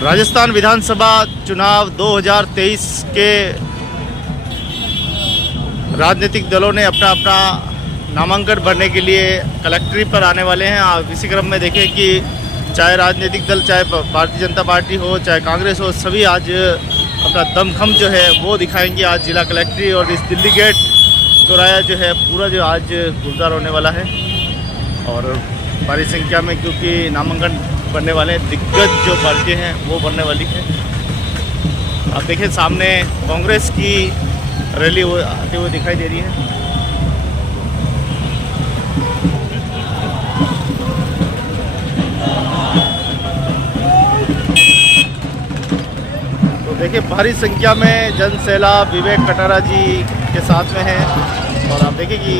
राजस्थान विधानसभा चुनाव 2023 के राजनीतिक दलों ने अपना अपना नामांकन भरने के लिए कलेक्ट्री पर आने वाले हैं। आप इसी क्रम में देखें कि चाहे राजनीतिक दल, चाहे भारतीय जनता पार्टी हो, चाहे कांग्रेस हो, सभी आज अपना दमखम जो है वो दिखाएंगे। आज जिला कलेक्ट्री और इस दिल्ली गेट चौराया जो है पूरा जो आज गुलजार होने वाला है और भारी संख्या में क्योंकि नामांकन भरने वाले दिग्गज जो पार्टियाँ हैं वो भरने वाली है। आप देखें सामने कांग्रेस की रैली आते हुए दिखाई दे रही है। तो देखिए भारी संख्या में जन सैलाब विवेक कटारा जी के साथ में है और आप देखिए कि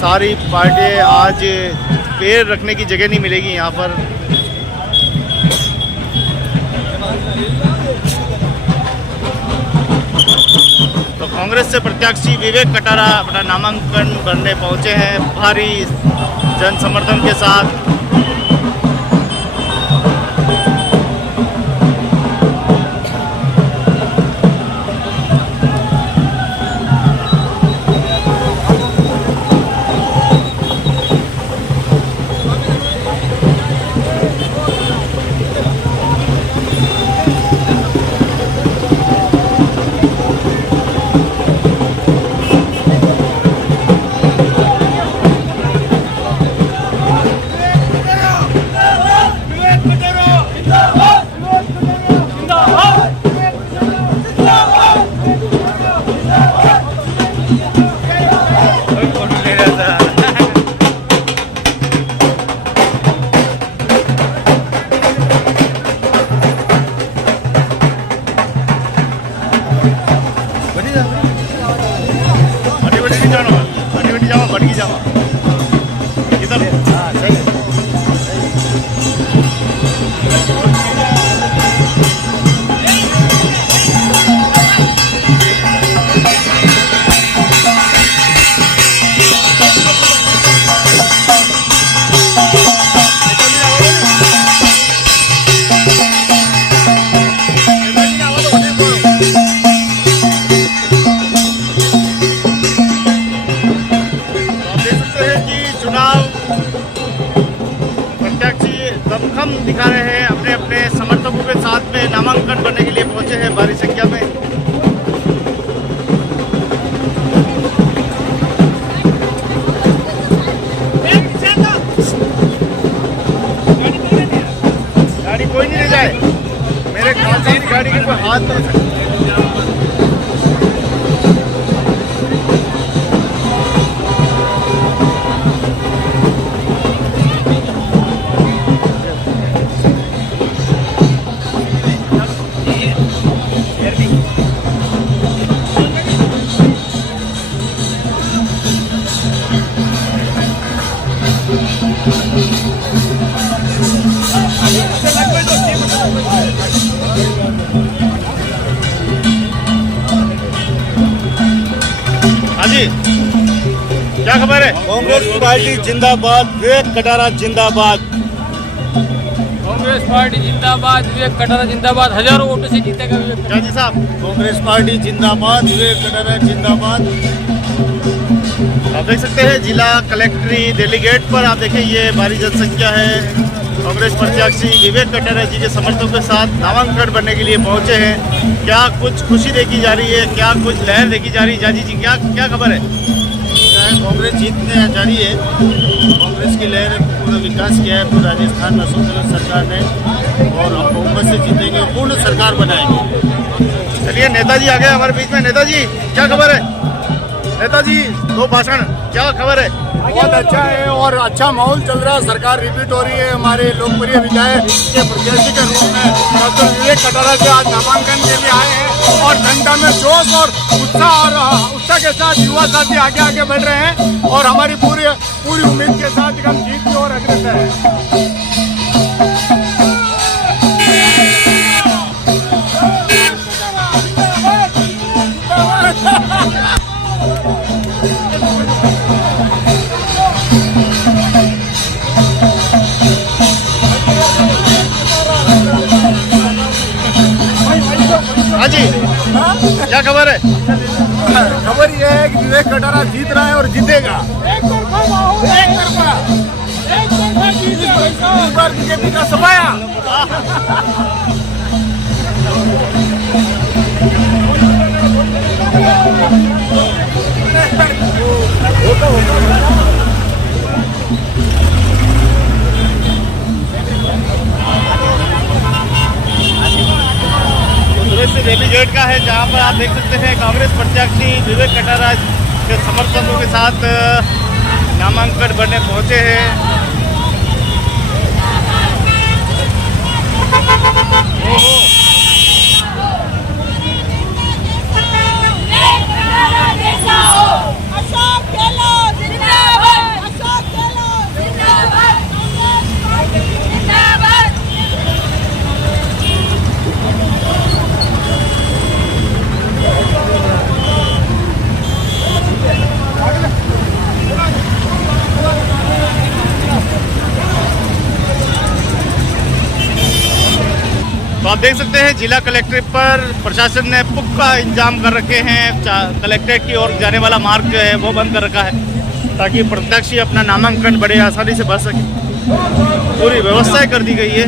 सारी पार्टियाँ आज पैर रखने की जगह नहीं मिलेगी यहाँ पर। तो कांग्रेस से प्रत्याशी विवेक कटारा अपना नामांकन भरने पहुंचे हैं भारी जन समर्थन के साथ। दमखम दिखा रहे हैं अपने अपने समर्थकों के साथ में नामांकन भरने के लिए पहुंचे हैं भारी संख्या में। गाड़ी कोई नहीं ले जाए, मेरे खाते की गाड़ी के कोई हाथ नहीं। हाँ जी, क्या खबर है? कांग्रेस पार्टी जिंदाबाद, विवेक कटारा जिंदाबाद। कांग्रेस पार्टी जिंदाबाद, विवेक कटारा जिंदाबाद। हजारों वोटों से जीतेगा विवेक क्या जी साहब? कांग्रेस पार्टी जिंदाबाद, विवेक कटारा जिंदाबाद। आप देख सकते हैं जिला कलेक्ट्री दिल्ली गेट पर आप देखें ये भारी जनसंख्या है। कांग्रेस प्रत्याशी विवेक कटारा जी के समर्थकों के साथ नामांकन भरने के लिए पहुंचे हैं। क्या कुछ खुशी देखी जा रही है, क्या कुछ लहर देखी जा रही है? जाजी जी क्या खबर है? कांग्रेस जीतने जा रही है। कांग्रेस की लहर पूरा विकास किया है पूरे राजस्थान में अशोक गहलोत सरकार ने और हम बहुमत से जीतेंगे और पूर्ण सरकार बनाएंगे। चलिए नेताजी आ गए हमारे बीच में। नेताजी क्या खबर है? नेताजी दो भाषण, क्या खबर है? बहुत अच्छा है और अच्छा माहौल चल रहा है। सरकार रिपीट हो रही है। हमारे लोकप्रिय विधायक के प्रत्याशी के रूप में डॉक्टर विवेक कटारा से आज नामांकन के लिए आए हैं और जनता में जोश और उत्साह के साथ युवा साथी आगे आगे बढ़ रहे हैं और हमारी पूरी उम्मीद के साथ हम जीत की ओर अग्रसर है। खबर ये है कि विवेक कटारा जीत रहा है और जीतेगा। एक तरफा इस बार बीजेपी का सफाया। दिल्ली गेट का है, जहां पर आप देख सकते हैं कांग्रेस प्रत्याशी विवेक कटारा के समर्थकों के साथ नामांकन भरने पहुंचे हैं। अशोक गहलोत जिंदाबाद, अशोक गहलोत जिंदाबाद, जिंदाबाद। तो आप देख सकते हैं जिला कलेक्ट्रेट पर प्रशासन ने पुख्ता इंतजाम कर रखे हैं। कलेक्ट्रेट की ओर जाने वाला मार्ग जो है वो बंद कर रखा है ताकि प्रत्याशी अपना नामांकन बड़े आसानी से भर सके। पूरी व्यवस्थाएं कर दी गई है।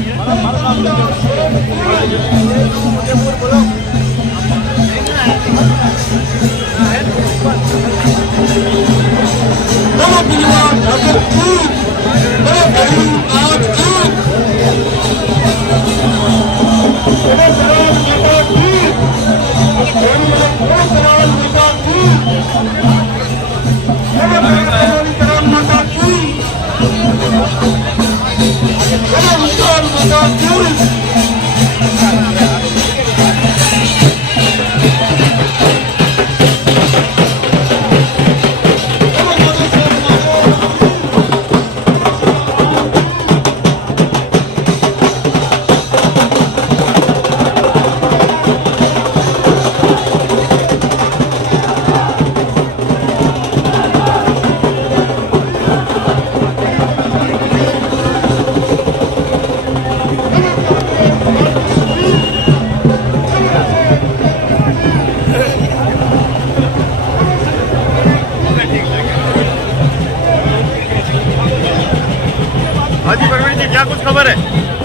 हाजी परवीन जी, क्या कुछ खबर है?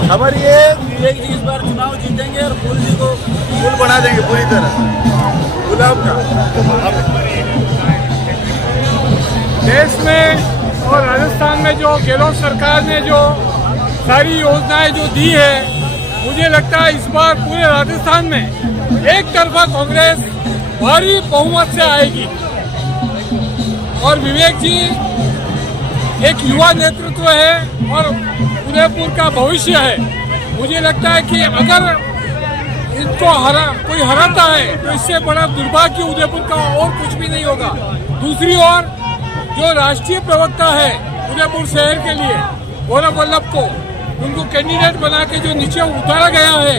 खबर ये विवेक जी इस बार चुनाव जीतेंगे और फूल जी को फूल बना देंगे पूरी तरह गुलाब का। देश में और राजस्थान में जो गहलोत सरकार ने जो सारी योजनाएं जो दी है, मुझे लगता है इस बार पूरे राजस्थान में एक तरफा कांग्रेस भारी बहुमत से आएगी। और विवेक जी एक युवा नेतृत्व है और उदयपुर का भविष्य है। मुझे लगता है कि अगर इनको कोई हराता है तो इससे बड़ा दुर्भाग्य उदयपुर का और कुछ भी नहीं होगा। दूसरी ओर जो राष्ट्रीय प्रवक्ता है उदयपुर शहर के लिए गौरव वल्लभ को, उनको कैंडिडेट बना के जो नीचे उतारा गया है,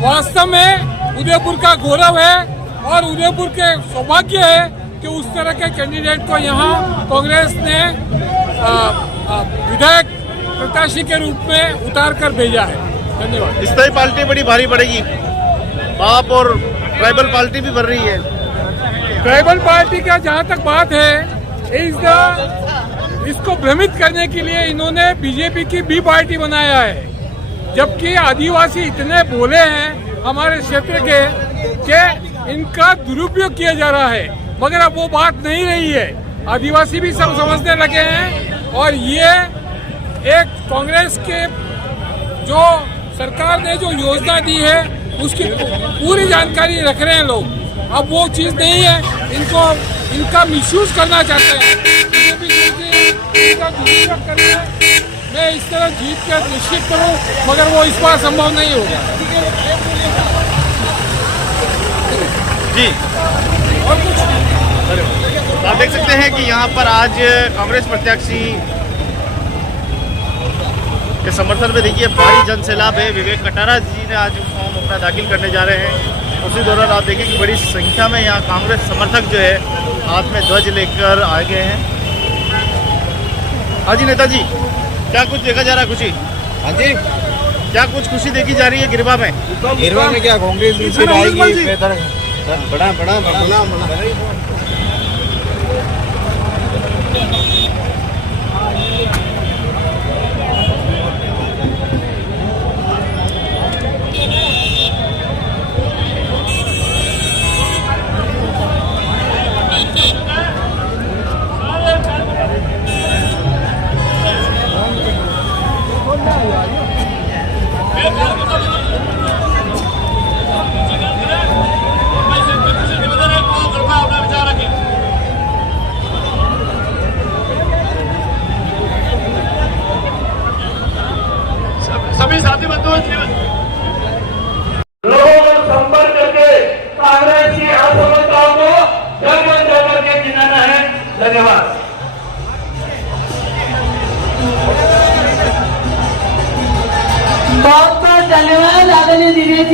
वास्तव में उदयपुर का गौरव है और उदयपुर के सौभाग्य है कि उस तरह के कैंडिडेट को यहाँ कांग्रेस ने विधायक प्रत्याशी के रूप में उतार कर भेजा है। धन्यवाद। स्थायी पार्टी बड़ी भारी पड़ेगी, बाप और ट्राइबल पार्टी भी बढ़ रही है। ट्राइबल पार्टी का जहाँ तक बात है, इसको भ्रमित करने के लिए इन्होंने बीजेपी की बी पार्टी बनाया है, जबकि आदिवासी इतने भोले हैं हमारे क्षेत्र के कि इनका दुरुपयोग किया जा रहा है, मगर अब वो बात नहीं रही है। आदिवासी भी सब समझने लगे हैं और ये एक कांग्रेस के जो सरकार ने जो योजना दी है उसकी पूरी जानकारी रख रहे हैं लोग। अब वो चीज़ नहीं है, इनका मिसयूज करना चाहते हैं, इनका दुरुपयोग करना है। मैं इस तरह जीत कर निश्चित करूं, मगर वो इस बार संभव नहीं होगा। जी, और कुछ आप देख सकते हैं कि यहाँ पर आज कांग्रेस प्रत्याशी के समर्थन में देखिए भारी जन सैलाब है। विवेक कटारा जी ने आज फॉर्म अपना दाखिल करने जा रहे हैं। उसी दौरान आप देखिए कि बड़ी संख्या में यहाँ कांग्रेस समर्थक जो है हाथ में ध्वज लेकर आ गए हैं। हाँ जी नेताजी, क्या कुछ देखा जा रहा है? खुशी? हाँ जी, क्या कुछ खुशी देखी जा रही है गिरवा में? गिरवा में क्या कांग्रेस जीत आएगी? बेहतर बड़ा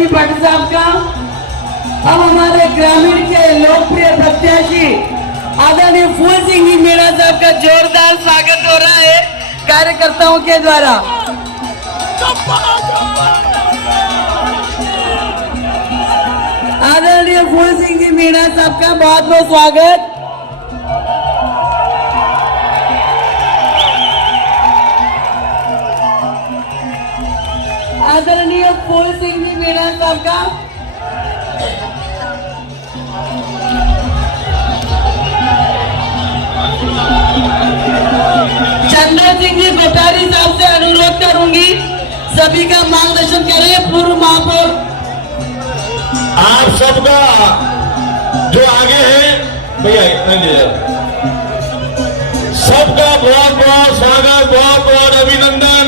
जी भट्ट साहब का। अब हमारे ग्रामीण के लोकप्रिय प्रत्याशी आदरणीय फूल सिंह जी मीणा साहब का जोरदार स्वागत हो रहा है कार्यकर्ताओं के द्वारा। आदरणीय फूल सिंह जी मीणा साहब का बहुत बहुत स्वागत। आदरणीय फूल सिंह जी मीणा साहब का चंद्र सिंह जी कोठारी साहब से अनुरोध करूंगी सभी का मार्गदर्शन करें। पूर्व महापौर आप सबका जो आगे है भैया सबका बहुत बहुत स्वागत, बहुत बहुत अभिनंदन।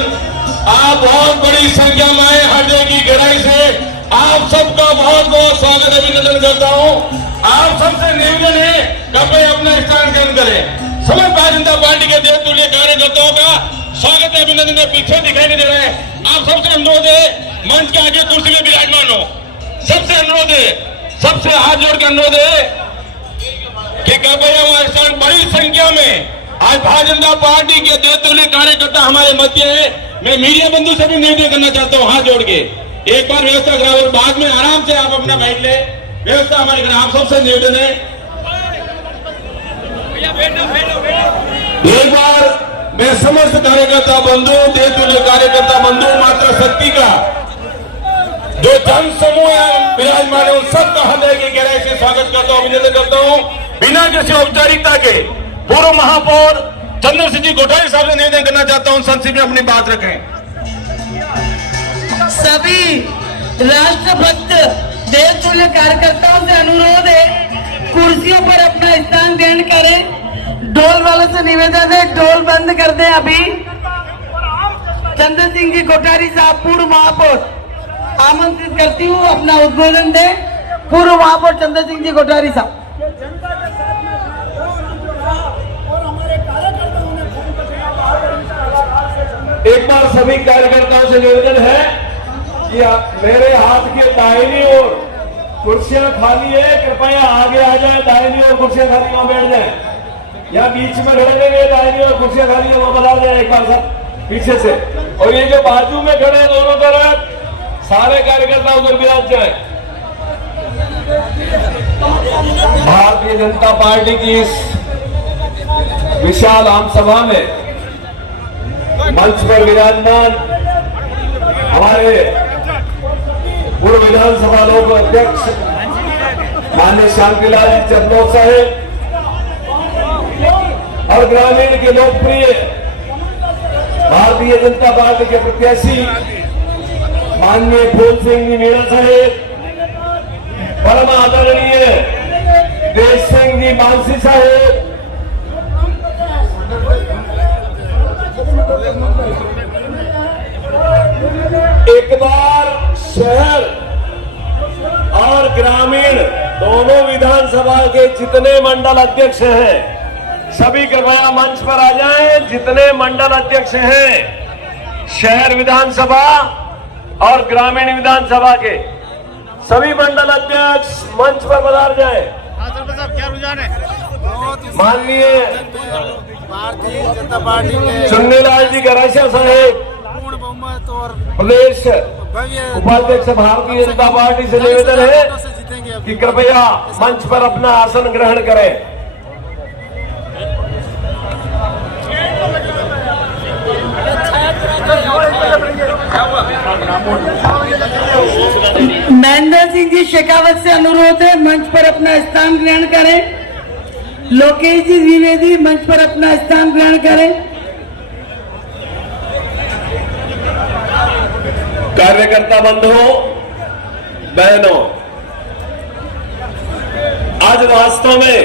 आप बहुत बड़ी संख्या में आए हृदय की गहराई से आप सबका बहुत बहुत स्वागत अभिनंदन करता हूं। आप सबसे निवेदन है कृपया अपना स्थान ग्रहण करें। समस्त भारतीय जनता पार्टी के देवतुल्य कार्यकर्ताओं का स्वागत अभिनंदन पीछे दिखाई नहीं दे रहे हैं। आप सबसे अनुरोध है मंच के आगे कुर्सी में विराजमान हो। सबसे अनुरोध है, सबसे हाथ जोड़ के अनुरोध है कि कृपया हमारे साथ बड़ी संख्या में आज भारतीय जनता पार्टी के देवतुल्य कार्यकर्ता हमारे मध्य है। मैं मीडिया बंधु से भी निवेदन करना चाहता हूं हाथ जोड़ के एक बार व्यवस्था कराओ, बाद में आराम से आप अपना बाइक ले व्यवस्था हमारे घर। आप सबसे निवेदन है एक बार मैं समस्त कार्यकर्ता बंधु, देवतुल्य कार्यकर्ता बंधु, माता शक्ति का जो जन समूह है विराजमान है उन सबका हृदय की गहराई से स्वागत करता हूं, अभिनंदन करता हूं। बिना किसी औपचारिकता के पूर्व महापौर चंद्र सिंह जी कोठारी साहब से निवेदन करना चाहता हूं संसद में अपनी बात रखें। सभी राष्ट्रभक्त देवतुल्य कार्यकर्ताओं से अनुरोध है कुर्सियों पर अपना स्थान ग्रहण करें। ढोल वालों से निवेदन है ढोल बंद कर दें अभी। चंद्र सिंह जी कोठारी साहब पूर्व महापौर आमंत्रित करती हूँ अपना उद्बोधन दे। पूर्व महापौर चंद्र सिंह जी कोठारी साहब। एक बार सभी कार्यकर्ताओं से निवेदन है कि मेरे हाथ के दाहिनी ओर कुर्सियां खाली है, कृपया आगे आ जाए। दाहिनी ओर कुर्सियां खाली वहां बैठ जाए या बीच में खड़े हुए दाहिनी ओर कुर्सियां खाली है वहां बता जाए एक बार सब पीछे से। और ये जो बाजू में खड़े हैं दोनों तरफ सारे कार्यकर्ता उधर विराज जाए। भारतीय जनता पार्टी की इस विशाल आम सभा में मंच पर विराजमान हमारे पूर्व विधानसभा लोक अध्यक्ष माननीय शांतिलाल जी चंदोद साहेब और ग्रामीण के लोकप्रिय भारतीय जनता पार्टी के प्रत्याशी माननीय फूल सिंह जी मीणा साहेब, परम आदरणीय देश सिंह जी मानसी साहेब, एक बार शहर और ग्रामीण दोनों विधानसभा के जितने मंडल अध्यक्ष हैं सभी कृपया मंच पर आ जाएं। जितने मंडल अध्यक्ष हैं शहर विधानसभा और ग्रामीण विधानसभा के सभी मंडल अध्यक्ष मंच पर पधार जाएं। क्या रुझान है? माननीय भारतीय जनता पार्टी के चुन्नीलाल जी गरासिया साहेब पूर्ण बहुमत और प्रदेश उपाध्यक्ष भारतीय जनता पार्टी से निवेदन है कि कृपया मंच पर अपना आसन ग्रहण करें। महेंद्र सिंह जी शेखावत से अनुरोध है मंच पर अपना स्थान ग्रहण करें। लोकेश जी द्विवेदी मंच पर अपना स्थान ग्रहण करें। कार्यकर्ता बंधुओं, बहनों, आज वास्तव में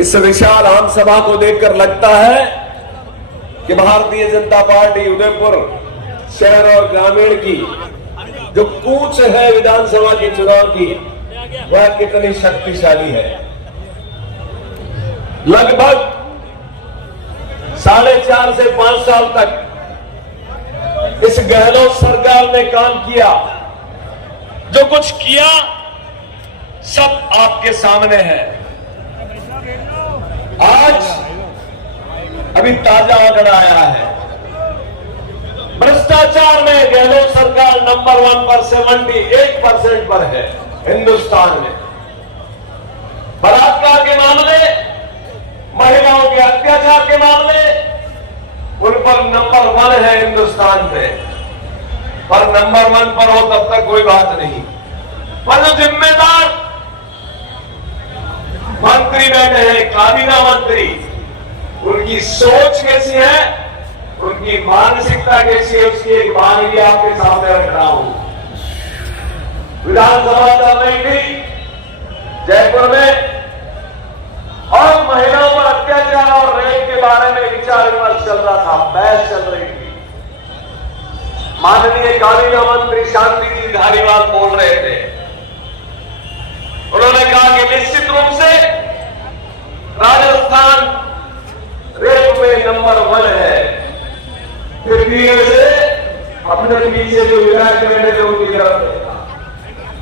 इस विशाल आम सभा को देखकर लगता है कि भारतीय जनता पार्टी उदयपुर शहर और ग्रामीण की जो कूच है विधानसभा के चुनाव की वह कितनी शक्तिशाली है। लगभग 4.5 से 5 साल तक इस गहलोत सरकार ने काम किया जो कुछ किया सब आपके सामने है। आज अभी ताजा आंकड़ा आया है, भ्रष्टाचार में गहलोत सरकार नंबर 1 पर 78% पर है हिंदुस्तान में। बलात्कार के मामले, महिलाओं के अत्याचार के मामले, उन पर नंबर 1 है हिंदुस्तान में। पर नंबर 1 पर हो तब तक कोई बात नहीं, पर जो जिम्मेदार मंत्री बैठे हैं, काबीना मंत्री, उनकी सोच कैसी है, उनकी मानसिकता कैसी है, उसकी एक बात आपके सामने रख रहा हूं। विधानसभा चल रही थी जयपुर में, और महिलाओं पर अत्याचार और रेप के बारे में विचार विमर्श चल रहा था, बहस चल रही थी। माननीय काबीना मंत्री शांति जी धारीवाल बोल रहे थे। उन्होंने कहा कि निश्चित रूप से राजस्थान रेप में नंबर 1 है। फिर भी से अपने पीछे जो विधायक बैठे थे उनकी तरफ देखा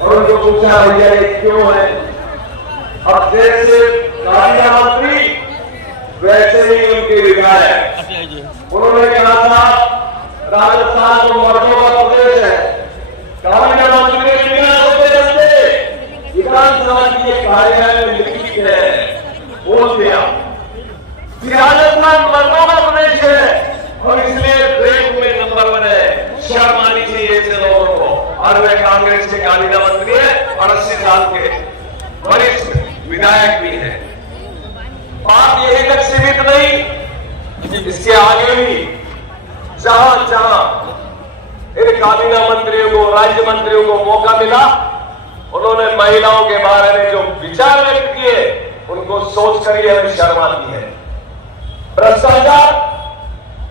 और उनको पूछा, भैया ये क्यों है? अब जैसे काबीना मंत्री वैसे ही उनके विधायक। उन्होंने कहा था राजस्थान को मर्दों का प्रदेश है। काबीना मंत्री ने विधानसभा की कार्यालय में लिखी है, बोल दिया कि राजस्थान मर्दों का प्रदेश है और इसलिए रेप में नंबर 1 है। शर्म आनी चाहिए ऐसे लोगों को। और वे कांग्रेस के काबीना मंत्री है और 80 साल के वरिष्ठ विधायक भी है। बात यही तक सीमित नहीं, इसके आगे भी जहां जहां इन काबीना मंत्रियों को, राज्य मंत्रियों को मौका मिला, उन्होंने महिलाओं के बारे में जो विचार व्यक्त किए, उनको सोच कर ही हमें शर्म आती है। भ्रष्टाचार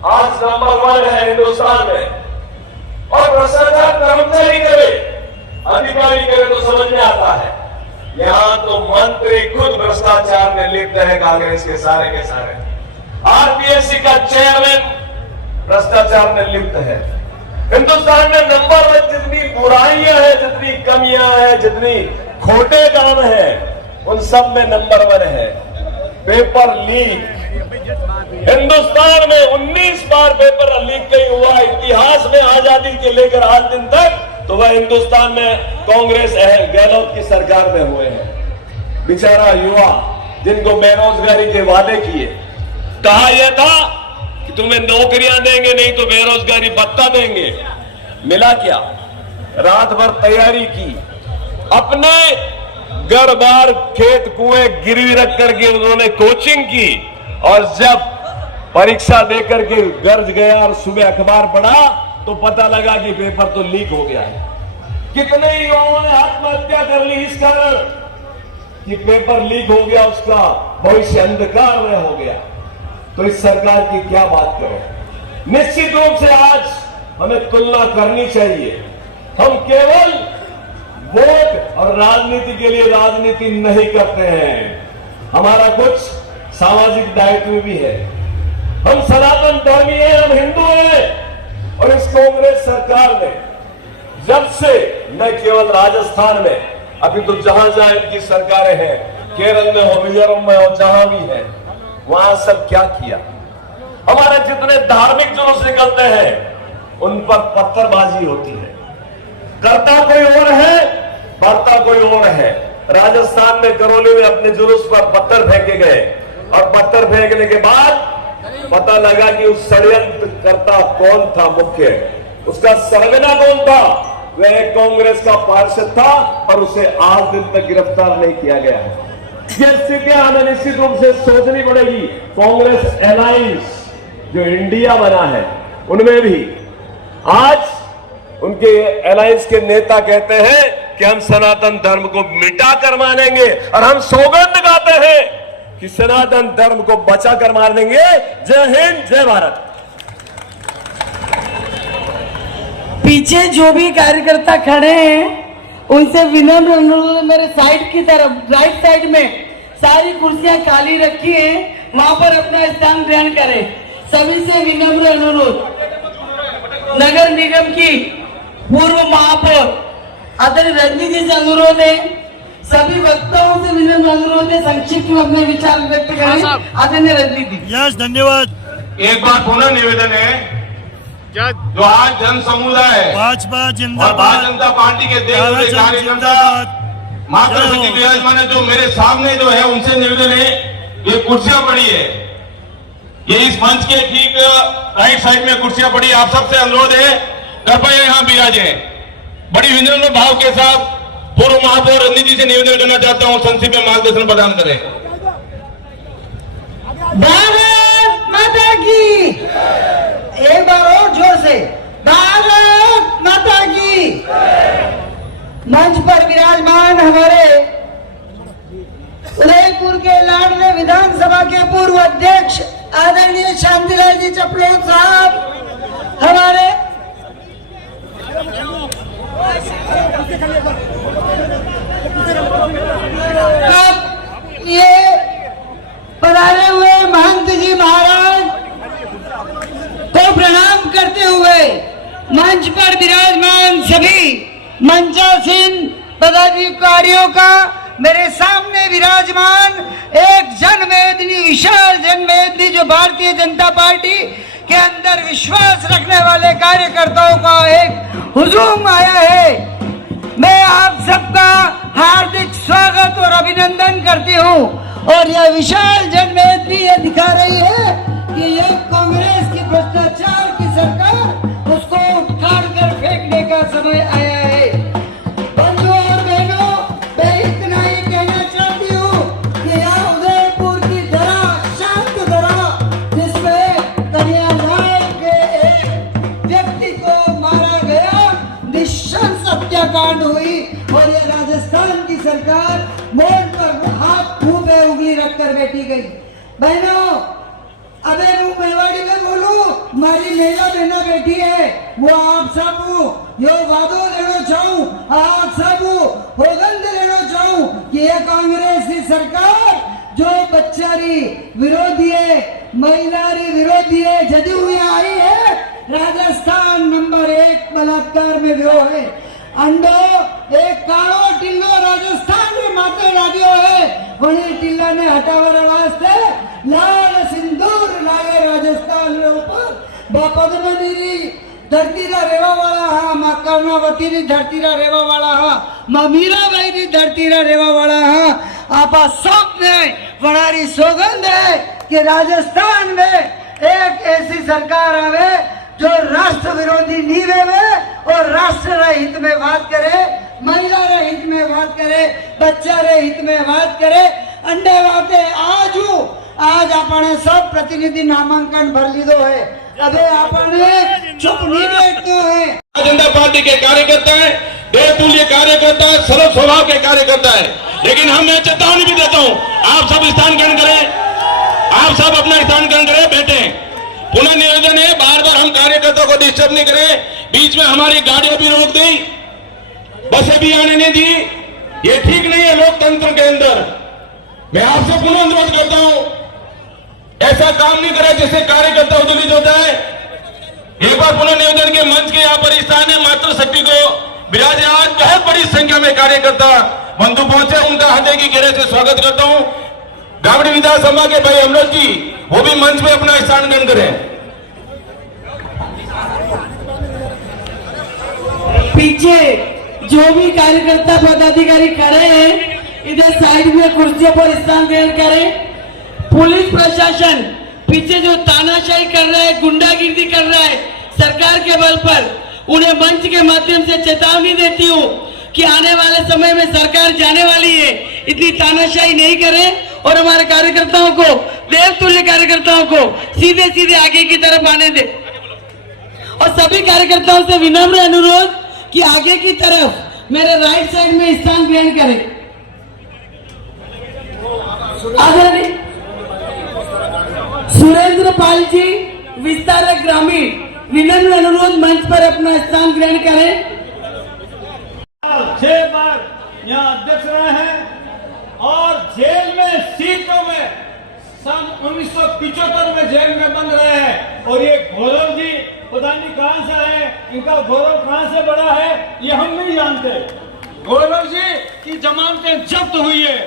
आज नंबर 1 है हिंदुस्तान में, और भ्रष्टाचार कर्मचारी करे, अधिकारी करे तो समझ में आता है। यहां तो मंत्री खुद भ्रष्टाचार में लिप्त है, कांग्रेस के सारे आरपीएससी का चेयरमैन भ्रष्टाचार में लिप्त है। हिंदुस्तान में नंबर 1 जितनी बुराइयां हैं, जितनी कमियां हैं, जितनी खोटे काम हैं, उन सब में नंबर 1 है। पेपर लीक, हिंदुस्तान में 19 बार पेपर लीक कहीं हुआ इतिहास में, आजादी के लेकर आज दिन तक, तो वह हिंदुस्तान में कांग्रेस गहलोत की सरकार में हुए हैं। बेचारा युवा जिनको बेरोजगारी के वादे किए, कहा यह था कि तुम्हें नौकरियां देंगे, नहीं तो बेरोजगारी भत्ता देंगे। मिला क्या? रात भर तैयारी की, अपने घर बार खेत कुएं गिरवी रख करके उन्होंने कोचिंग की, और जब परीक्षा देकर के घर गया और सुबह अखबार पढ़ा तो पता लगा कि पेपर तो लीक हो गया है। कितने युवाओं ने आत्महत्या कर ली इस कारण कि पेपर लीक हो गया, उसका भविष्य अंधकार में हो गया। तो इस सरकार की क्या बात करें। निश्चित रूप से आज हमें तुलना करनी चाहिए। हम केवल वोट और राजनीति के लिए राजनीति नहीं करते हैं, हमारा कुछ सामाजिक दायित्व भी है। हम सनातन धर्मी हैं, हम हिंदू हैं। और इस कांग्रेस सरकार ने जब से, न केवल राजस्थान में, अभी तो जहां जहां इनकी सरकारें हैं, केरल में हो, मिजोरम में हो, जहां भी है, वहां सब क्या किया। हमारे जितने धार्मिक जुलूस निकलते हैं उन पर पत्थरबाजी होती है। करता कोई और है, बढ़ता कोई और है। राजस्थान में करौली में अपने जुलूस पर पत्थर फेंके गए, और पत्थर फेंकने के बाद पता लगा कि उस षड्यंत्र करता कौन था, मुख्य उसका सरगना कौन था। वह कांग्रेस का पार्षद था, और उसे आज दिन तक गिरफ्तार नहीं किया गया है। ये स्थितियां हमें निश्चित रूप से सोचनी पड़ेगी। कांग्रेस अलायंस जो इंडिया बना है, उनमें भी आज उनके अलायंस के नेता कहते हैं कि हम सनातन धर्म को मिटा कर मानेंगे, और हम सौगंध गाते हैं कि सनातन धर्म को बचा कर मानेंगे। जय हिंद, जय भारत। पीछे जो भी कार्यकर्ता खड़े हैं उनसे विनम्र अनुरोध, मेरे साइड की तरफ, राइट साइड में सारी कुर्सियां खाली रखी हैं, वहां पर अपना स्थान ग्रहण करें। सभी से विनम्र अनुरोध। नगर निगम की पूर्व महापौर आदरणीय रजनी जी से अनुरोध है, सभी वक्ताओं से विनम्र अनुरोध है, संक्षिप्त में अपने विचार व्यक्त करें। आदरणीय रजनी जी। यस, धन्यवाद। एक बार पुनः निवेदन है, जो आज जन समुदाय भाजपा और जिंदाबाद, भारतीय जनता पार्टी के देश कार्यकर्ता माता शक्ति विराजमान है, जो मेरे सामने जो है उनसे निवेदन है, ये कुर्सियां पड़ी है, ये इस मंच के ठीक राइट साइड में कुर्सियां पड़ी, आप सबसे अनुरोध है कृपया यहाँ विराजे। बड़ी विनम्र भाव के साथ पूर्व महापौर रजनी जी से निवेदन करना चाहता हूँ, संक्षिप्त में मार्गदर्शन प्रदान करें। भारत माता की, एक बार और जोर से, भारत माता की। मंच पर विराजमान हमारे उदयपुर के लाडले विधानसभा के पूर्व अध्यक्ष आदरणीय शांतिलाल जी चपलोद साहब, हमारे ये पधारे हुए महंत जी महाराज को प्रणाम करते हुए मंच पर विराजमान सभी मंचासीन पदाधिकारियों का मेरे सामने विराजमान एक जनमेदनी, विशाल जनमेदनी, जो भारतीय जनता पार्टी के अंदर विश्वास रखने वाले कार्यकर्ताओं का एक हुजूम आया है। मैं आप सबका हार्दिक स्वागत और अभिनंदन करती हूँ। और यह विशाल जनमेदनी ये दिखा रही है कि ये कांग्रेस की भ्रष्टाचार की सरकार, उसको उखाड़ कर फेंकने का समय आया है। बंधुओं और बहनों, मैं इतना ही कहना चाहती हूँ कि यहाँ उदयपुर की धरा, शांत धरा, जिसमें कन्हैया लाल के एक व्यक्ति को मारा गया, निशंस हत्याकांड हुई, और ये राजस्थान की सरकार मोड़ पर हाथ मुंह पे उंगली रखकर बैठी गई। बहनों, अबे હું મેવાડી में बोलूं, મારી મહિલા બહેનો બેઠી है, वो आप सब यो वादो लेना चाहूं, आप सब होगंद लेना चाहूं कि ये कांग्रेस की सरकार जो बच्चारी विरोधी है, महिलारी विरोधी है, जदयू में आई है, राजस्थान नंबर 1 बलात्कार में व्यो है। अंडो एक काळो टिल्लो राजस्थान में माथे लाग्यो है, वही टिल्ला ने हटाववा वास्ते लाल सिंदूर लागे राजस्थान रे ऊपर पद्मनी धरती रा रेवा वाला हा, मां कर्णावती री धरती रा रेवा वाला हा, मां मीराबाई री धरती रा रेवा वाला हा। आपा सबने बड़ी सौगंध है कि राजस्थान में एक ऐसी सरकार आवे जो राष्ट्र विरोधी नीवे में और राष्ट्र हित में बात करे, महिला रे हित में बात करे, बच्चा रे हित में बात करे। अंडे वाते आज आपने सब प्रतिनिधि नामांकन भर लीधो है, अबे आपने चुप नहीं बैठते हैं। जनता पार्टी के कार्यकर्ता है, देवतुल्य कार्यकर्ता है, सरल स्वभाव के कार्यकर्ता है, लेकिन हम मैं चेतावनी भी देता हूँ, आप सब स्थान ग्रहण करें, आप सब अपना स्थान ग्रहण करें, बैठे। पुनः निवेदन है, बार बार हम कार्यकर्ताओं को डिस्टर्ब नहीं करें, बीच में हमारी गाड़ियां भी रोक दी, बसें भी आने नहीं दी, ये ठीक नहीं है लोकतंत्र के अंदर। मैं आपसे पुनः अनुरोध करता हूं, ऐसा काम नहीं करें जिससे कार्यकर्ता उद्दलित होता है। एक बार पुनः निवेदन के मंच के यहाँ पर स्थान है, मातृ शक्ति को विराजे। आज बहुत बड़ी संख्या में कार्यकर्ता बंधु पहुंचे, उनका हृदय की गहराई से स्वागत करता हूं। गावड़ी विधानसभा के भाई अमृत जी, वो भी मंच में अपना स्थान ग्रहण करें। पीछे जो भी कार्यकर्ता पदाधिकारी खड़े हैं, इधर साइड में कुर्सियों पर स्थान ग्रहण करें। पुलिस प्रशासन पीछे जो तानाशाही कर रहा है, गुंडागिर्दी कर रहा है सरकार के बल पर, उन्हें मंच के माध्यम से चेतावनी देती हूँ कि आने वाले समय में सरकार जाने वाली है, इतनी तानाशाही नहीं करें और हमारे कार्यकर्ताओं को, देवतुल्य कार्यकर्ताओं को सीधे सीधे आगे की तरफ आने दे। और सभी कार्यकर्ताओं से विनम्र अनुरोध कि आगे की तरफ मेरे राइट साइड में स्थान ग्रहण करें। आदरणीय सुरेंद्र पाल जी, विस्तारक ग्रामीण, विनम्र अनुरोध मंच पर अपना स्थान ग्रहण करें। 6 बार यहाँ अध्यक्ष रहे हैं और जेल में सीटों में सन 1975 में जेल में बंद रहे हैं। और ये गौरव जी पता नहीं कहां से आए, इनका गौरव कहां से बढ़ा है ये हम नहीं जानते। गौरव जी की जमानतें जब्त हुई है।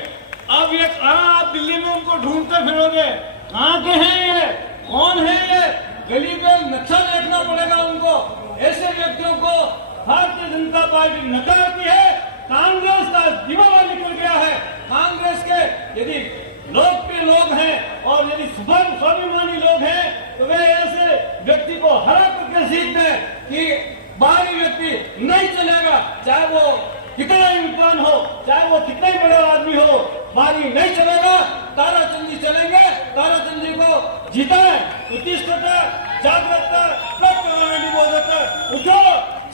अब ये कहाँ आप दिल्ली में उनको ढूंढते फिरोगे? कहाँ के हैं ये? कौन है ये? गली में नक्शा देखना पड़ेगा उनको। ऐसे व्यक्तियों को भारतीय जनता पार्टी नकारती है। कांग्रेस का दिमाग निकल गया है। कांग्रेस के यदि लोकप्रिय लोग हैं और यदि स्वाभिमानी लोग हैं तो वे ऐसे व्यक्ति को हरा करके सीखते हैं कि बाहरी व्यक्ति नहीं चलेगा, चाहे वो कितना ही विद्वान हो, चाहे वो कितना ही बड़ा आदमी हो, बाहरी नहीं चलेगा। ताराचंद जी चलेंगे, ताराचंद जी को जीता है। उत्तिष्ठता, जागरूकता, उठो,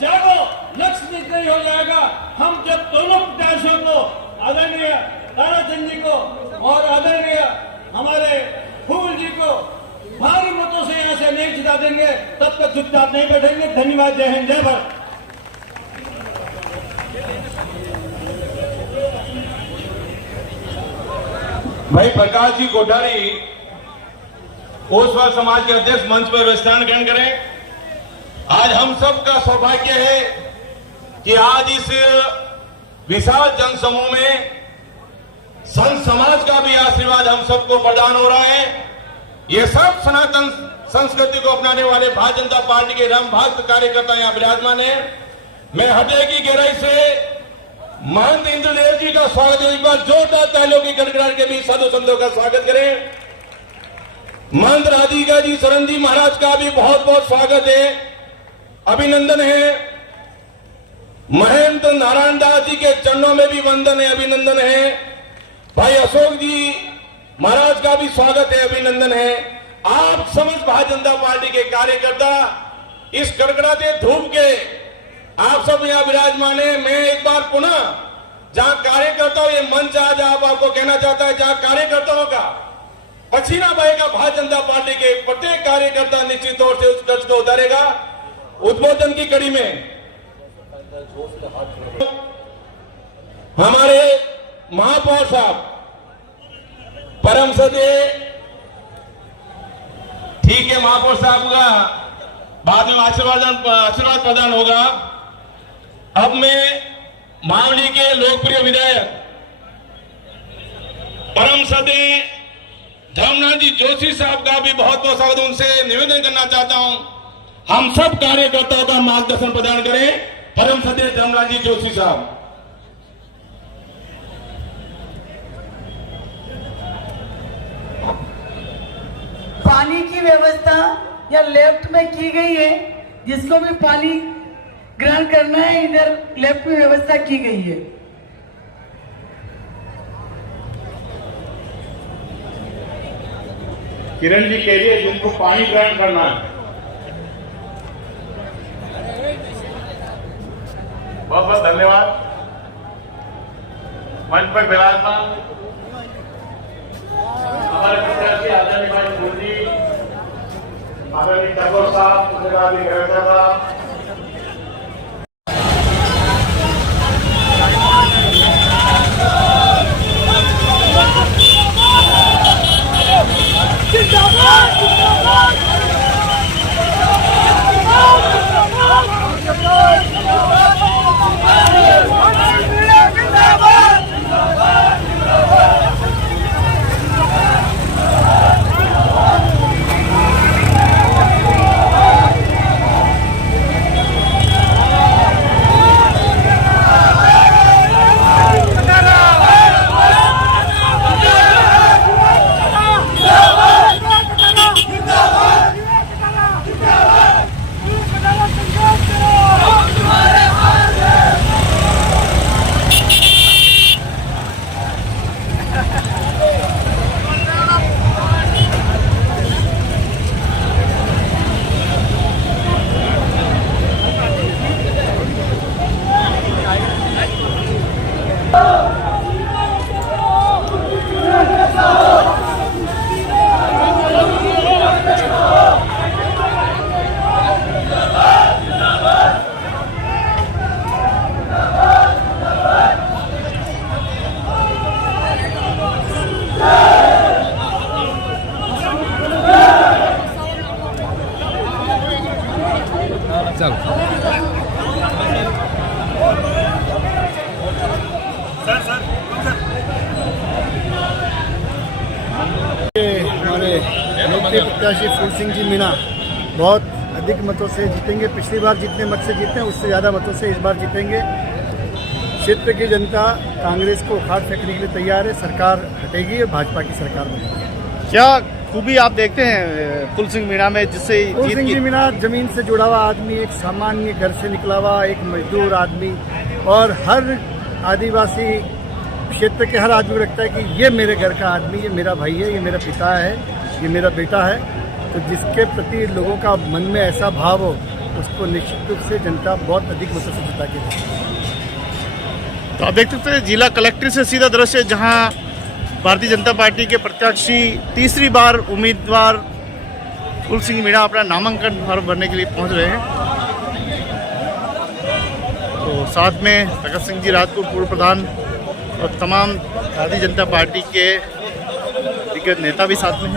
जागो, लक्ष्य निश्चय हो जाएगा। हम जब दोनों प्रत्याशियों को, आदरणीय ताराचंद जी को और आदरणीय हमारे फूल जी को भारी मतों से यहाँ से नहीं जिता देंगे, तब तक चुपचाप नहीं बैठेंगे। धन्यवाद। जय हिंद, जय भारत। भाई प्रकाश जी कोठारी ओसवाल समाज के अध्यक्ष मंच पर विस्तार ग्रहण करें। आज हम सब का सौभाग्य है कि आज इस विशाल जनसमूह में संत समाज का भी आशीर्वाद हम सबको प्रदान हो रहा है। ये सब सनातन संस्कृति को अपनाने वाले भारतीय जनता पार्टी के राम भक्त कार्यकर्ता यहाँ विराजमान है। मैं हृदय की गहराई से महंत इंद्रदेव जी का स्वागत है। एक बार जोरदार तालियों की गड़गड़ाहट के बीच साधु संतों का स्वागत करें। महंत राधिका जी शरण जी महाराज का भी बहुत बहुत स्वागत है, अभिनंदन है। महंत नारायण दास जी के चरणों में भी वंदन है, अभिनंदन है। भाई अशोक जी महाराज का भी स्वागत है, अभिनंदन है। आप समस्त भारतीय जनता पार्टी के कार्यकर्ता इस कड़कड़ाते धूप के आप सब यहाँ विराजमान है। मैं एक बार पुनः जहां कार्यकर्ताओं ये मंच आज आपको कहना चाहता है, जहां कार्यकर्ताओं का पसीना बहेगा, भारतीय जनता पार्टी के प्रत्येक कार्यकर्ता निश्चित तौर से उस कष्ट को उतारेगा। उद्बोधन की कड़ी में हमारे महापौर साहब परम सदे, ठीक है, महापौर साहब का बाद में आशीर्वाद प्रदान होगा। अब मैं मावली के लोकप्रिय विधायक परम सदे धर्मनाथ जी जोशी साहब का भी बहुत बहुत स्वागत, उनसे निवेदन करना चाहता हूं हम सब कार्यकर्ताओं का मार्गदर्शन प्रदान करें। परम सदे धर्मनाथ जी जोशी साहब। पानी की व्यवस्था या लेफ्ट में की गई है, जिसको भी पानी ग्रहण करना है इधर लेफ्ट में व्यवस्था की गई है। किरण जी कह रही है जिनको पानी ग्रहण करना है। बहुत बहुत धन्यवाद। मंच पर विराजमान हमारे प्रत्याशी आदरणीय भाई फूल जी, आदरणीय ठाकुर साहब, साहब, लोकप्रिय प्रत्याशी फूल सिंह जी मीणा बहुत अधिक मतों से जीतेंगे। पिछली बार जितने मत से जीते हैं उससे ज़्यादा मतों से इस बार जीतेंगे। क्षेत्र की जनता कांग्रेस को उखाड़ फेंकने के लिए तैयार है। सरकार हटेगी और भाजपा की सरकार बनेगी। क्या खूबी आप देखते हैं फूल सिंह मीणा में, जिससे फूल सिंह जी मीणा जमीन से जुड़ा हुआ आदमी, एक सामान्य घर से निकला हुआ एक मजदूर आदमी, और हर आदिवासी क्षेत्र के हर आदमी को लगता है कि ये मेरे घर का आदमी, ये मेरा भाई है, ये मेरा पिता है, ये मेरा बेटा है। तो जिसके प्रति लोगों का मन में ऐसा भाव हो उसको निश्चित रूप से जनता बहुत अधिक मतों से जिता के देगी। तो आप देख सकते हैं जिला कलेक्ट्रेट से सीधा दृश्य, जहां भारतीय जनता पार्टी के प्रत्याशी तीसरी बार उम्मीदवार फूल सिंह मीणा अपना नामांकन फॉर्म भरने के लिए पहुंच रहे हैं। तो साथ में भगत सिंह जी राजपूत पूर्व प्रधान और तमाम भारतीय जनता पार्टी के दिग्गज नेता भी साथ में हैं।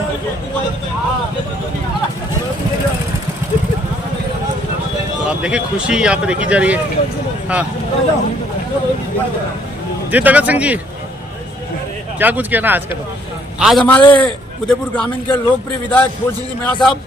तो आप देखिए खुशी यहाँ पे देखी जा रही है। हाँ जी, भगत सिंह जी क्या कुछ कहना आज का? आज हमारे उदयपुर ग्रामीण के लोकप्रिय विधायक फूल सिंह जी मीणा साहब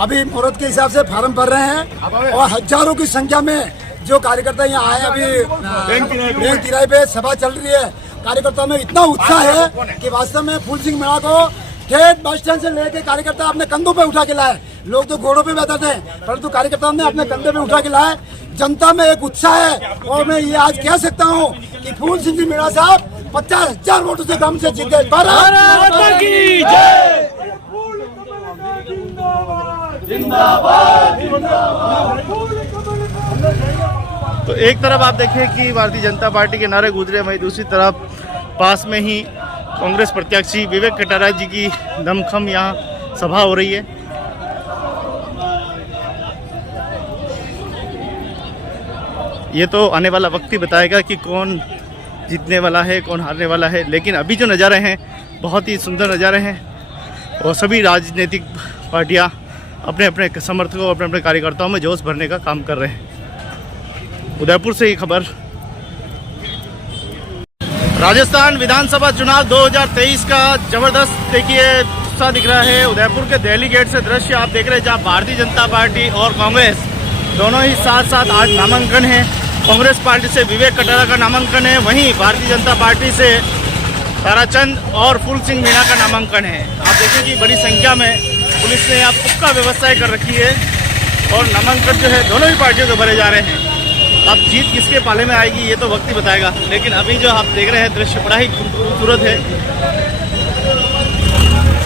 अभी मुहूर्त के हिसाब से फार्म भर रहे हैं और हजारों की संख्या में जो कार्यकर्ता यहाँ आए, अभी बैंक तिराहे पे सभा चल रही है। कार्यकर्ताओं में इतना उत्साह है कि वास्तव में फूल सिंह मीणा को ठेठ बस स्टैंड से लेके कार्यकर्ता अपने कंधों पे उठा के लाए। लोग तो घोड़ों पे बैठे थे, परंतु कार्यकर्ताओं ने अपने कंधे पे उठा के लाए। जनता में एक उत्साह है और मैं ये आज कह सकता हूँ कि फूल सिंह जी मीणा साहब 50,000 वोटों से कम से जीते। तो एक तरफ आप देखें कि भारतीय जनता पार्टी के नारे गूंज रहे हैं, वहीं दूसरी तरफ पास में ही कांग्रेस प्रत्याशी विवेक कटारा जी की दमखम यहाँ सभा हो रही है। ये तो आने वाला वक्त ही बताएगा कि कौन जीतने वाला है, कौन हारने वाला है। लेकिन अभी जो नज़ारे हैं बहुत ही सुंदर नज़ारे हैं और सभी राजनीतिक पार्टियां अपने अपने समर्थकों, अपने अपने कार्यकर्ताओं में जोश भरने का काम कर रहे हैं। उदयपुर से ही खबर। राजस्थान विधानसभा चुनाव 2023 का जबरदस्त देखिए उत्साह दिख रहा है। उदयपुर के दिल्ली गेट से दृश्य आप देख रहे हैं, जहां भारतीय जनता पार्टी और कांग्रेस दोनों ही साथ साथ आज नामांकन है। कांग्रेस पार्टी से विवेक कटारा का नामांकन है, वहीं भारतीय जनता पार्टी से ताराचंद और फूल सिंह मीणा का नामांकन है। आप देखें कि बड़ी संख्या में पुलिस ने यहाँ पुख्ता व्यवस्थाएं कर रखी है और नामांकन जो है दोनों ही पार्टियों के भरे जा रहे हैं। अब जीत किसके पाले में आएगी ये तो वक्त ही बताएगा। लेकिन अभी जो आप देख रहे हैं दृश्य बड़ा ही खूबसूरत है।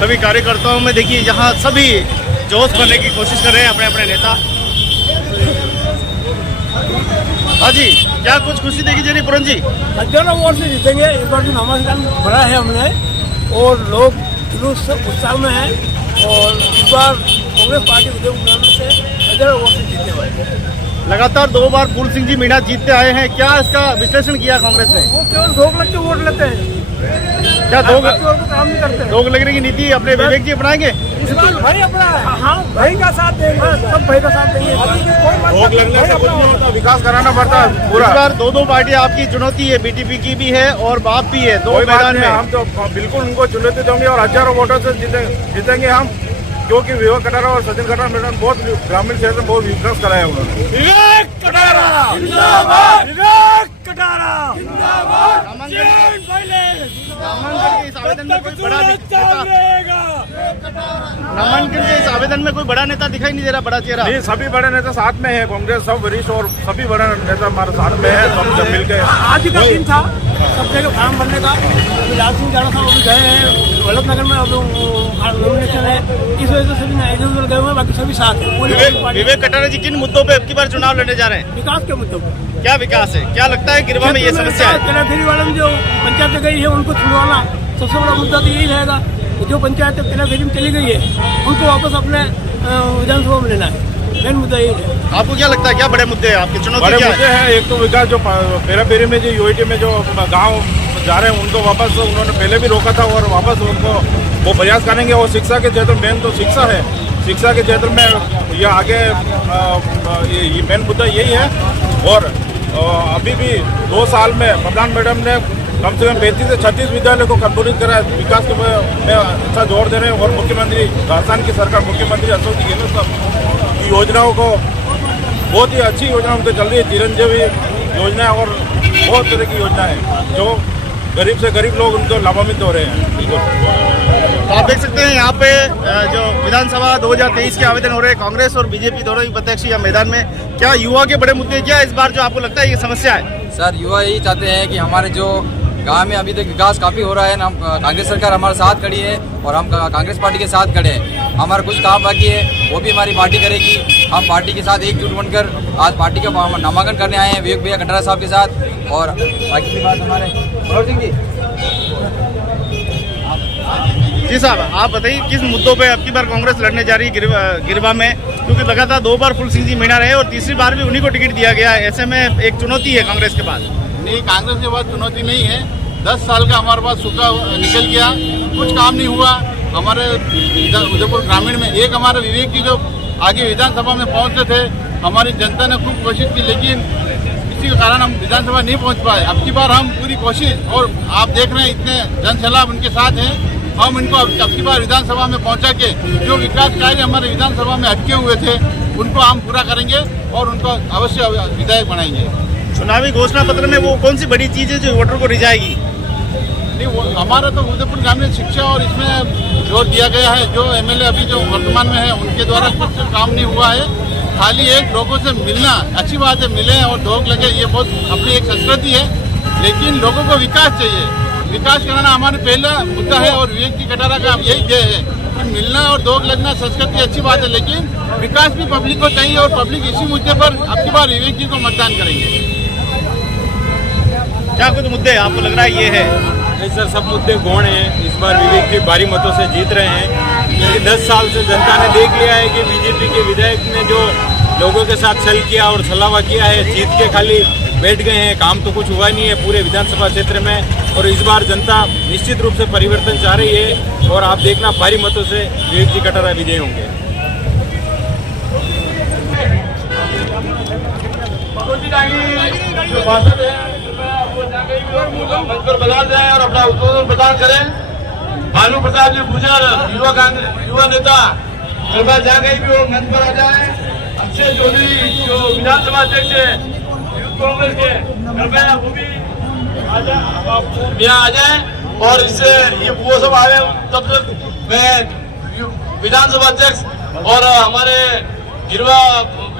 सभी कार्यकर्ताओं में देखिए जहाँ सभी जोश भरने की कोशिश कर रहे हैं अपने अपने नेता। हाँ जी, क्या कुछ खुशी देखी जा रही पूरन जी? हजारों वोट से जीतेंगे। इस बार जो नामांकन भरा है हमने और लोग जुलूस उत्साह में है और इस बार कांग्रेस पार्टी उदयपुर ग्रामीण से हजारों वोट से जीतने वाले। लगातार 2 बार फूल सिंह जी मीणा जीतते आए हैं, क्या इसका विश्लेषण किया कांग्रेस ने? वो केवल 2 लाख के वोट लेते हैं, क्या 2 काम नहीं करते। 2 लगने की नीति अपने विवेक जी अपनाएंगे? इस बार भाई अपना है। हाँ, भाई का साथ देंगे, सब भाई का साथ देंगे। विकास कराना पड़ता है पूरा। इस बार 2 पार्टियां आपकी चुनौती है, बीटीपी की भी है और बाप भी है, 2 मैदान में। हम तो बिल्कुल उनको चुनौती देंगे और हजारों वोटों से जीतेंगे हम, क्योंकि विवेक कटारा और सचिन कटारा मैडम बहुत ग्रामीण क्षेत्र में बहुत विकास कराया उन्होंने। विवेक कटारा जिंदाबाद, विवेक कटारा जिंदाबाद। नामांकन के इस आवेदन में कोई बड़ा नेता दिखाई नहीं दे रहा, बड़ा चेहरा नहीं। सभी बड़े नेता साथ में है, कांग्रेस सब वरिष्ठ और सभी बड़े नेता हमारे साथ में है। सब जब मिलकर आज का दिन था सब जगह फार्म भरने का। लाल सिंह जाड़ा साहब अभी गए हैं वल्लभ नगर में, अब नॉमिनेशन है, इस वजह से सभी इधर उधर गए हुए, बाकी सभी साथ है। विवेक कटारा जी किन मुद्दों पे अब की बार चुनाव लड़ने जा रहे हैं? विकास के मुद्दों पर। क्या विकास है? क्या लगता है गिरवा में ये समस्या है? तेलाफेरी वाले में जो पंचायत गई है उनको छुड़वाना सबसे बड़ा मुद्दा तो यही रहेगा। जो पंचायत तेलाफेरी में चली गई है उनको वापस अपने विधानसभा में लेना है, मेन मुद्दा यही है। आपको क्या लगता है क्या बड़े मुद्दे हैं आपके? चुनौती बड़े क्या मुद्दे हैं? एक तो विकास, जो पेरापेरी में जो यूआईटी में जो गाँव जा रहे हैं उनको वापस उन्होंने पहले भी रोका था और वापस उनको वो प्रयास करेंगे। और शिक्षा के क्षेत्र में मेन तो शिक्षा है, शिक्षा के क्षेत्र में यह आगे ये मेन मुद्दा यही है। और अभी भी 2 साल में प्रधान मैडम ने कम से कम 35 से 36 विद्यालय को कंपोजिट करा विकास में अच्छा जोर दे रहे हैं। और मुख्यमंत्री राजस्थान की सरकार, मुख्यमंत्री अशोक गहलोत साहब की योजनाओं को, बहुत ही अच्छी योजना उनसे चल रही है। चिरंजीवी योजना और बहुत तरह की योजना है जो गरीब से गरीब लोग उनको लाभान्वित हो रहे हैं। बिल्कुल, तो आप देख सकते हैं यहाँ पे जो विधानसभा 2023 के आवेदन हो रहे हैं, कांग्रेस और बीजेपी दोनों ही प्रत्याशी या मैदान में, क्या युवा के बड़े मुद्दे क्या इस बार जो आपको लगता है ये समस्या है? सर, युवा यही चाहते हैं कि हमारे जो गांव में अभी तक विकास काफ़ी हो रहा है ना, कांग्रेस सरकार हमारे साथ खड़ी है और हम कांग्रेस पार्टी के साथ खड़े हैं। हमारा कुछ काम बाकी है वो भी हमारी पार्टी करेगी। हम पार्टी के साथ एकजुट बनकर आज पार्टी का नामांकन करने आए हैं विवेक भैया कटरा साहब के साथ। और बाकी की बात हमारे मनोहर सिंह जी साहब, आप बताइए किस मुद्दों पे अब की बार कांग्रेस लड़ने जा रही है गिरवा में, क्योंकि लगातार 2 बार फुल सिंह जी मीणा रहे और तीसरी बार भी उन्हीं को टिकट दिया गया है। ऐसे में एक चुनौती है कांग्रेस के पास। नहीं, कांग्रेस के पास चुनौती नहीं है। 10 साल का हमारे पास सूखा निकल गया, कुछ काम नहीं हुआ। हमारे उदयपुर ग्रामीण में एक हमारे विवेक जी जो आगे विधानसभा में पहुंचते थे, हमारी जनता ने खूब कोशिश की, लेकिन इसी के कारण हम विधानसभा नहीं पहुंच पाए। अब की बार हम पूरी कोशिश, और आप देख रहे हैं इतने जनसैलाब उनके साथ हैं, हम इनको अब की बार विधानसभा में पहुंचा के जो विकास कार्य हमारे विधानसभा में अटके हुए थे उनको हम पूरा करेंगे और उनको अवश्य विधायक बनाएंगे। चुनावी घोषणा पत्र में वो कौन सी बड़ी चीज है जो वोटर को रिझाएगी? नहीं, वो हमारा तो उदयपुर ग्रामीण शिक्षा और इसमें जोर दिया गया है। जो एमएलए अभी जो वर्तमान में है उनके द्वारा कुछ काम नहीं हुआ है। खाली एक लोगों से मिलना अच्छी बात है, मिले और धोख लगे, ये बहुत अपनी एक संस्कृति है, लेकिन लोगों को विकास चाहिए। विकास कराना हमारा पहला मुद्दा है और विवेक जी कटारा का यही ध्येय है कि मिलना और धोख लगना संस्कृति अच्छी बात है, लेकिन विकास भी पब्लिक को चाहिए और पब्लिक इसी मुद्दे पर अब की बार विवेक जी को मतदान करेंगे। क्या कुछ मुद्दे आपको लग रहा है ये है? नहीं सर, सब मुद्दे गौण हैं। इस बार विवेक जी भारी मतों से जीत रहे हैं, क्योंकि 10 साल से जनता ने देख लिया है कि बीजेपी के विधायक ने जो लोगों के साथ छल किया और छलावा किया है, जीत के खाली बैठ गए हैं, काम तो कुछ हुआ नहीं है पूरे विधानसभा क्षेत्र में। और इस बार जनता निश्चित रूप से परिवर्तन चाह रही है और आप देखना भारी मतों से विवेक जी कटारा विजयी होंगे। जो भाषण है मंच पर बता जाए और अपना उद्बोधन प्रदान करें। भानु प्रताप जी गुजर युवा नेता कृपया जहाँ कहीं भी वो मंच पर आ जाए। अक्षय चौधरी जो विधानसभा अध्यक्ष है यूथ कांग्रेस के, कृपया वो भी यहाँ आ जाए। और इससे ये वो सब आए, तब तक मैं विधानसभा अध्यक्ष और हमारे गिरवा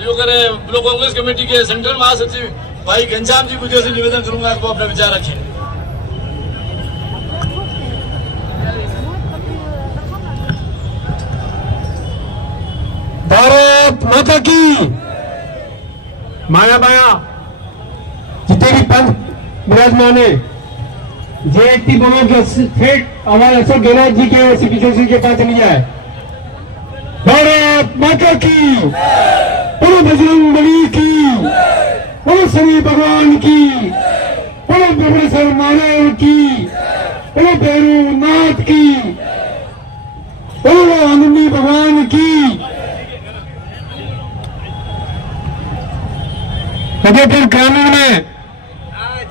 जो करे ब्लॉक कांग्रेस कमेटी के सेंट्रल महासचिव भाई घनश्याम जी गुजर से निवेदन करूंगा आपको अपना विचार रखें। भारत माता की माया माया जितने भी पंथ विराजमान है, जे बोलो जो ठेठ हमारे अशोक गहलोत जी के और सीपी जोशी के पास नहीं जाए। भारत माता की, बोलो बजरंग बली की, बोलो शनि भगवान की, बोलो बबरेश्वर महादेव की, बोलो भैरवनाथ की, बोलो आनंदी भगवान की। उदयपुर ग्रामीण में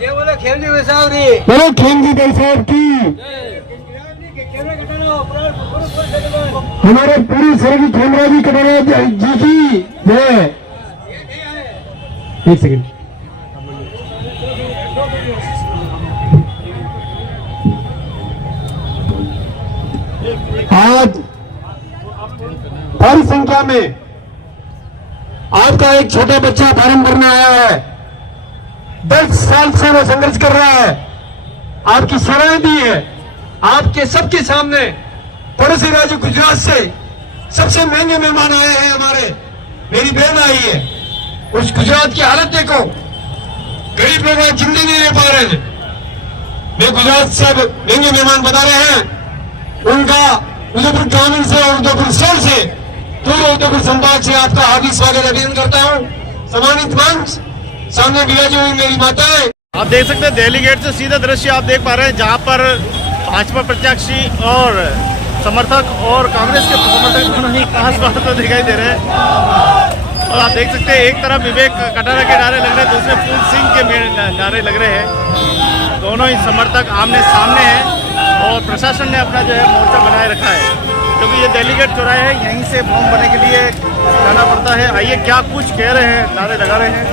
बोलो खेमजी साहब की, हमारे पूरी सरगी खेमराजी कटारा जी की जय। एक सेकंड, आज भारी संख्या में आपका एक छोटा बच्चा फार्म भरने आया है। 10 साल से वो संघर्ष कर रहा है, आपकी सेवाएं दी है। आपके सबके सामने पड़ोसी राज्य गुजरात से सबसे महंगे मेहमान आए हैं हमारे, मेरी बहन आई है। उस गुजरात की हालत देखो, गरीब लोग जिंदगी नहीं ले पा रहे हैं। वे गुजरात से महंगे मेहमान बता रहे हैं। उनका उदयपुर ग्रामीण से और उदयपुर शहर से, पूरे उदयपुर संभाग से आपका हार्दिक स्वागत अभिनंदन करता हूँ। सम्मानित मंच, सामने विराजी हुई मेरी माताएं। आप देख सकते हैं दिल्ली गेट से सीधा दृश्य आप देख पा रहे हैं, जहां पर भाजपा प्रत्याशी और समर्थक और कांग्रेस के समर्थक दोनों ही खास बात तो दिखाई दे रहे हैं। और आप देख सकते हैं एक तरफ विवेक कटारा के नारे लग रहे हैं, दूसरे फूल सिंह के नारे लग रहे हैं। दोनों ही समर्थक आमने सामने हैं और प्रशासन ने अपना जो है मोर्चा बनाए रखा है, क्योंकि ये डेलीगेट चौराहे है, यहीं से बम बनने के लिए जाना पड़ता है। आइए क्या कुछ कह रहे हैं, नारे लगा रहे हैं।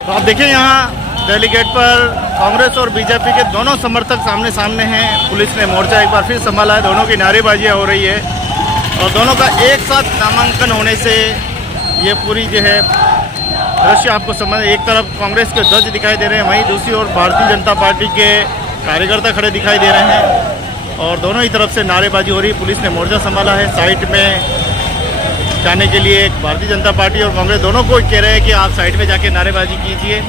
तो आप देखिए यहाँ डेलीगेट पर कांग्रेस और बीजेपी के दोनों समर्थक सामने सामने हैं। पुलिस ने मोर्चा एक बार फिर संभाला है, दोनों की नारेबाजियाँ हो रही है और दोनों का एक साथ नामांकन होने से ये पूरी जो है दृश्य आपको समझ, एक तरफ कांग्रेस के ध्वज दिखाई दे रहे हैं, वहीं दूसरी ओर भारतीय जनता पार्टी के कार्यकर्ता खड़े दिखाई दे रहे हैं और दोनों ही तरफ से नारेबाजी हो रही है। पुलिस ने मोर्चा संभाला है, साइड में जाने के लिए भारतीय जनता पार्टी और कांग्रेस दोनों को कह रहे हैं कि आप साइड में जाके नारेबाजी कीजिए।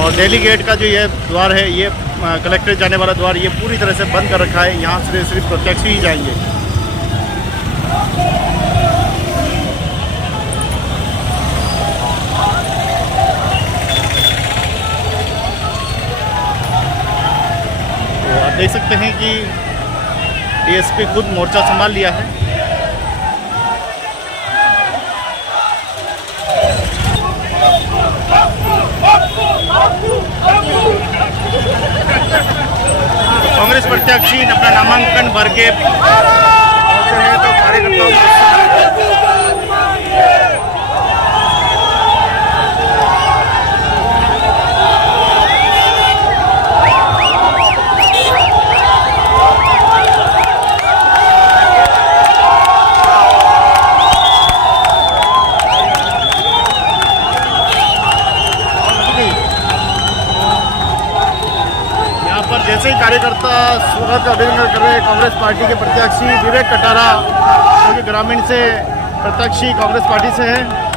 और दिल्ली गेट का जो ये द्वार है, ये कलेक्ट्रेट जाने वाला द्वार, ये पूरी तरह से बंद कर रखा है। यहाँ से सिर्फ प्रत्यक्ष ही जाएंगे। तो आप देख सकते हैं कि डीएसपी खुद मोर्चा संभाल लिया है। कांग्रेस प्रत्याशी अपना नामांकन भर के पहुंचे हैं तो कार्यकर्ताओं जैसे ही कार्यकर्ता सूरत अभिनंदन कर रहे हैं कांग्रेस पार्टी के प्रत्याशी विवेक कटारा, जो कि ग्रामीण से प्रत्याशी कांग्रेस पार्टी से है।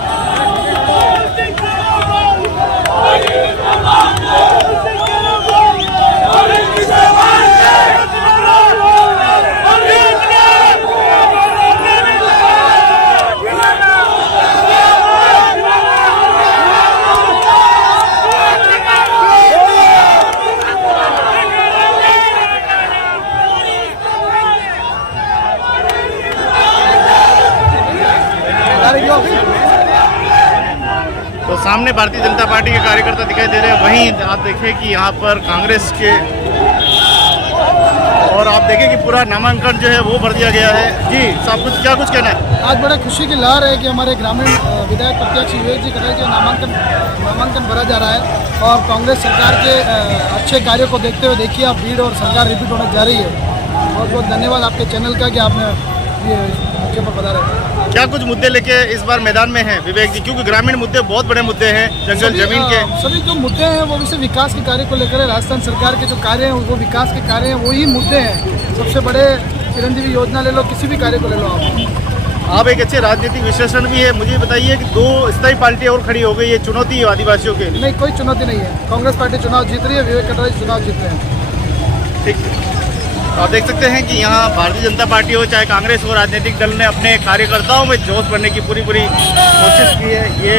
तो सामने भारतीय जनता पार्टी के कार्यकर्ता दिखाई दे रहे हैं, वहीं आप देखें कि यहाँ पर कांग्रेस के और आप देखें कि पूरा नामांकन जो है वो भर दिया गया है। जी साहब, कुछ कहना है? आज बड़ा खुशी की लहर है कि हमारे ग्रामीण विधायक प्रत्याशी विवेक जी कटारिया का नामांकन भरा जा रहा है और कांग्रेस सरकार के अच्छे कार्यों को देखते हुए देखिए आप भीड़ और सरकार रिपीट होने जा रही है। बहुत बहुत धन्यवाद आपके चैनल का कि आपने ये मौके पर बता रहे हैं। क्या कुछ मुद्दे लेके इस बार मैदान में हैं विवेक जी? क्योंकि ग्रामीण मुद्दे बहुत बड़े मुद्दे हैं, जंगल जमीन के सभी जो मुद्दे हैं वो विशेष विकास के कार्य को लेकर है। राजस्थान सरकार के जो कार्य हैं वो विकास के कार्य हैं, वही मुद्दे हैं। सबसे बड़े चिरंजीवी योजना ले लो, किसी भी कार्य को ले लो आप एक अच्छे राजनीतिक विश्लेषण भी है। मुझे बताइए कि 2 स्थायी पार्टी और खड़ी हो गई, ये चुनौती है आदिवासियों के लिए? नहीं, कोई चुनौती नहीं है। कांग्रेस पार्टी चुनाव जीत रही है, विवेक कटारिया चुनाव जीत रहे हैं। ठीक है, आप देख सकते हैं कि यहाँ भारतीय जनता पार्टी हो चाहे कांग्रेस हो, राजनीतिक दल ने अपने कार्यकर्ताओं में जोश भरने की पूरी कोशिश की है। ये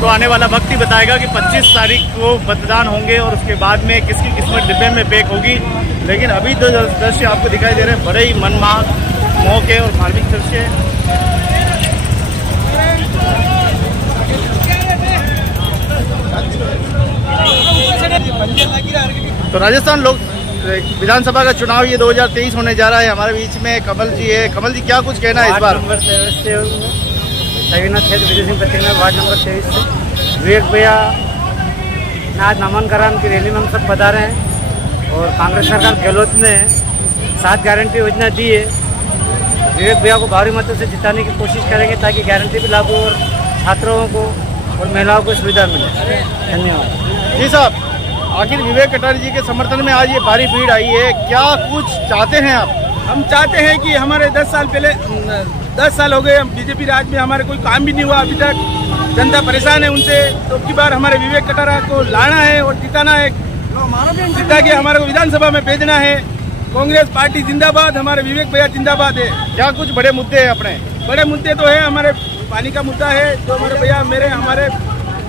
तो आने वाला वक्त ही बताएगा कि 25 तारीख को मतदान होंगे और उसके बाद में किसकी किस्मत डिब्बे में पैक होगी। लेकिन अभी तो दृश्य आपको दिखाई दे रहे हैं बड़े ही मनमोहक के और मार्मिक दृश्य। तो राजस्थान लोक विधानसभा का चुनाव ये 2023 होने जा रहा है। हमारे बीच में कमल जी है। कमल जी, क्या कुछ कहना है इस बार? सविनाथ क्षेत्र विजय सिंह पटेल वार्ड नंबर 23 से विवेक भैया आज नामांकन की रैली में हम सब बता रहे हैं और कांग्रेस सरकार गहलोत ने 7 गारंटी योजना दी है। विवेक भैया को भारी मतों से जिताने की कोशिश करेंगे ताकि गारंटी भी लागू और छात्रों को और महिलाओं को सुविधा मिले। धन्यवाद। जी साहब, आखिर विवेक कटारिया जी के समर्थन में आज ये भारी भीड़ आई है, क्या कुछ चाहते हैं आप? हम चाहते हैं कि हमारे 10 साल पहले 10 साल हो गए बीजेपी राज में, हमारे कोई काम भी नहीं हुआ अभी तक, जनता परेशान है उनसे। तो अब की बार हमारे विवेक कटारिया को लाना है और जिताना है, जिता के हमारे को विधानसभा में भेजना है। कांग्रेस पार्टी जिंदाबाद, हमारे विवेक भैया जिंदाबाद है। क्या कुछ बड़े मुद्दे हैं अपने? बड़े मुद्दे तो है, हमारे पानी का मुद्दा है जो हमारे भैया हमारे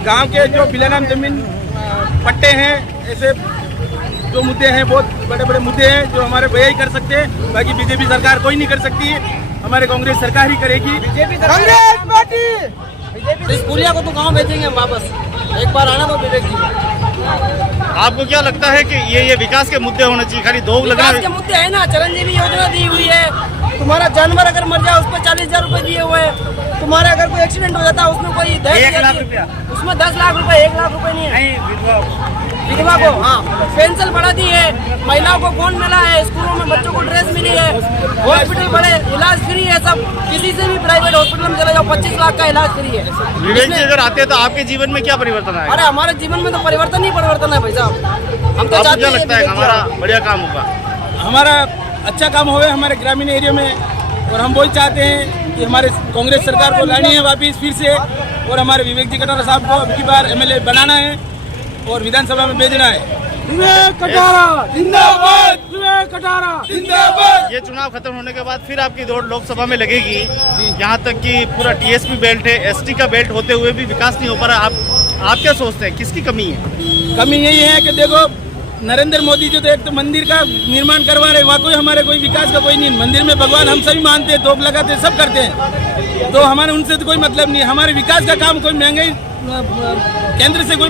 गाँव के जो बिलानाम जमीन पट्टे हैं, ऐसे जो मुद्दे हैं बहुत बड़े बड़े मुद्दे हैं जो हमारे भैया ही कर सकते हैं। बाकी बीजेपी सरकार कोई नहीं कर सकती है, हमारे कांग्रेस सरकार ही करेगी। कांग्रेस पार्टी इस पुलिया को तो गाँव भेजेंगे हम वापस, एक बार आना तो विवेक जी। आपको क्या लगता है कि ये विकास के मुद्दे होने चाहिए? खाली 2 विकास के मुद्दे है ना, चिरंजीवी योजना दी हुई है। तुम्हारा जानवर अगर मर जाए उस पर 40,000 रुपए दिए हुए हैं। तुम्हारे अगर कोई एक्सीडेंट हो जाता है उसमें कोई 1 लाख रुपया, उसमें 10 लाख रुपए, 1 लाख रुपए नहीं है विधवा को। हाँ, पेंशन बढ़ा दी है, महिलाओं को फोन मिला है, स्कूलों में बच्चों को ड्रेस मिली है, हॉस्पिटल बड़े, इलाज फ्री है सब। किसी से भी प्राइवेट हॉस्पिटल में चले जाओ, 25 लाख का इलाज फ्री है। विवेक जी अगर आते हैं तो आपके जीवन में क्या परिवर्तन आएगा? अरे हमारे जीवन में तो परिवर्तन ही परिवर्तन है भाई साहब। हम तो क्या लगता है हमारा बढ़िया काम होगा? हमारा अच्छा काम होगा हमारे ग्रामीण एरिया में, और हम वही चाहते हैं कि हमारे कांग्रेस सरकार को लानी है वापिस फिर से, और हमारे विवेक जी कटारिया साहब को अब की बार MLA बनाना है और विधानसभा में भेजना है। विवेक कटारिया जिंदाबाद, विवेक कटारिया जिंदाबाद। ये चुनाव खत्म होने के बाद फिर आपकी दौड़ लोकसभा में लगेगी। यहाँ तक कि पूरा TSP बेल्ट है, ST का बेल्ट होते हुए भी विकास नहीं हो पा रहा। आप क्या सोचते हैं, किसकी कमी है? कमी यही है कि देखो नरेंद्र मोदी जी तो एक तो मंदिर का निर्माण करवा रहे, वहाँ कोई हमारे कोई विकास का कोई नहीं। मंदिर में भगवान हम सभी मानते हैं, तोप लगाते हैं, सब करते हैं, तो हमारे उनसे तो कोई मतलब नहीं है। हमारे विकास का काम कोई महंगाई केंद्र से कोई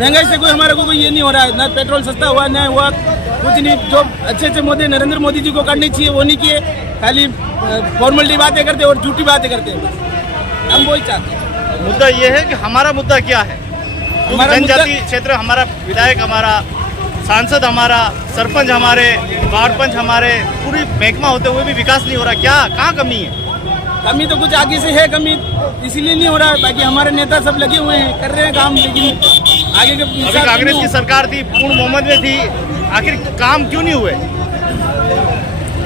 महंगाई से कोई हमारे को कोई ये नहीं हो रहा है, ना पेट्रोल सस्ता हुआ ना हुआ कुछ नहीं। जो अच्छे मुद्दे नरेंद्र मोदी जी को करने चाहिए वो नहीं किए, खाली फॉर्मेलिटी बातें करते और झूठी बातें करते हैं। हम वही चाहते हैं। मुद्दा ये है कि हमारा मुद्दा क्या है? हमारा जनजाति क्षेत्र, हमारा विधायक, हमारा सांसद, हमारा सरपंच, हमारे वार्ड पंच, हमारे पूरी महकमा होते हुए भी विकास नहीं हो रहा। क्या, कहाँ कमी है? कमी तो कुछ आगे से है, कमी इसीलिए नहीं हो रहा है। बाकी हमारे नेता सब लगे हुए हैं, कर रहे हैं काम, लेकिन आगे के अभी कांग्रेस की सरकार थी, पूर्ण मोहम्मद में थी, आखिर काम क्यों नहीं हुए?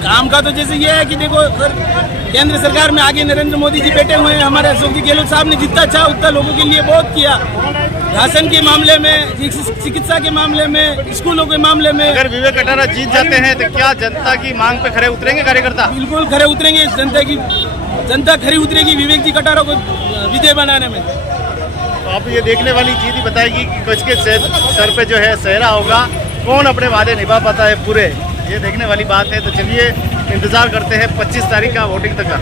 काम का तो जैसे ये है कि देखो सर, केंद्र सरकार में आगे नरेंद्र मोदी जी बैठे हुए हैं। हमारे अशोक जी गहलोत साहब ने जितना चाहा उतना लोगों के लिए बहुत किया, राशन के मामले में, चिकित्सा के मामले में, स्कूलों के मामले में। अगर विवेक कटारिया जीत जाते हैं तो क्या जनता की मांग पे खड़े उतरेंगे कार्यकर्ता? बिल्कुल खड़े उतरेंगे, जनता खड़ी उतरेगी विवेक जी कटारिया को विजय बनाने में। तो आप ये देखने वाली चीज ही बताएगी कि किसके सर पे जो है सहरा होगा, कौन अपने वादे निभा पाता है पूरे, ये देखने वाली बात है। तो चलिए इंतजार करते हैं 25 तारीख का वोटिंग तक का।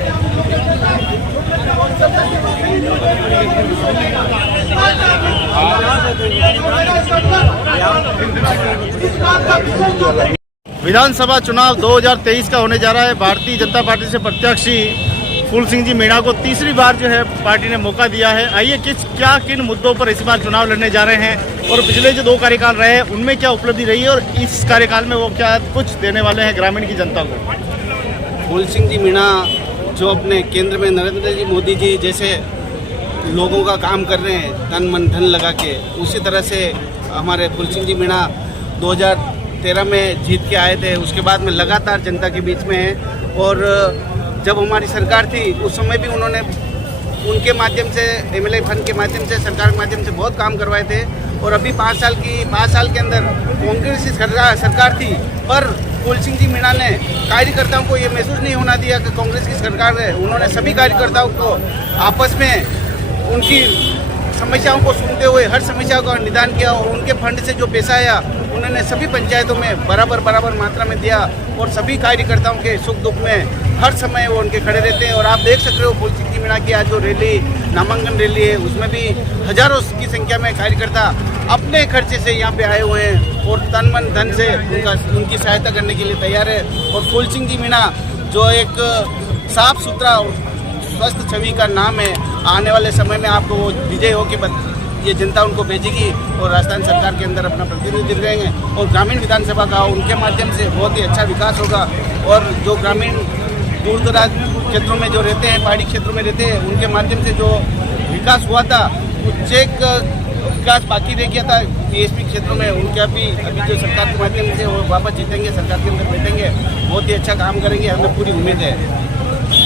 विधानसभा चुनाव 2023 का होने जा रहा है। भारतीय जनता पार्टी से प्रत्याशी फूल सिंह जी मीणा को तीसरी बार जो है पार्टी ने मौका दिया है। आइए किन मुद्दों पर इस बार चुनाव लड़ने जा रहे हैं और पिछले जो 2 कार्यकाल रहे हैं उनमें क्या उपलब्धि रही है और इस कार्यकाल में वो क्या कुछ देने वाले हैं ग्रामीण की जनता को। फूल सिंह जी मीणा जो अपने केंद्र में नरेंद्र जी मोदी जी जैसे लोगों का काम कर रहे हैं तन मन धन लगा के, उसी तरह से हमारे फूल सिंह जी मीणा 2013 में जीत के आए थे। उसके बाद में लगातार जनता के बीच में है और जब हमारी सरकार थी उस समय भी उन्होंने उनके माध्यम से एमएलए फंड के माध्यम से सरकार के माध्यम से बहुत काम करवाए थे। और अभी 5 साल के अंदर कांग्रेस की सरकार थी, पर फूल सिंह जी मीणा ने कार्यकर्ताओं को ये महसूस नहीं होना दिया कि कांग्रेस की सरकार है। उन्होंने सभी कार्यकर्ताओं को आपस में उनकी समस्याओं को सुनते हुए हर समस्या का निदान किया और उनके फंड से जो पैसा आया उन्होंने सभी पंचायतों में बराबर मात्रा में दिया और सभी कार्यकर्ताओं के सुख दुख में हर समय वो उनके खड़े रहते हैं। और आप देख सकते हो फूल सिंह जी मीणा की आज जो रैली नामांकन रैली है उसमें भी हजारों की संख्या में कार्यकर्ता अपने खर्चे से यहाँ पे आए हुए हैं और तन मन धन से उनकी सहायता करने के लिए तैयार है। और फूल सिंह जी मीणा जो एक साफ सुथरा स्वस्थ छवि का नाम है, आने वाले समय में आपको वो विजय होकर ये जनता उनको भेजेगी और राजस्थान सरकार के अंदर अपना प्रतिनिधित्व करेंगे और ग्रामीण विधानसभा का उनके माध्यम से बहुत ही अच्छा विकास होगा। और जो ग्रामीण दूर दराज क्षेत्रों में जो रहते हैं, पहाड़ी क्षेत्रों में रहते हैं, उनके माध्यम से जो विकास हुआ था कुछ एक विकास बाकी रह गया था पीएसपी क्षेत्रों में, उनका भी अभी जो सरकार के माध्यम से वो वापस जीतेंगे, सरकार के अंदर बैठेंगे, बहुत ही अच्छा काम करेंगे, हमें पूरी उम्मीद है।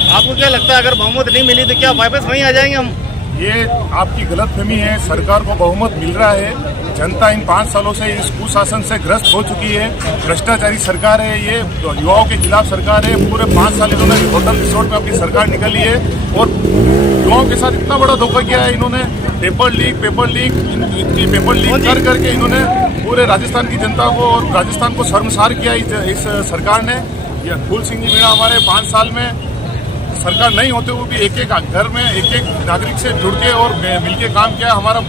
आपको क्या लगता है अगर बहुमत नहीं मिली तो क्या वापस वहीं आ जाएंगे हम? ये आपकी गलतफहमी है। सरकार को बहुमत मिल रहा है। जनता इन 5 सालों से इस कुशासन से ग्रस्त हो चुकी है। भ्रष्टाचारी सरकार है, ये युवाओं के खिलाफ सरकार है। पूरे 5 साल इन्होंने होटल रिसोर्ट में अपनी सरकार निकाली है और युवाओं के साथ इतना बड़ा धोखा किया है इन्होंने। पेपर लीक कर करके इन्होंने पूरे राजस्थान की जनता को और राजस्थान को शर्मसार किया इस सरकार ने। ये फूल सिंह जी मीणा हमारे 5 साल में सरकार नहीं होते हुए भी एक घर में एक नागरिक से जुड़ के और मिलके काम किया। हमारा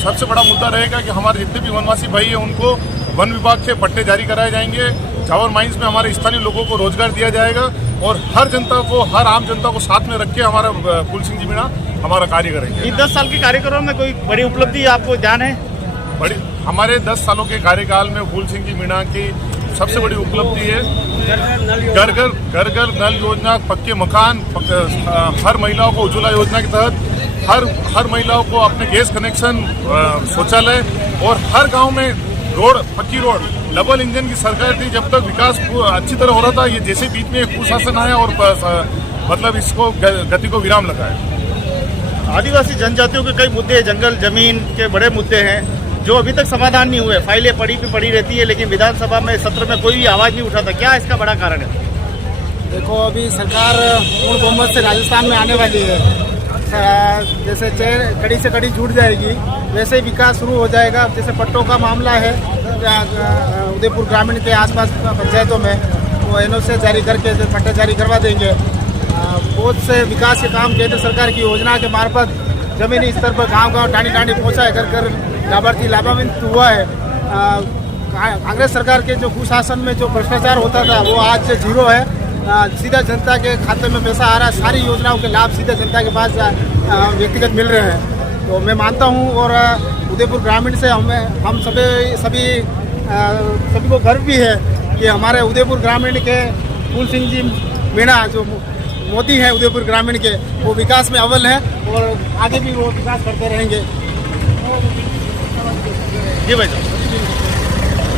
सबसे बड़ा मुद्दा रहेगा कि हमारे जितने भी वनवासी भाई हैं उनको वन विभाग से पट्टे जारी कराए जाएंगे। चावल माइंस में हमारे स्थानीय लोगों को रोजगार दिया जाएगा और हर जनता को, हर आम जनता को साथ में रख के हमारा फूल सिंह जी मीणा हमारा कार्य करेंगे। इन 10 साल के कार्यक्रम में कोई बड़ी उपलब्धि आपको ध्यान है? हमारे 10 सालों के कार्यकाल में फूल सिंह जी मीणा की सबसे बड़ी उपलब्धि है घर घर नल योजना, पक्के मकान, हर महिलाओं को उज्ज्वला योजना के तहत हर महिलाओं को अपने गैस कनेक्शन, शौचालय और हर गांव में रोड, पक्की रोड। डबल इंजन की सरकार थी जब तक विकास अच्छी तरह हो रहा था। ये जैसे बीच में एक कुशासन आया और मतलब इसको गति को विराम लगा है। आदिवासी जनजातियों के कई मुद्दे, जंगल जमीन के बड़े मुद्दे हैं जो अभी तक समाधान नहीं हुए। फाइलें पड़ी रहती है लेकिन विधानसभा में सत्र में कोई भी आवाज़ नहीं उठाता। क्या इसका बड़ा कारण है? देखो, अभी सरकार पूर्ण बहुमत से राजस्थान में आने वाली है। जैसे चेन कड़ी से कड़ी जुड़ जाएगी वैसे ही विकास शुरू हो जाएगा। जैसे पट्टों का मामला है, उदयपुर ग्रामीण के आसपास पंचायतों में वो एनओसी जारी करके पट्टे जारी करवा देंगे। बहुत से विकास के काम केंद्र सरकार की योजना के मार्फत जमीनी स्तर पर गांव टानी पहुंचा है, कर लाभार्थी लाभान्वित हुआ है। कांग्रेस सरकार के जो कुशासन में जो भ्रष्टाचार होता था वो आज से जीरो है। सीधा जनता के खाते में पैसा आ रहा है। सारी योजनाओं के लाभ सीधे जनता के पास व्यक्तिगत मिल रहे हैं। तो मैं मानता हूँ और उदयपुर ग्रामीण से हम सभी को गर्व भी है कि हमारे उदयपुर ग्रामीण के फूल सिंह जी मीणा जो मोदी हैं उदयपुर ग्रामीण के, वो विकास में अव्वल हैं और आगे भी वो विकास करते रहेंगे। जी भाई,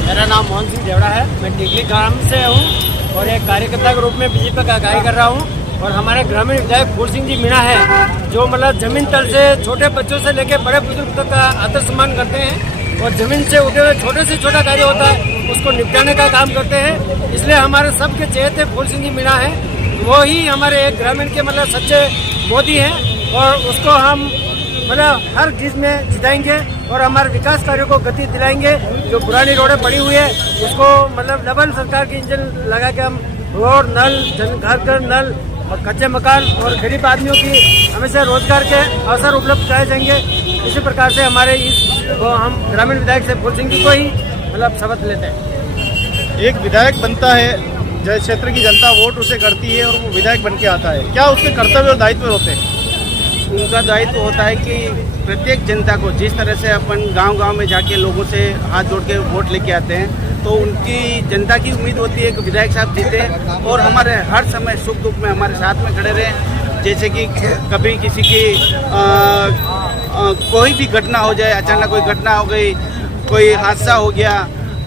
मेरा नाम मोहन सिंह देवड़ा है। मैं टिकली ग्राम से हूँ और एक कार्यकर्ता के रूप में बीजेपी का कार्य कर रहा हूँ। और हमारे ग्रामीण विधायक फूल सिंह जी मीणा है जो मतलब जमीन तल से छोटे बच्चों से लेकर बड़े बुजुर्ग तक का आदर सम्मान करते हैं और जमीन से उठे हुए छोटे से छोटा कार्य होता है उसको निपटाने का काम करते हैं। इसलिए हमारे सबके चहेते फूल सिंह जी मीणा है। वो ही हमारे एक ग्रामीण के मतलब सच्चे मोदी हैं और उसको हम मतलब हर चीज़ में जिताएंगे और हमारे विकास कार्यों को गति दिलाएंगे। जो पुरानी रोडें पड़ी हुई है उसको मतलब डबल सरकार की इंजन लगा के हम रोड, नल, घर नल और कच्चे मकान और गरीब आदमियों की हमेशा रोजगार के अवसर उपलब्ध कराए जाएंगे। इसी प्रकार से हमारे हम ग्रामीण विधायक से फूल सिंह जी को ही मतलब शपथ लेते हैं। एक विधायक बनता है, जय क्षेत्र की जनता वोट उसे करती है और वो विधायक बन के आता है, क्या उसके कर्तव्य और दायित्व होते हैं? उनका दायित्व होता है कि प्रत्येक जनता को जिस तरह से अपन गांव-गांव में जाके लोगों से हाथ जोड़ के वोट लेके आते हैं, तो उनकी जनता की उम्मीद होती है कि विधायक साहब जीते और हमारे हर समय सुख दुख में हमारे साथ में खड़े रहें। जैसे कि कभी किसी की कोई भी घटना हो जाए, अचानक कोई घटना हो गई, कोई हादसा हो गया,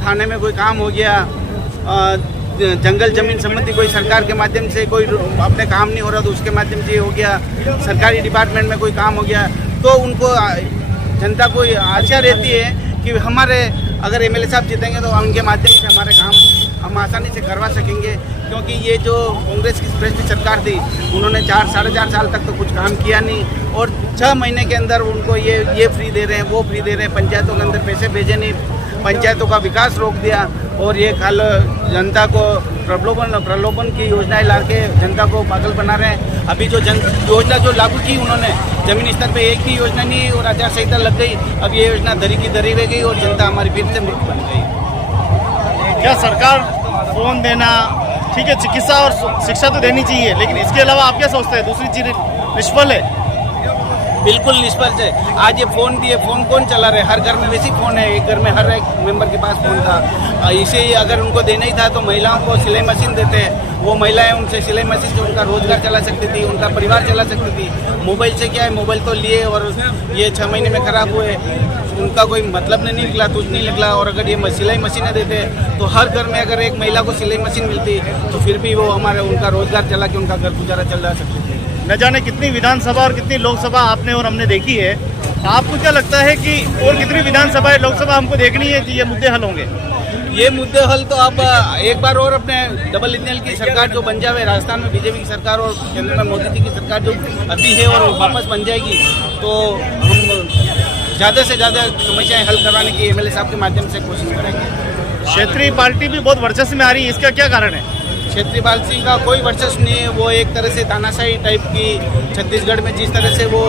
थाने में कोई काम हो गया, जंगल जमीन संबंधी कोई सरकार के माध्यम से कोई अपने काम नहीं हो रहा तो उसके माध्यम से हो गया, सरकारी डिपार्टमेंट में कोई काम हो गया, तो उनको जनता को आशा रहती है कि हमारे अगर एमएलए साहब जीतेंगे तो उनके माध्यम से हमारे काम हम आसानी से करवा सकेंगे। क्योंकि ये जो कांग्रेस की भ्रष्ट सरकार थी, उन्होंने 4-4.5 साल तक तो कुछ काम किया नहीं और 6 महीने के अंदर उनको ये फ्री दे रहे हैं, वो फ्री दे रहे हैं, पंचायतों के अंदर पैसे भेजे नहीं, पंचायतों का विकास रोक दिया और ये कल जनता को प्रलोभन की योजनाएं ला के जनता को पागल बना रहे हैं। अभी जो योजना जो लागू की उन्होंने जमीन स्तर पे एक भी योजना नहीं और आचार संहिता लग गई, अब ये योजना धरी की धरी रह गई और जनता हमारी फिर से मूर्ख बन गई। क्या सरकार फोन देना ठीक है, चिकित्सा और शिक्षा तो देनी चाहिए, लेकिन इसके अलावा आप क्या सोचते हैं दूसरी चीज निष्फल है? बिल्कुल निष्फल है। आज ये फ़ोन दिए, फ़ोन कौन चला रहे? हर घर में वैसी फ़ोन है, एक घर में हर एक मेंबर के पास फ़ोन था। इसे अगर उनको देना ही था तो महिलाओं को सिलाई मशीन देते, वो महिलाएं उनसे सिलाई मशीन से उनका रोजगार चला सकती थी, उनका परिवार चला सकती थी। मोबाइल से क्या है, मोबाइल तो लिए और ये 6 महीने में ख़राब हुए, उनका कोई मतलब नहीं निकला, कुछ नहीं निकला। और अगर ये सिलाई मशीनें देते तो हर घर में अगर एक महिला को सिलाई मशीन मिलती तो फिर भी वो हमारे उनका रोजगार चला के उनका घर गुजारा चल जा सकती थी। न जाने कितनी विधानसभा और कितनी लोकसभा आपने और हमने देखी है, आपको क्या लगता है कि और कितनी विधानसभा लोकसभा हमको देखनी है कि ये मुद्दे हल होंगे? ये मुद्दे हल तो आप एक बार और अपने डबल इंजन की सरकार जो बन जाए, राजस्थान में बीजेपी की सरकार और केंद्र में मोदी जी की सरकार जो अभी है और वापस बन जाएगी, तो हम ज़्यादा से ज़्यादा समस्याएं हल करवाने की एमएलए साहब के माध्यम से कोशिश करेंगे। क्षेत्रीय पार्टी भी बहुत वर्चस्व में आ रही है, इसका क्या कारण है? क्षेत्रीय पार्टी का कोई वर्चस्व नहीं है, वो एक तरह से तानाशाही टाइप की छत्तीसगढ़ में जिस तरह से वो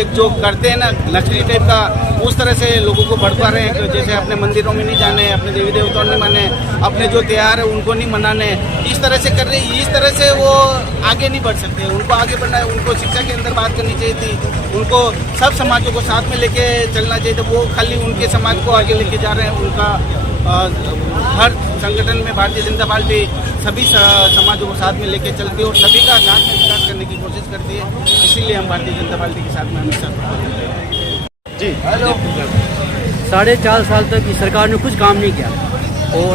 एक जो करते हैं ना नकली टाइप का, उस तरह से लोगों को भड़का रहे हैं कि जैसे अपने मंदिरों में नहीं जाने, अपने देवी देवताओं नहीं माने, अपने जो त्योहार है उनको नहीं मनाने, इस तरह से कर रहे हैं। इस तरह से वो आगे नहीं बढ़ सकते, उनको आगे बढ़ना है, उनको शिक्षा के अंदर बात करनी चाहिए थी, उनको सब समाजों को साथ में लेके चलना चाहिए था। वो खाली उनके समाज को आगे लेके जा रहे हैं। उनका हर संगठन में भारतीय जनता पार्टी सभी समाजों को साथ में लेके चलती है और सभी का साथ में विकास करने की कोशिश करती है, इसीलिए हम भारतीय जनता पार्टी के साथ में हमेशा जी। 4.5 साल तक इस सरकार ने कुछ काम नहीं किया और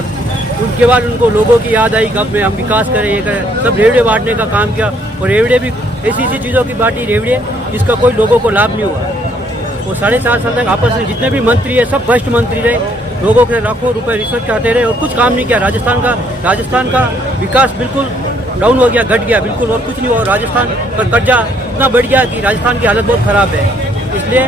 उनके बाद उनको लोगों की याद आई कब में हम विकास करें, ये करें, सब रेवड़े बांटने का काम किया और रेवड़े भी ऐसी चीज़ों की बांटी रेवड़े जिसका कोई लोगों को लाभ नहीं हुआ। और 4.5 साल तक आपस में जितने भी मंत्री है सब भ्रष्ट मंत्री रहे, लोगों के लाखों रुपए रिश्वत चाहते रहे और कुछ काम नहीं किया। राजस्थान का विकास बिल्कुल डाउन हो गया, घट गया बिल्कुल, और कुछ नहीं हुआ। राजस्थान पर कर्जा इतना बढ़ गया कि राजस्थान की हालत बहुत ख़राब है। इसलिए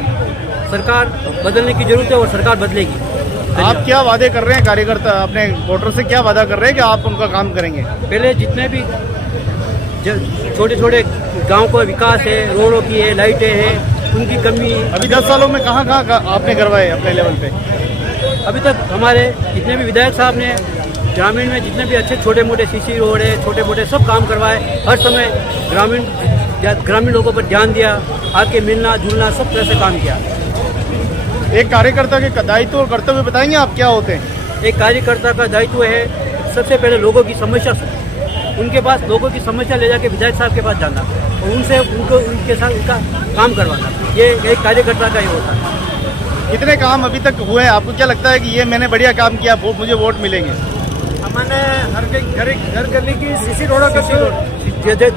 सरकार बदलने की जरूरत है और सरकार बदलेगी। आप क्या वादे कर रहे हैं कार्यकर्ता अपने वोटर से, क्या वादा कर रहे हैं कि आप उनका काम करेंगे? पहले जितने भी छोटे छोटे गाँव का विकास है, रोडों की है, लाइटें हैं, उनकी कमी। अभी 10 सालों में कहाँ आपने करवाए अपने लेवल पे? अभी तक हमारे जितने भी विधायक साहब ने ग्रामीण में जितने भी अच्छे छोटे मोटे सीसी रोड है, छोटे मोटे सब काम करवाए। हर समय ग्रामीण लोगों पर ध्यान दिया, आके मिलना जुलना सब तरह से काम किया। एक कार्यकर्ता के दायित्व और कर्तव्य बताएंगे आप क्या होते हैं? एक कार्यकर्ता का दायित्व है सबसे पहले लोगों की समस्या, उनके पास लोगों की समस्या ले जाके विधायक साहब के पास जाना और उनसे उनके साथ उनका काम करवाना, ये एक कार्यकर्ता का ही होता है। कितने काम अभी तक हुए हैं? आपको क्या लगता है कि ये मैंने बढ़िया काम किया, मुझे वोट मिलेंगे? हमने हर घर गली की सीसी रोड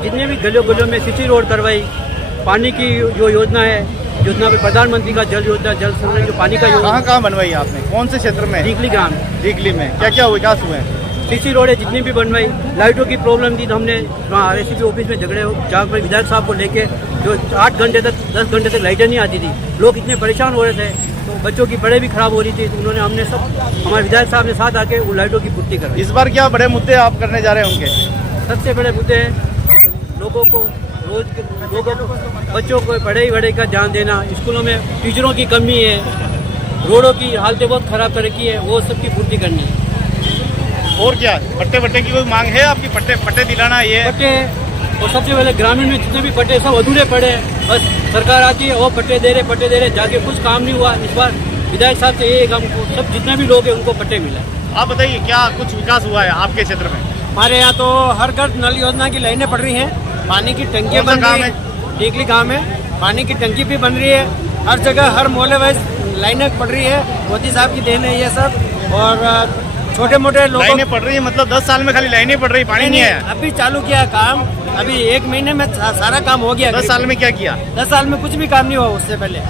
जितने भी गलियों में सीसी रोड करवाई। पानी की जो योजना है, योजना पे प्रधानमंत्री का जल योजना, जल संरक्षण जो पानी का योजना। कहाँ बनवाई आपने, कौन से क्षेत्र में? दीगली ग्राम। दीगली में क्या क्या विकास हुए हैं? सीसी रोड है जितनी भी बनवाई। लाइटों की प्रॉब्लम थी तो हमने RSP ऑफिस में झगड़े जहाँ पर विधायक साहब को लेके जो 8 घंटे तक 10 घंटे तक लाइटें नहीं आती थी, लोग इतने परेशान हो रहे थे, तो बच्चों की पढ़ाई भी खराब हो रही थी, तो उन्होंने हमने हमारे विधायक साहब ने साथ आके वो लाइटों की पूर्ति करवाई। इस बार क्या बड़े मुद्दे आप करने जा रहे हैं उनके? सबसे बड़े मुद्दे हैं लोगों को बच्चों को पढ़ाई का ध्यान देना, स्कूलों में टीचरों की कमी है, रोडों की हालतें बहुत खराब कर रखी है, वो सबकी पूर्ति करनी है। और क्या पट्टे पट्टे की कोई मांग है आपकी? पट्टे पट्टे दिलाना ये पट्टे और सबसे पहले ग्रामीण में जितने भी पट्टे सब अधूरे पड़े हैं। बस सरकार आती है वो पट्टे दे रहे जाके कुछ काम नहीं हुआ। इस बार विधायक साहब से ये हमको सब जितने भी लोग हैं उनको पट्टे मिला। आप बताइए क्या कुछ विकास हुआ है आपके क्षेत्र में? हमारे यहाँ तो हर घर नल योजना की लाइनें पड़ रही हैं, पानी की टंकियाँ बन रही हैं। टीकली गाँव में पानी की टंकी भी बन रही है, हर जगह हर मोहल्ले वाइज लाइनें पड़ रही है। मोदी साहब की देन है ये सब। और छोटे मोटे लोग लाइनें पड़ रही है मतलब 10 साल में खाली लाइनें पड़ रही, पानी नहीं है? अभी चालू किया काम, अभी 1 महीने में सारा काम हो गया। 10 साल में क्या किया? 10 साल में कुछ भी काम नहीं हुआ उससे पहले।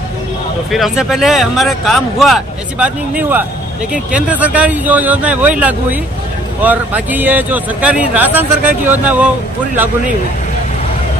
तो फिर उससे पहले हमारा काम हुआ, ऐसी बात नहीं हुआ, लेकिन केंद्र सरकार की जो योजना है वही लागू हुई और बाकी ये जो सरकारी राजस्थान सरकार की योजना वो पूरी लागू नहीं हुई।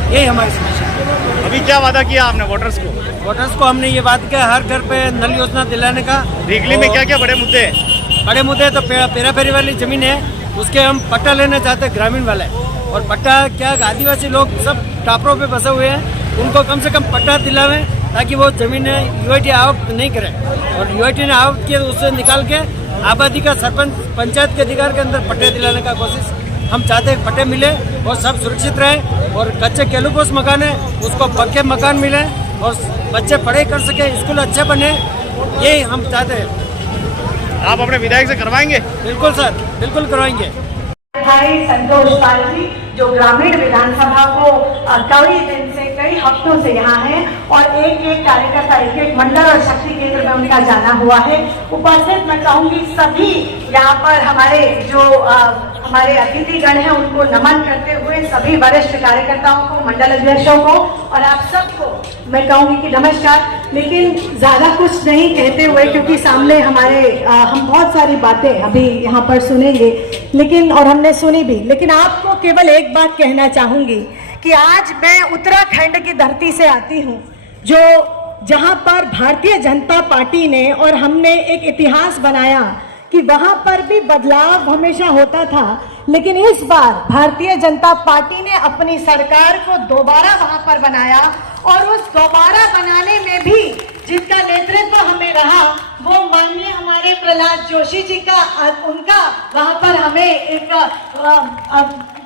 यही हमारी समस्या। अभी क्या वादा किया आपने वोटर्स को? वोटर्स को हमने ये बात किया हर घर पे नल योजना दिलाने का। टीकली में क्या क्या बड़े मुद्दे हैं? बड़े मुद्दे तो पेरा फेरी वाली जमीन है, उसके हम पट्टा लेना चाहते हैं ग्रामीण वाले। और पट्टा क्या आदिवासी लोग सब टापरों पे बसे हुए हैं, उनको कम से कम पट्टा दिलावें ताकि वो जमीन यूआईटी आवक नहीं करे। और यूआईटी ने आवक किया उससे निकाल के आबादी का सरपंच पंचायत के अधिकार के अंदर पट्टे दिलाने का कोशिश हम चाहते हैं। पट्टे मिले और सब सुरक्षित रहे और कच्चे केलुपोस मकान है उसको पक्के मकान मिले और बच्चे पढ़ाई कर सके, स्कूल अच्छे बने, यही हम चाहते हैं। आप अपने विधायक से करवाएंगे? बिल्कुल सर, बिल्कुल करवाएंगे। भाई संतोष पाल जी जो ग्रामीण विधानसभा को कई दिन से कई हफ्तों से यहाँ है और एक एक कार्यकर्ता एक एक मंडल और शक्ति केंद्र में उनका जाना हुआ है। उपस्थित मैं कहूँगी सभी यहाँ पर हमारे जो हमारे अतिथिगण हैं उनको नमन करते हुए सभी वरिष्ठ कार्यकर्ताओं को, मंडल अध्यक्षों को और आप सबको मैं कहूँगी कि नमस्कार। लेकिन ज़्यादा कुछ नहीं कहते हुए क्योंकि सामने हमारे हम बहुत सारी बातें अभी यहाँ पर सुनेंगे लेकिन और हमने सुनी भी, लेकिन आपको केवल एक बात कहना चाहूँगी कि आज मैं उत्तराखंड की धरती से आती हूँ जो जहाँ पर भारतीय जनता पार्टी ने और हमने एक इतिहास बनाया कि वहां पर भी बदलाव हमेशा होता था, लेकिन इस बार भारतीय जनता पार्टी ने अपनी सरकार को दोबारा वहां पर बनाया और उस दोबारा बनाने में भी जिनका नेतृत्व हमें रहा वो माननीय हमारे प्रहलाद जोशी जी का, उनका वहां पर हमें एक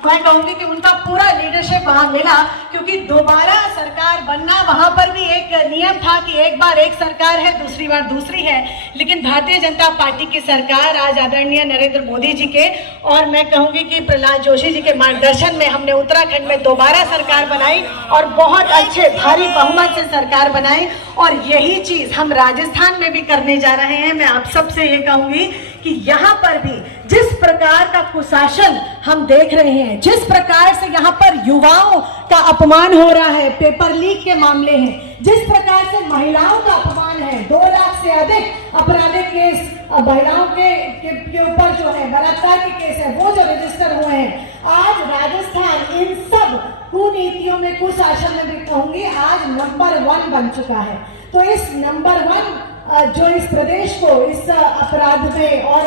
मैं कहूंगी कि उनका पूरा लीडरशिप वहां मिला क्योंकि दोबारा सरकार बनना वहां पर भी एक नियम था कि एक बार एक सरकार है दूसरी बार दूसरी है, लेकिन भारतीय जनता पार्टी की सरकार आज आदरणीय नरेंद्र मोदी जी के और मैं कहूंगी कि प्रहलाद जोशी जी के मार्गदर्शन में हमने उत्तराखंड में दोबारा सरकार बनाई और बहुत अच्छे भारी बहुमत से सरकार बनाई और यही चीज हम राजस्थान में भी करने जा रहे हैं। मैं आप सबसे ये कहूंगी कि यहाँ पर भी जिस प्रकार का कुशासन हम देख रहे हैं, जिस प्रकार से यहाँ पर युवाओं का अपमान हो रहा है, पेपर लीक के मामले हैं, जिस प्रकार से महिलाओं का अपमान है, 2 लाख से अधिक आपराधिक केस महिलाओं के ऊपर जो है बलात्कार के केस है वो जो रजिस्टर हुए हैं। आज राजस्थान इन सब कुनीतियों में, कुशासन में भी कहूंगी आज नंबर 1 बन चुका है। तो इस नंबर 1 जो इस प्रदेश को इस अपराध में और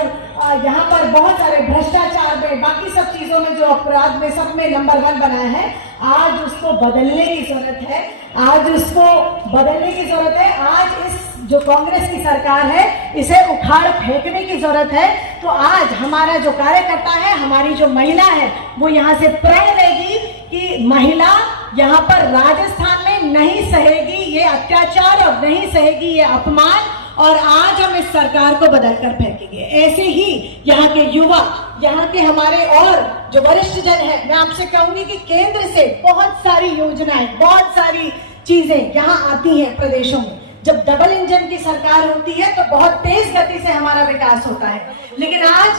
यहाँ पर बहुत सारे भ्रष्टाचार में बाकी सब चीजों में जो अपराध में सब में नंबर 1 बनाया है, आज उसको बदलने की जरूरत है। आज उसको बदलने की जरूरत है। आज इस जो कांग्रेस की सरकार है इसे उखाड़ फेंकने की जरूरत है। तो आज हमारा जो कार्यकर्ता है, हमारी जो महिला है वो यहाँ से प्रण लेगी कि महिला यहाँ पर राजस्थान में नहीं सहेगी ये अत्याचार और नहीं सहेगी ये अपमान और आज हम इस सरकार को बदल कर फेंकेंगे। ऐसे ही यहाँ के युवा, यहाँ के हमारे और जो वरिष्ठ जन है, मैं आपसे कहूंगी कि केंद्र से बहुत सारी योजनाएं, बहुत सारी चीजें यहाँ आती हैं प्रदेशों में। जब डबल इंजन की सरकार होती है तो बहुत तेज गति से हमारा विकास होता है, लेकिन आज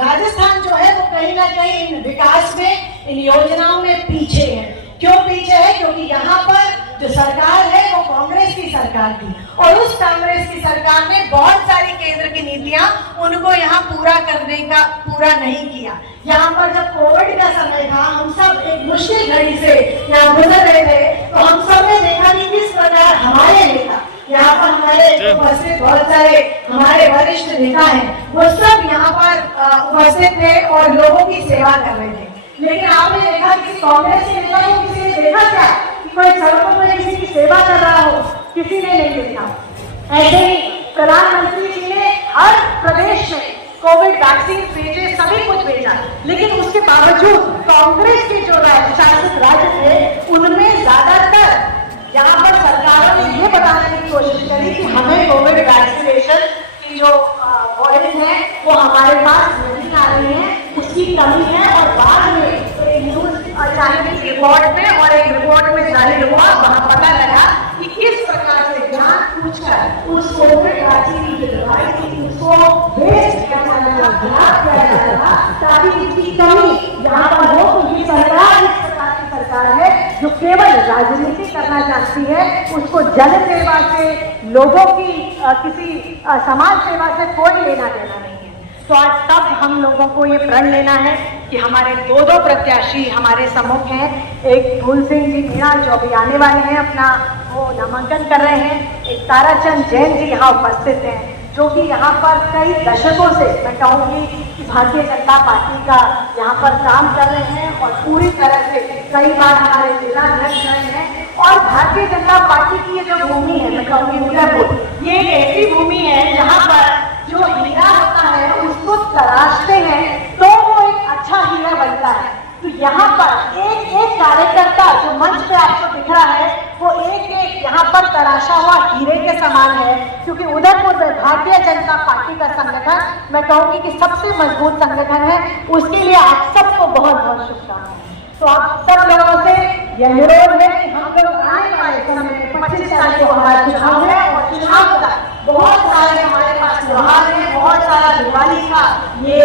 राजस्थान जो है वो कहीं ना कहीं इन विकास में, इन योजनाओं में पीछे है। क्यों पीछे है? क्योंकि यहाँ पर जो सरकार है वो कांग्रेस की सरकार थी और उस कांग्रेस की सरकार ने बहुत सारी केंद्र की नीतियां उनको यहाँ पूरा करने का पूरा नहीं किया। यहाँ पर जब कोविड का समय था, हम सब एक मुश्किल घड़ी से यहाँ गुजर रहे थे, तो हम सब ने देखा कि किस प्रकार हमारे नेता, यहाँ पर हमारे उपस्थित बहुत सारे हमारे वरिष्ठ नेता हैं, वो सब यहाँ पर उपस्थित थे और लोगों की सेवा कर रहे थे। लेकिन आपने देखा कि कांग्रेस के नेता को किसी ने देखा क्या कि कोई सड़कों पर किसी की सेवा कर रहा हो? किसी ने नहीं देखा। ऐसे ही प्रधानमंत्री जी ने हर प्रदेश में कोविड वैक्सीन भेजे, सभी कुछ भेजा, लेकिन उसके बावजूद कांग्रेस के जो शासित राज्य थे उनमें ज्यादातर यहाँ पर सरकारों ने ये बताने की कोशिश करी कि हमें कोविड वैक्सीनेशन की जो वॉइस है वो हमारे पास नहीं आ रही है, उसकी कमी है। और बाद में एक न्यूज अचानक रिपोर्ट में और एक रिपोर्ट में जाहिर हुआ, वहां पता लगा कि किस प्रकार से जान पूछकर उस कोविड वैक्सीन की दवाई थी उसको वेस्ट किया जा रहा था ताकि उसकी कमी यहाँ पर हो। तो ये सरकार इस प्रकार की सरकार है जो केवल राजनीति करना चाहती है, उसको जन सेवा से, लोगों की किसी समाज सेवा से कोई लेना देना नहीं है। तो आज तब हम लोगों को ये प्रण लेना है कि हमारे दो प्रत्याशी हमारे सम्मुख हैं। एक फूल सिंह जी मीणा जो अभी आने वाले हैं, अपना वो नामांकन कर रहे हैं। एक ताराचंद जैन जी यहाँ उपस्थित हैं जो कि यहाँ पर कई दशकों से मैं कहूँगी कि भारतीय जनता पार्टी का यहाँ पर काम कर रहे हैं और पूरी तरह से कई बार हमारे जिला अध्यक्ष रहे हैं। और भारतीय जनता पार्टी की ये जो भूमि है, मैं कहूँगी उदयपुर, ये एक ऐसी भूमि है जहाँ पर जो हीरा होता है उसको तराशते हैं तो वो एक अच्छा हीरा बनता है। तो यहाँ पर एक एक कार्यकर्ता जो मंच पे आपको दिख रहा है वो एक एक यहाँ पर तराशा हुआ हीरे के समान है, क्योंकि उदयपुर में भारतीय जनता पार्टी का संगठन मैं कहूँगी कि सबसे मजबूत संगठन है। उसके लिए आप सबको बहुत बहुत शुभकामनाएं। तो आप सब लोगों से यह अनुरोध है कि हम लोग आने वाले समय में 25 तारीख को हमारा चुनाव है और चुनाव का बहुत सारे हमारे पास त्योहार है, बहुत सारा दिवाली का ये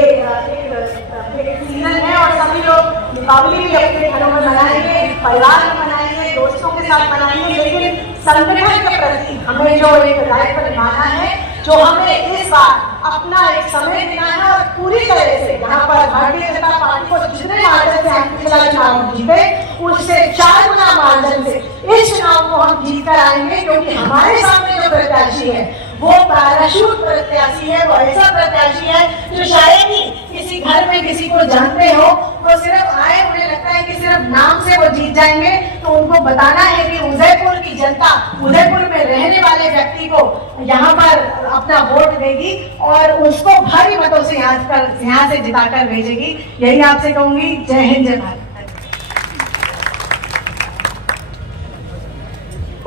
एक सीजन है और सभी लोग दीपावली भी अपने घरों में मनाएंगे, परिवार में मनाएंगे, दोस्तों के साथ मनाएंगे। लेकिन संगठन के प्रति हमें जो एक दायित्व निभाना है, जो हमें इस बार अपना एक समय देना है और पूरी तरह से यहाँ पर भारतीय जनता पार्टी को जितने मार्जिन से हम पिछला चुनाव जीते उससे 4 गुना मार्जिन से इस चुनाव को हम जीत कर आएंगे, क्योंकि हमारे सामने जो प्रत्याशी है वो पैराशूट प्रत्याशी है, वो ऐसा प्रत्याशी है जो शायद ही किसी घर में किसी को जानते हो, वो सिर्फ आए, उन्हें लगता है कि सिर्फ नाम से वो जीत जाएंगे। तो उनको बताना है कि उदयपुर की जनता उदयपुर में रहने वाले व्यक्ति को यहाँ पर अपना वोट देगी और उसको भारी मतों से यहाँ से जिताकर भेजेगी। यही आपसे कहूंगी। जय हिंद, जय भारत।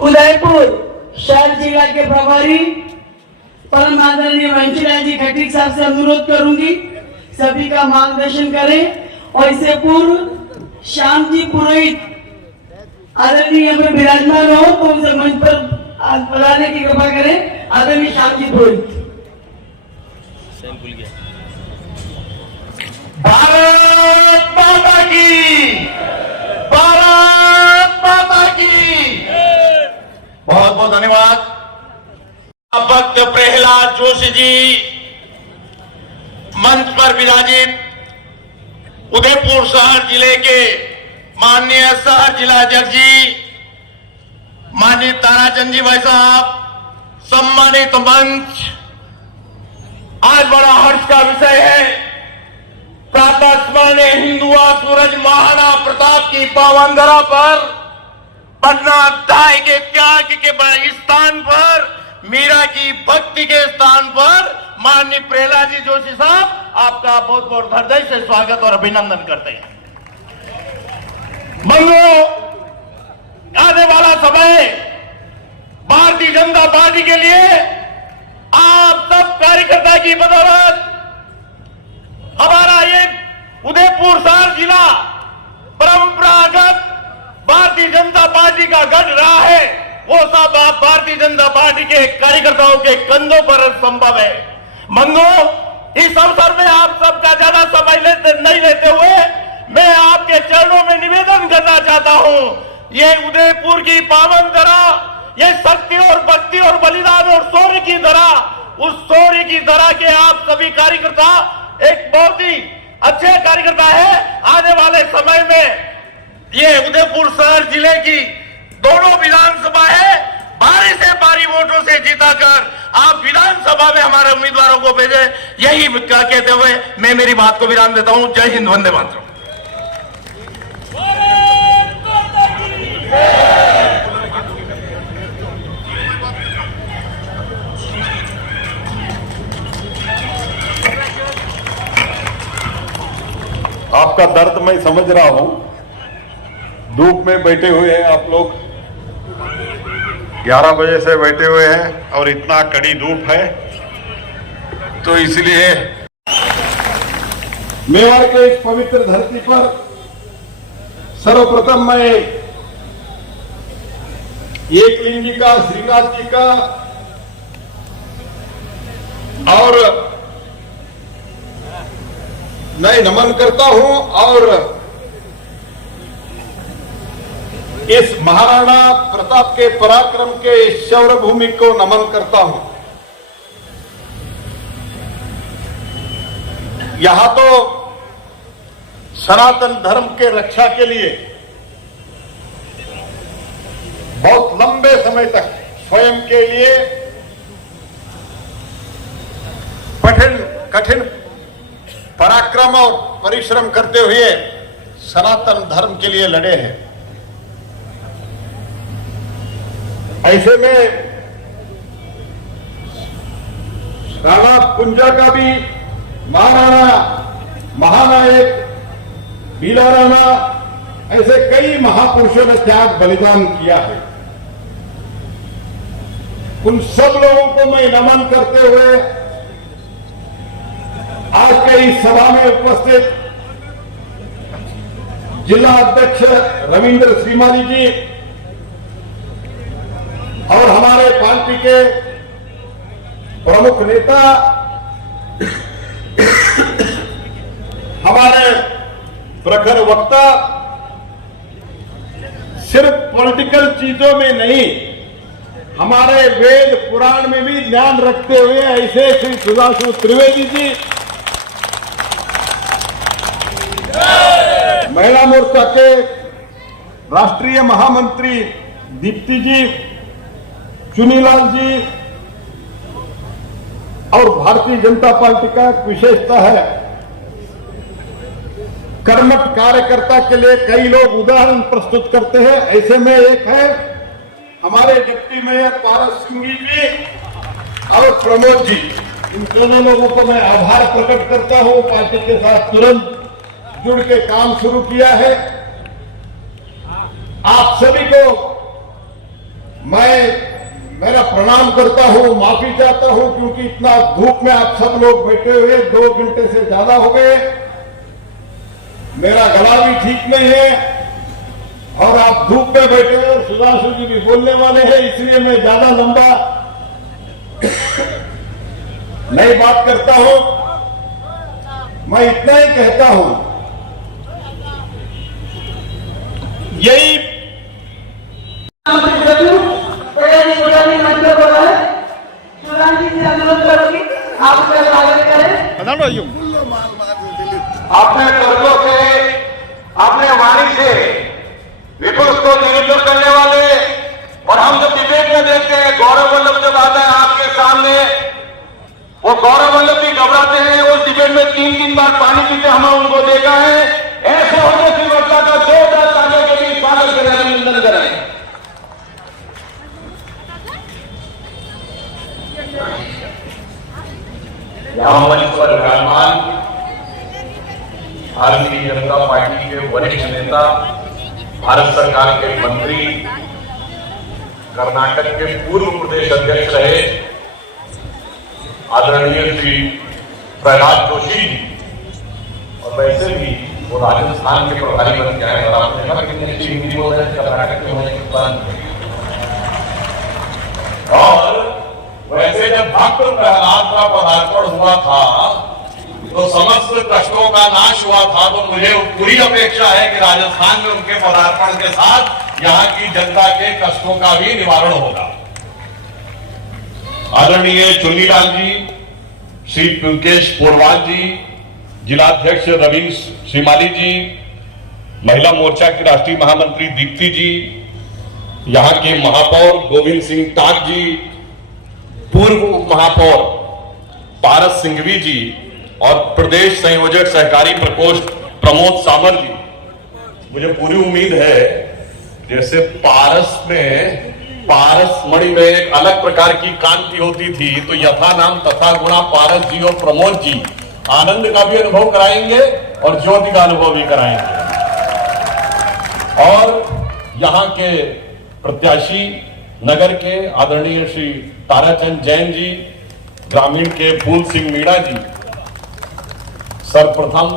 उदयपुर शहर जिला के प्रभारी परम आदरणीय वंशीलाल जी खटीक साहब से अनुरोध करूंगी सभी का मार्गदर्शन करें। और इससे पूर्व श्याम जी पुरोहित आदरणीय में विराजमान हो तो उनसे मंच पर बुलाने की कृपा करें। आदरणीय श्याम जी पुरोहित। भारत माता की, भारत माता की। बहुत बहुत धन्यवाद। भक्त प्रहलाद जोशी जी मंच पर विराजित उदयपुर शहर जिले के माननीय शहर जिला अध्यक्ष जी, माननीय ताराचंद जी भाई साहब, सम्मानित मंच, आज बड़ा हर्ष का विषय है। प्रातः स्मरणीय हिंदुआ सूरज महाराणा प्रताप की पावन धरा पर, पन्ना दाई के त्याग के स्थान पर, मीरा की भक्ति के स्थान पर माननीय प्रहलाद जी जोशी साहब आपका बहुत बहुत हृदय से स्वागत और अभिनंदन करते हैं। बंधुओं, आने वाला समय भारतीय जनता पार्टी के लिए आप सब कार्यकर्ता की बदौलत हमारा ये उदयपुर शहर जिला परंपरागत भारतीय जनता पार्टी का गढ़ रहा है। वो सब आप भारतीय जनता पार्टी के कार्यकर्ताओं के कंधों पर संभव है। बंधुओं, इस अवसर में आप सबका ज्यादा समय नहीं लेते हुए मैं आपके चरणों में निवेदन करना चाहता हूं। ये उदयपुर की पावन धरा, ये शक्ति और भक्ति और बलिदान और शौर्य की धरा, उस शौर्य की धरा के आप सभी कार्यकर्ता एक बहुत ही अच्छे कार्यकर्ता है। आने वाले समय में ये उदयपुर शहर जिले की दोनों विधानसभा है, भारी से भारी वोटों से जीताकर आप विधानसभा में हमारे उम्मीदवारों को भेजे। यही कहते हुए मैं मेरी बात को विराम देता हूं। जय हिंद, वंदे मातरम। मैं समझ रहा हूं, धूप में बैठे हुए हैं आप लोग, 11 बजे से बैठे हुए हैं और इतना कड़ी धूप है, तो इसलिए मेवाड़ के इस पवित्र धरती पर सर्वप्रथम मैं एकलिंगी का, श्रीनाथ जी का और मैं नमन करता हूं और इस महाराणा प्रताप के पराक्रम के इस शौर्य भूमि को नमन करता हूं। यहां तो सनातन धर्म के रक्षा के लिए बहुत लंबे समय तक स्वयं के लिए कठिन पराक्रम और परिश्रम करते हुए सनातन धर्म के लिए लड़े हैं। ऐसे में राणा कुंजा का भी महाराणा, महानायक, भीला राणा, ऐसे कई महापुरुषों ने त्याग बलिदान किया है। उन सब लोगों को मैं नमन करते हुए आज के इस सभा में उपस्थित जिला अध्यक्ष रविंद्र श्रीमाली जी और हमारे पार्टी के प्रमुख नेता, हमारे प्रखर वक्ता, सिर्फ पॉलिटिकल चीजों में नहीं, हमारे वेद पुराण में भी ध्यान रखते हुए ऐसे श्री सुधांशु त्रिवेदी जी, महिला मोर्चा के राष्ट्रीय महामंत्री दीप्ति जी, चुनीलाल जी और भारतीय जनता पार्टी का एक विशेषता है, कर्मठ कार्यकर्ता के लिए कई लोग उदाहरण प्रस्तुत करते हैं। ऐसे में एक है हमारे डिप्टी मेयर पारस सिंह जी और प्रमोद जी। इन दोनों लोगों को मैं आभार प्रकट करता हूं, पार्टी के साथ तुरंत जुड़ के काम शुरू किया है। आप सभी को मेरा प्रणाम करता हूं, माफी चाहता हूं क्योंकि इतना धूप में आप सब लोग बैठे हुए 2 घंटे से ज्यादा हो गए, मेरा गला भी ठीक नहीं है और आप धूप में बैठे हुए और सुधांशु जी भी बोलने वाले हैं, इसलिए मैं ज्यादा लंबा नहीं बात करता हूं। मैं इतना ही कहता हूं, यही आपका स्वागत करें। अपने तर्कों से, अपने वाणी से विपक्ष को निरुद्ध करने वाले, और हम जब डिबेट में देखते हैं गौरव वल्लभ जब आता है आपके सामने, वो गौरव वल्लभ भी घबराते हैं। उस डिबेट में 3 बार पानी पीते हमने उनको देखा है। ऐसे होने की वर्षा का 2 ताने के लिए स्वागत करें, अभिनंदन करें। यहां मंच पर विराजमान भारतीय जनता पार्टी के वरिष्ठ नेता, भारत सरकार के मंत्री, कर्नाटक के पूर्व प्रदेश अध्यक्ष रहे आदरणीय श्री प्रहलाद जोशी जी, और वैसे भी वो राजस्थान के प्रभारी बन गए हैं। आपने देखा कितनी अच्छी हिंदी बोल रहे हैं कर्नाटक के होने के बाद। और वैसे जब भक्त प्रहलाद का पदार्पण हुआ था तो समस्त कष्टों का नाश हुआ था, तो मुझे पूरी अपेक्षा है कि राजस्थान में उनके पदार्पण के साथ यहाँ की जनता के कष्टों का भी निवारण होगा। आदरणीय चुन्नीलाल जी, श्री पिंकेश पोरवाल जी, जिलाध्यक्ष रविंद्र श्रीमाली जी, महिला मोर्चा की राष्ट्रीय महामंत्री दीप्ति जी, यहाँ के महापौर गोविंद सिंह टाक जी, पूर्व उप महापौर पारस सिंघवी जी और प्रदेश संयोजक सहकारी प्रकोष्ठ प्रमोद सामर जी। मुझे पूरी उम्मीद है जैसे पारस मणि में एक अलग प्रकार की कांति होती थी, तो यथा नाम तथा गुणा पारस जी और प्रमोद जी आनंद का भी अनुभव कराएंगे और ज्योति का अनुभव भी कराएंगे। और यहाँ के प्रत्याशी नगर के आदरणीय श्री ताराचंद जैन जी, ग्रामीण के फूल सिंह मीणा जी। सर्वप्रथम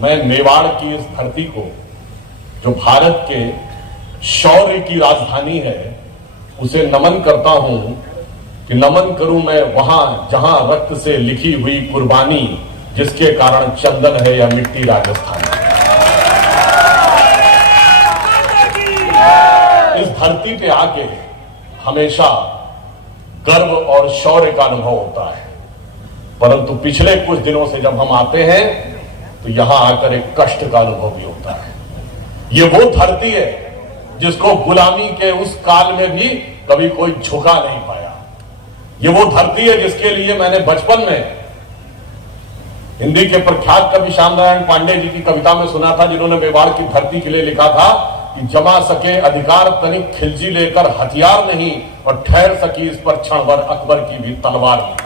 मैं मेवाड़ की इस धरती को, जो भारत के शौर्य की राजधानी है, उसे नमन करता हूं कि नमन करूं मैं वहां जहां रक्त से लिखी हुई कुर्बानी, जिसके कारण चंदन है या मिट्टी राजस्थान। इस धरती पे आके हमेशा गर्व और शौर्य का अनुभव होता है, परंतु पिछले कुछ दिनों से जब हम आते हैं तो यहां आकर एक कष्ट का अनुभव भी होता है। ये वो धरती है जिसको गुलामी के उस काल में भी कभी कोई झुका नहीं पाया। ये वो धरती है जिसके लिए मैंने बचपन में हिंदी के प्रख्यात कवि श्याम नारायण पांडे जी की कविता में सुना था, जिन्होंने मेवाड़ की धरती के लिए लिखा था कि जमा सके अधिकार तनिक खिलजी लेकर हथियार नहीं, और ठहर सकी इस पर क्षण भर अकबर की भी तलवार नहीं।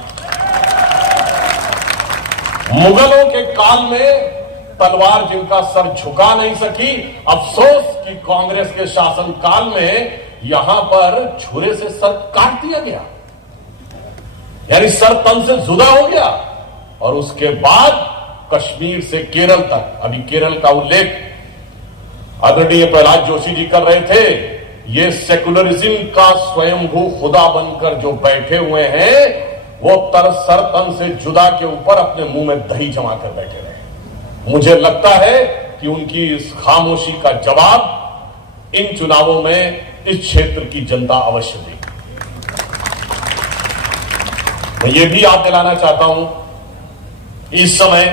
मुगलों के काल में तलवार जिनका सर झुका नहीं सकी, अफसोस कि कांग्रेस के शासन काल में यहां पर छुरे से सर काट दिया गया, यानी सर तन से जुदा हो गया। और उसके बाद कश्मीर से केरल तक, अभी केरल का उल्लेख आदरणीय प्रहलाद जोशी जी कर रहे थे, ये सेकुलरिज्म का स्वयंभू खुदा बनकर जो बैठे हुए हैं, वो सर तन से जुदा के ऊपर अपने मुंह में दही जमा कर बैठे रहे। मुझे लगता है कि उनकी इस खामोशी का जवाब इन चुनावों में इस क्षेत्र की जनता अवश्य देगी। मैं ये भी याद दिलाना चाहता हूं, इस समय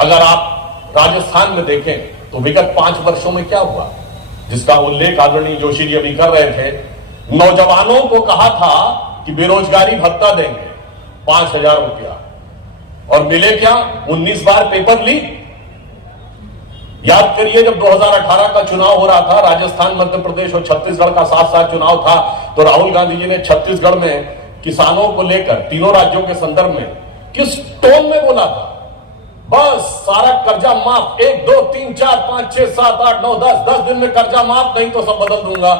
अगर आप राजस्थान में देखें तो विगत 5 वर्षों में क्या हुआ, जिसका उल्लेख आदरणीय जोशी जी अभी कर रहे थे। नौजवानों को कहा था कि बेरोजगारी भत्ता देंगे 5,000 रुपया, और मिले क्या? 19 बार पेपर लीक। याद करिए, जब 2018 का चुनाव हो रहा था, राजस्थान, मध्य प्रदेश और छत्तीसगढ़ का साथ साथ चुनाव था, तो राहुल गांधी जी ने छत्तीसगढ़ में किसानों को लेकर तीनों राज्यों के संदर्भ में किस टोन में बोला था? बस सारा कर्जा माफ, 1 2 3 4 5 6 7 8 9 10 दिन में कर्जा माफ, नहीं तो सब बदल दूंगा।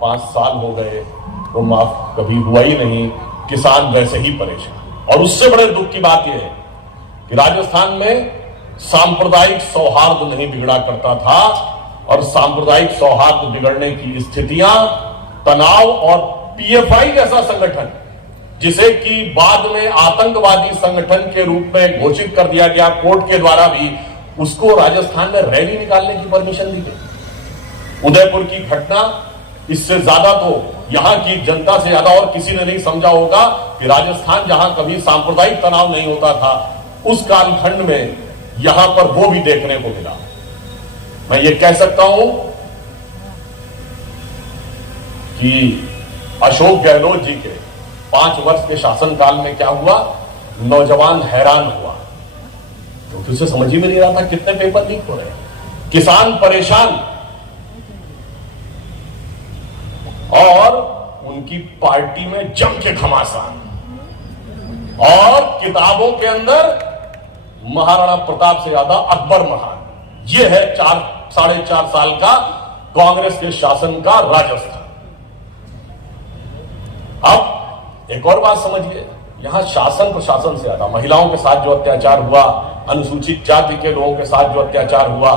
5 साल हो गए, वो माफ कभी हुआ ही नहीं, किसान वैसे ही परेशान। और उससे बड़े दुख की बात यह है कि राजस्थान में सांप्रदायिक सौहार्द नहीं बिगड़ा करता था, और सांप्रदायिक सौहार्द बिगड़ने की स्थितियां तनाव और पीएफआई जैसा संगठन, जिसे कि बाद में आतंकवादी संगठन के रूप में घोषित कर दिया गया कोर्ट के द्वारा भी, उसको राजस्थान में रैली निकालने की परमिशन दी गई। उदयपुर की घटना, इससे ज्यादा तो यहां की जनता से ज्यादा और किसी ने नहीं समझा होगा कि राजस्थान जहां कभी सांप्रदायिक तनाव नहीं होता था, उस कालखंड में यहां पर वो भी देखने को मिला। मैं ये कह सकता हूं कि अशोक गहलोत जी के 5 वर्ष के शासनकाल में क्या हुआ, नौजवान हैरान हुआ, क्योंकि उसे समझ ही में नहीं रहा था कितने पेपर लीक हो रहे हैं, किसान परेशान, और उनकी पार्टी में जम के घमासान, और किताबों के अंदर महाराणा प्रताप से ज्यादा अकबर महान। यह है 4.5 साल का कांग्रेस के शासन का राजस्थान। अब एक और बात समझिए, यहां शासन प्रशासन से ज्यादा महिलाओं के साथ जो अत्याचार हुआ, अनुसूचित जाति के लोगों के साथ जो अत्याचार हुआ,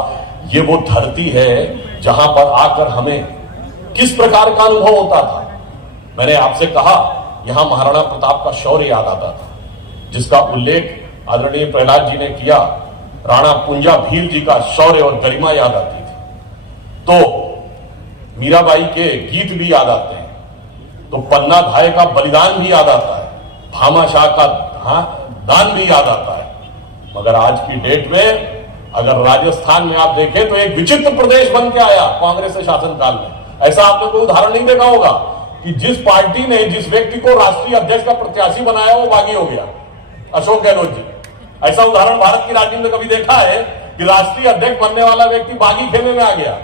ये वो धरती है जहां पर आकर हमें किस प्रकार का अनुभव होता था। मैंने आपसे कहा, यहां महाराणा प्रताप का शौर्य याद आता था, जिसका उल्लेख आदरणीय प्रहलाद जी ने किया। राणा पुंजा भील जी का शौर्य और गरिमा याद आती थी, तो मीराबाई के गीत भी याद आते हैं, तो पन्ना धाय का बलिदान भी याद आता है, भामाशाह का दान भी याद आता है। मगर आज की डेट में अगर राजस्थान में आप देखें तो एक विचित्र प्रदेश बन के आया कांग्रेस के शासनकाल में। ऐसा आपने कोई उदाहरण नहीं देखा होगा कि जिस पार्टी ने जिस व्यक्ति को राष्ट्रीय अध्यक्ष का प्रत्याशी बनाया, वो बागी हो गया, अशोक गहलोत जी। ऐसा उदाहरण भारत की राजनीति में कभी देखा है कि राष्ट्रीय अध्यक्ष बनने वाला व्यक्ति बागी खेमे में आ गया?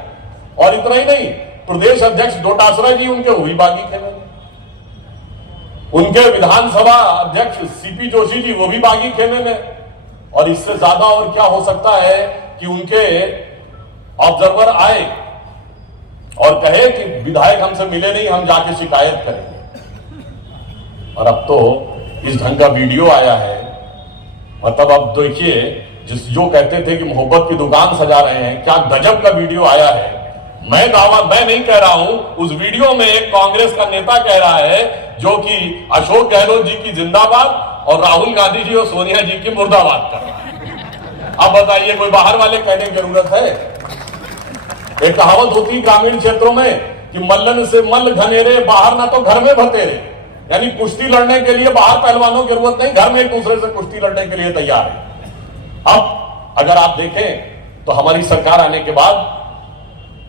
और इतना ही नहीं, प्रदेश अध्यक्ष डोटासरा जी उनके हुई बागी खेमे में, उनके विधानसभा अध्यक्ष सीपी जोशी जी वो भी बागी खेमे में। और इससे ज्यादा और क्या हो सकता है कि उनके ऑब्जर्वर आए और कहे कि विधायक हमसे मिले नहीं, हम जाके शिकायत करेंगे। और अब तो इस ढंग का वीडियो आया है, मतलब अब देखिए, जो कहते थे कि मोहब्बत की दुकान सजा रहे हैं, क्या गजब का वीडियो आया है। मैं नहीं कह रहा हूं, उस वीडियो में एक कांग्रेस का नेता कह रहा है जो कि अशोक गहलोत जी की जिंदाबाद और राहुल गांधी जी और सोनिया जी की मुर्दाबाद कर रहा है। अब बताइए, कोई बाहर वाले कहने की जरूरत है? एक कहावत होती है ग्रामीण क्षेत्रों में कि मल्लन से मल्ल घनेरे, बाहर ना तो घर में भतेरे। यानी कुश्ती लड़ने के लिए बाहर पहलवानों की जरूरत नहीं, घर में एक दूसरे से कुश्ती लड़ने के लिए तैयार है। अब अगर आप देखें तो हमारी सरकार आने के बाद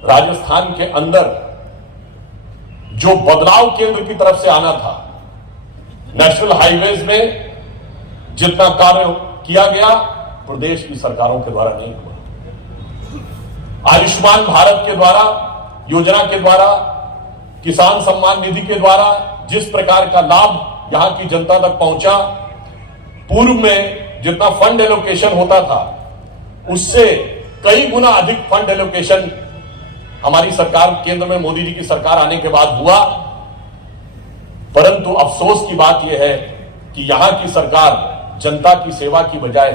राजस्थान के अंदर जो बदलाव केंद्र की तरफ से आना था, नेशनल हाईवेज में जितना कार्य किया गया, प्रदेश की सरकारों के द्वारा नहीं हुआ। आयुष्मान भारत के द्वारा, योजना के द्वारा, किसान सम्मान निधि के द्वारा जिस प्रकार का लाभ यहां की जनता तक पहुंचा, पूर्व में जितना फंड एलोकेशन होता था उससे कई गुना अधिक फंड एलोकेशन हमारी सरकार, केंद्र में मोदी जी की सरकार आने के बाद हुआ। परंतु अफसोस की बात यह है कि यहां की सरकार जनता की सेवा की बजाय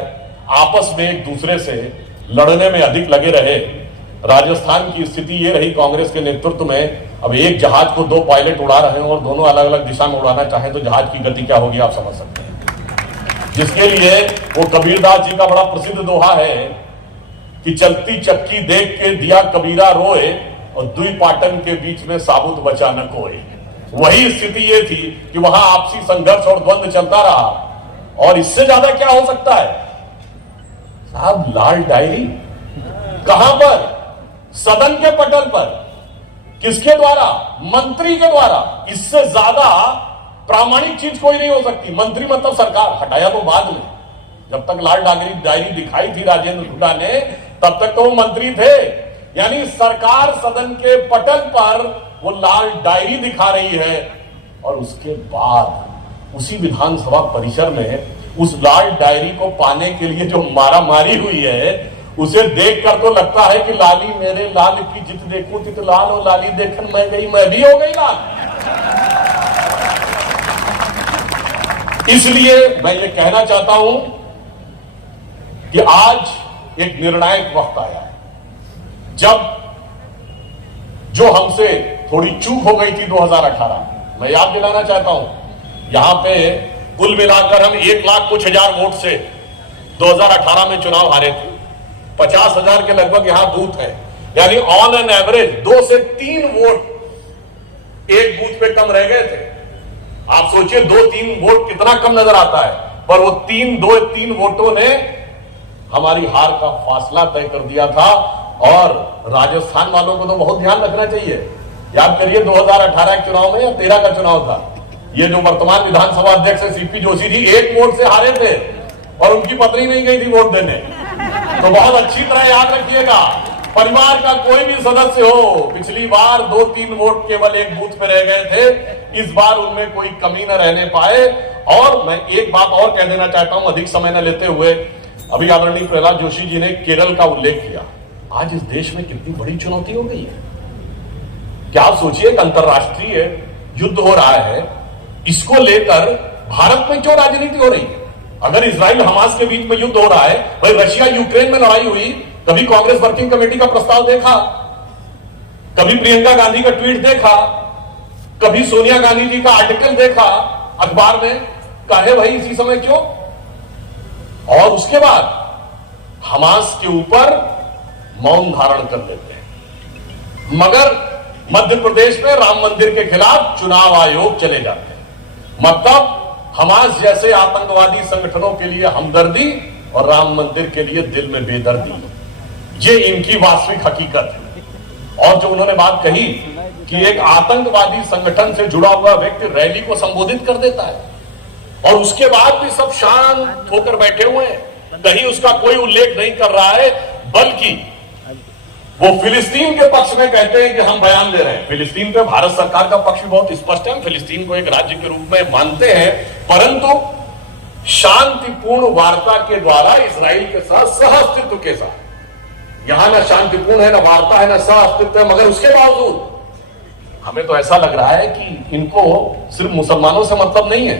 आपस में एक दूसरे से लड़ने में अधिक लगे रहे। राजस्थान की स्थिति यह रही कांग्रेस के नेतृत्व में, अब एक जहाज को दो पायलट उड़ा रहे हैं और दोनों अलग अलग दिशा में उड़ाना चाहें तो जहाज की गति क्या होगी आप समझ सकते हैं। जिसके लिए वो कबीरदास जी का बड़ा प्रसिद्ध दोहा है कि चलती चक्की देख के दिया कबीरा रोए और दुई पाटन के बीच में साबुत बचा न कोई। वही स्थिति ये थी कि वहां आपसी संघर्ष और द्वंद्व चलता रहा, और इससे ज्यादा क्या हो सकता है साहब? लाल डायरी कहां पर? सदन के पटल पर। किसके द्वारा? मंत्री के द्वारा। इससे ज्यादा प्रामाणिक चीज कोई नहीं हो सकती। मंत्री मतलब सरकार, हटाया तो बाद में। जब तक लाल डायरी दिखाई थी राजेंद्र हुड्डा ने, तब तक तो वो मंत्री थे। यानी सरकार सदन के पटल पर वो लाल डायरी दिखा रही है, और उसके बाद उसी विधानसभा परिसर में उस लाल डायरी को पाने के लिए जो मारामारी हुई है, उसे देखकर तो लगता है कि लाली मेरे लाल की जित देखूं तित लाल, और लाली देखन मैं गई मैं भी हो गई लाल। इसलिए मैं ये कहना चाहता हूं कि आज एक निर्णायक वक्त आया है, जब जो हमसे थोड़ी चूक हो गई थी 2018, मैं याद दिलाना चाहता हूं, यहां पे कुल मिलाकर हम 1,00,000 वोट से 2018 में चुनाव हारे थे। 50,000 के लगभग यहां बूथ है, यानी ऑन एन एवरेज 2 से 3 वोट एक बूथ पे कम रह गए थे। आप सोचिए 2-3 वोट कितना कम नजर आता है, पर वो 2-3 वोटों ने हमारी हार का फासला तय कर दिया था। और राजस्थान वालों को तो बहुत ध्यान रखना चाहिए। याद करिए 2018 के चुनाव में या 13 का चुनाव था, ये जो वर्तमान विधानसभा अध्यक्ष है सीपी जोशी जी, 1 वोट से हारे थे और उनकी पत्नी नहीं गई थी वोट देने। तो बहुत अच्छी तरह याद रखिएगा, परिवार का कोई भी सदस्य हो, पिछली बार 2-3 वोट केवल एक बूथ पे रह गए थे, इस बार उनमें कोई कमी न रहने पाए। और मैं एक बात और कह देना चाहता हूं अधिक समय न लेते हुए, अभी आदरणीय प्रहलाद जोशी जी ने केरल का उल्लेख किया। आज इस देश में कितनी बड़ी चुनौती हो गई है। क्या आप सोचिए, एक अंतरराष्ट्रीय युद्ध हो रहा है, इसको लेकर भारत में क्यों राजनीति हो रही है? अगर इजराइल हमास के बीच में युद्ध हो रहा है, भाई रशिया यूक्रेन में लड़ाई हुई, कभी कांग्रेस वर्किंग कमेटी का प्रस्ताव देखा? कभी प्रियंका गांधी का ट्वीट देखा? कभी सोनिया गांधी जी का आर्टिकल देखा अखबार में? कहे भाई इसी समय क्यों? और उसके बाद हमास के ऊपर मौन धारण कर लेते हैं, मगर मध्य प्रदेश में राम मंदिर के खिलाफ चुनाव आयोग चले जाते हैं। मतलब हमास जैसे आतंकवादी संगठनों के लिए हमदर्दी और राम मंदिर के लिए दिल में बेदर्दी, ये इनकी वास्तविक हकीकत है। और जो उन्होंने बात कही कि एक आतंकवादी संगठन से जुड़ा हुआ व्यक्ति रैली को संबोधित कर देता है और उसके बाद भी सब शांत होकर बैठे हुए हैं, कहीं उसका कोई उल्लेख नहीं कर रहा है, बल्कि वो फिलिस्तीन के पक्ष में कहते हैं कि हम बयान दे रहे हैं। फिलिस्तीन पे भारत सरकार का पक्ष भी बहुत स्पष्ट है, फिलिस्तीन को एक राज्य के रूप में मानते हैं, परंतु शांतिपूर्ण वार्ता के द्वारा इजराइल के साथ सहअस्तित्व के साथ यहां ना शांतिपूर्ण है, ना वार्ता है, ना सह अस्तित्व है, मगर उसके बावजूद हमें तो ऐसा लग रहा है कि इनको सिर्फ मुसलमानों से मतलब नहीं है।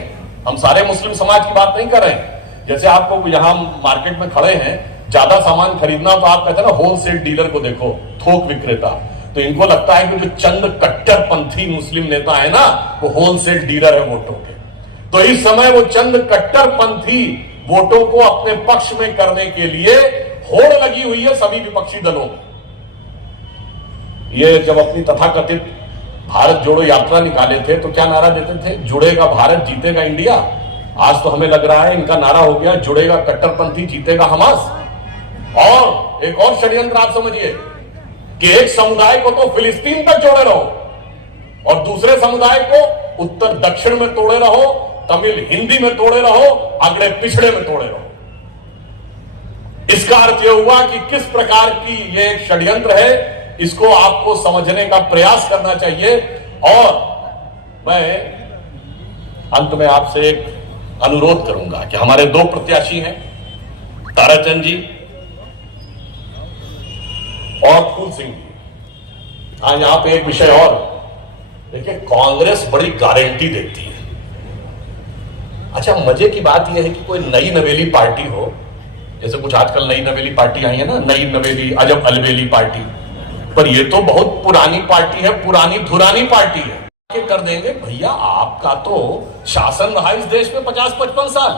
हम सारे मुस्लिम समाज की बात नहीं कर रहे हैं। जैसे आपको यहां मार्केट में खड़े हैं, ज्यादा सामान खरीदना तो आप कहते हैं ना होलसेल डीलर को देखो, थोक विक्रेता। तो इनको लगता है कि जो चंद कट्टरपंथी मुस्लिम नेता है ना, वो होलसेल डीलर है वोटों के। तो इस समय वो चंद कट्टरपंथी वोटों को अपने पक्ष में करने के लिए होड़ लगी हुई है सभी विपक्षी दलों में। ये जब अपनी तथाकथित भारत जोड़ो यात्रा निकाले थे तो क्या नारा देते थे? जुड़ेगा भारत, जीतेगा इंडिया। आज तो हमें लग रहा है इनका नारा हो गया, जुड़ेगा कट्टरपंथी, जीतेगा हमास। और एक और षड्यंत्र आप समझिए कि एक समुदाय को तो फिलिस्तीन तक जोड़े रहो और दूसरे समुदाय को उत्तर दक्षिण में तोड़े रहो, तमिल हिंदी में तोड़े रहो, अगड़े पिछड़े में तोड़े रहो। इसका अर्थ यह हुआ कि किस प्रकार की यह एक षड्यंत्र है, इसको आपको समझने का प्रयास करना चाहिए। और मैं अंत में आपसे एक अनुरोध करूंगा कि हमारे दो प्रत्याशी हैं, ताराचंद जी और फूल सिंह जी। आज यहां पे एक विषय और देखिए, कांग्रेस बड़ी गारंटी देती है। अच्छा, मजे की बात यह है कि कोई नई नवेली पार्टी हो, जैसे कुछ आजकल नई नवेली पार्टी आई है ना, नई नवेली अजब अलवेली पार्टी, पर ये तो बहुत पुरानी पार्टी है, पुरानी धुरानी पार्टी है। क्या कर देंगे भैया? आपका तो शासन रहा इस देश में 50-55 साल,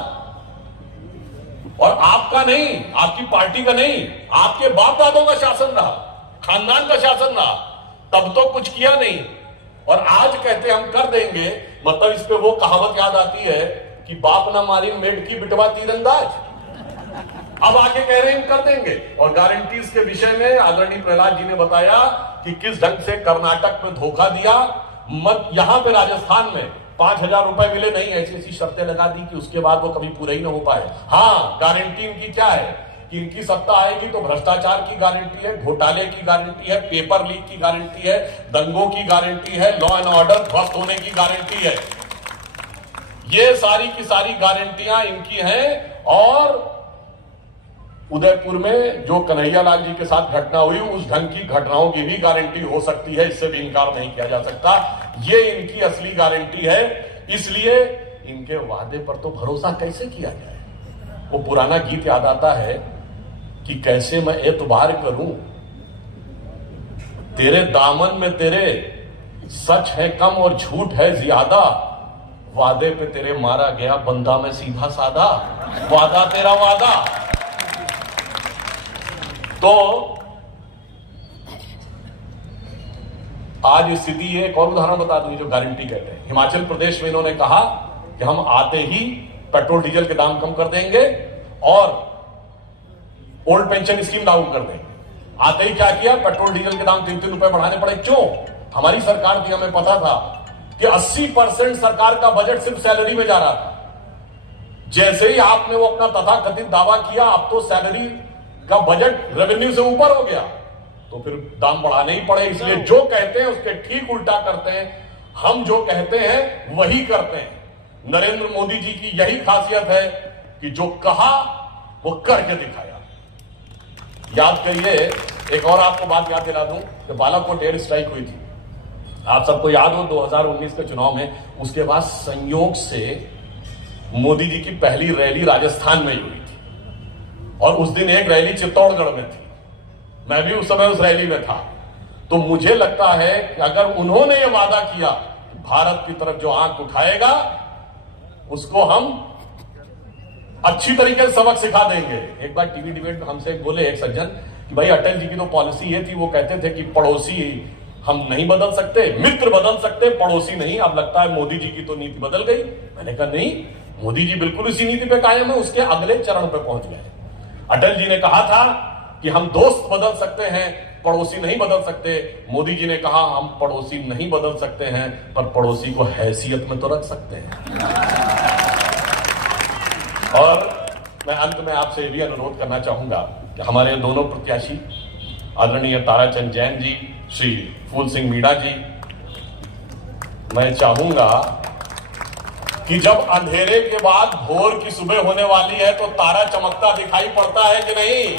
और आपका नहीं, आपकी पार्टी का नहीं, आपके बाप दादों का शासन रहा, खानदान का शासन रहा, तब तो कुछ किया नहीं। और आज कहते हम कर देंगे, मतलब इस पे वो कहावत याद आती है कि बाप ना मारी मेड की बिटवा तीरंदाज। अब आके कह रहे हैं कर देंगे। और गारंटीज के विषय में आदरणीय प्रहलाद जी ने बताया कि किस ढंग से कर्नाटक में धोखा दिया, यहां पे राजस्थान में 5,000 रुपए मिले नहीं, ऐसी ऐसी शर्तें लगा दी कि उसके बाद वो कभी पूरा ही ना हो पाए। हाँ, गारंटी इनकी क्या है कि इनकी सत्ता आएगी तो भ्रष्टाचार की गारंटी है, घोटाले की गारंटी है, पेपर लीक की गारंटी है, दंगों की गारंटी है, लॉ एंड ऑर्डर ध्वस्त होने की गारंटी है। ये सारी की सारी गारंटियां इनकी हैं। और उदयपुर में जो कन्हैयालाल जी के साथ घटना हुई, उस ढंग की घटनाओं की भी गारंटी हो सकती है, इससे भी इनकार नहीं किया जा सकता। ये इनकी असली गारंटी है। इसलिए इनके वादे पर तो भरोसा कैसे किया जाए? वो पुराना गीत याद आता है कि कैसे मैं एतबार करूं, तेरे दामन में तेरे सच है कम और झूठ है ज्यादा, वादे पे तेरे मारा गया बंदा में सीधा सादा, वादा तेरा वादा। तो आज स्थिति है। एक और उदाहरण बता दूं, जो गारंटी कहते हैं, हिमाचल प्रदेश में इन्होंने कहा कि हम आते ही पेट्रोल डीजल के दाम कम कर देंगे और ओल्ड पेंशन स्कीम लागू कर देंगे। आते ही क्या किया? पेट्रोल डीजल के दाम 3-3 रुपए बढ़ाने पड़े। क्यों? हमारी सरकार थी, हमें पता था कि 80% सरकार का बजट सिर्फ सैलरी में जा रहा था। जैसे ही आपने वो अपना तथाकथित दावा किया, अब तो सैलरी का बजट रेवेन्यू से ऊपर हो गया, तो फिर दाम बढ़ाने ही पड़े। इसलिए जो कहते हैं उसके ठीक उल्टा करते हैं। हम जो कहते हैं वही करते हैं। नरेंद्र मोदी जी की यही खासियत है कि जो कहा वो करके दिखाया। याद करिए, एक और आपको बात याद दिला दूं कि बालाकोट एयर स्ट्राइक हुई थी, आप सबको याद हो 2019 के चुनाव में। उसके बाद संयोग से मोदी जी की पहली रैली राजस्थान में हुई थी, और उस दिन एक रैली चित्तौड़गढ़ में थी। मैं भी उस समय उस रैली में था। तो मुझे लगता है कि अगर उन्होंने ये वादा किया भारत की तरफ जो आंख उठाएगा उसको हम अच्छी तरीके से सबक सिखा देंगे। एक बार टीवी डिबेट में हमसे बोले एक सज्जन कि भाई अटल जी की तो पॉलिसी ये थी, वो कहते थे कि पड़ोसी हम नहीं बदल सकते, मित्र बदल सकते, पड़ोसी नहीं। अब लगता है मोदी जी की तो नीति बदल गई। मैंने कहा नहीं, मोदी जी बिल्कुल इसी नीति पे कायम है, उसके अगले चरण पे पहुंच गए। अटल जी ने कहा था कि हम दोस्त बदल सकते हैं, पड़ोसी नहीं बदल सकते। मोदी जी ने कहा हम पड़ोसी नहीं बदल सकते हैं, पर पड़ोसी को हैसियत में तो रख सकते हैं। और मैं अंत में आपसे यह भी अनुरोध करना चाहूंगा कि हमारे दोनों प्रत्याशी आदरणीय ताराचंद जैन जी, श्री फूल सिंह मीणा जी, मैं चाहूंगा कि जब अंधेरे के बाद भोर की सुबह होने वाली है तो तारा चमकता दिखाई पड़ता है कि नहीं?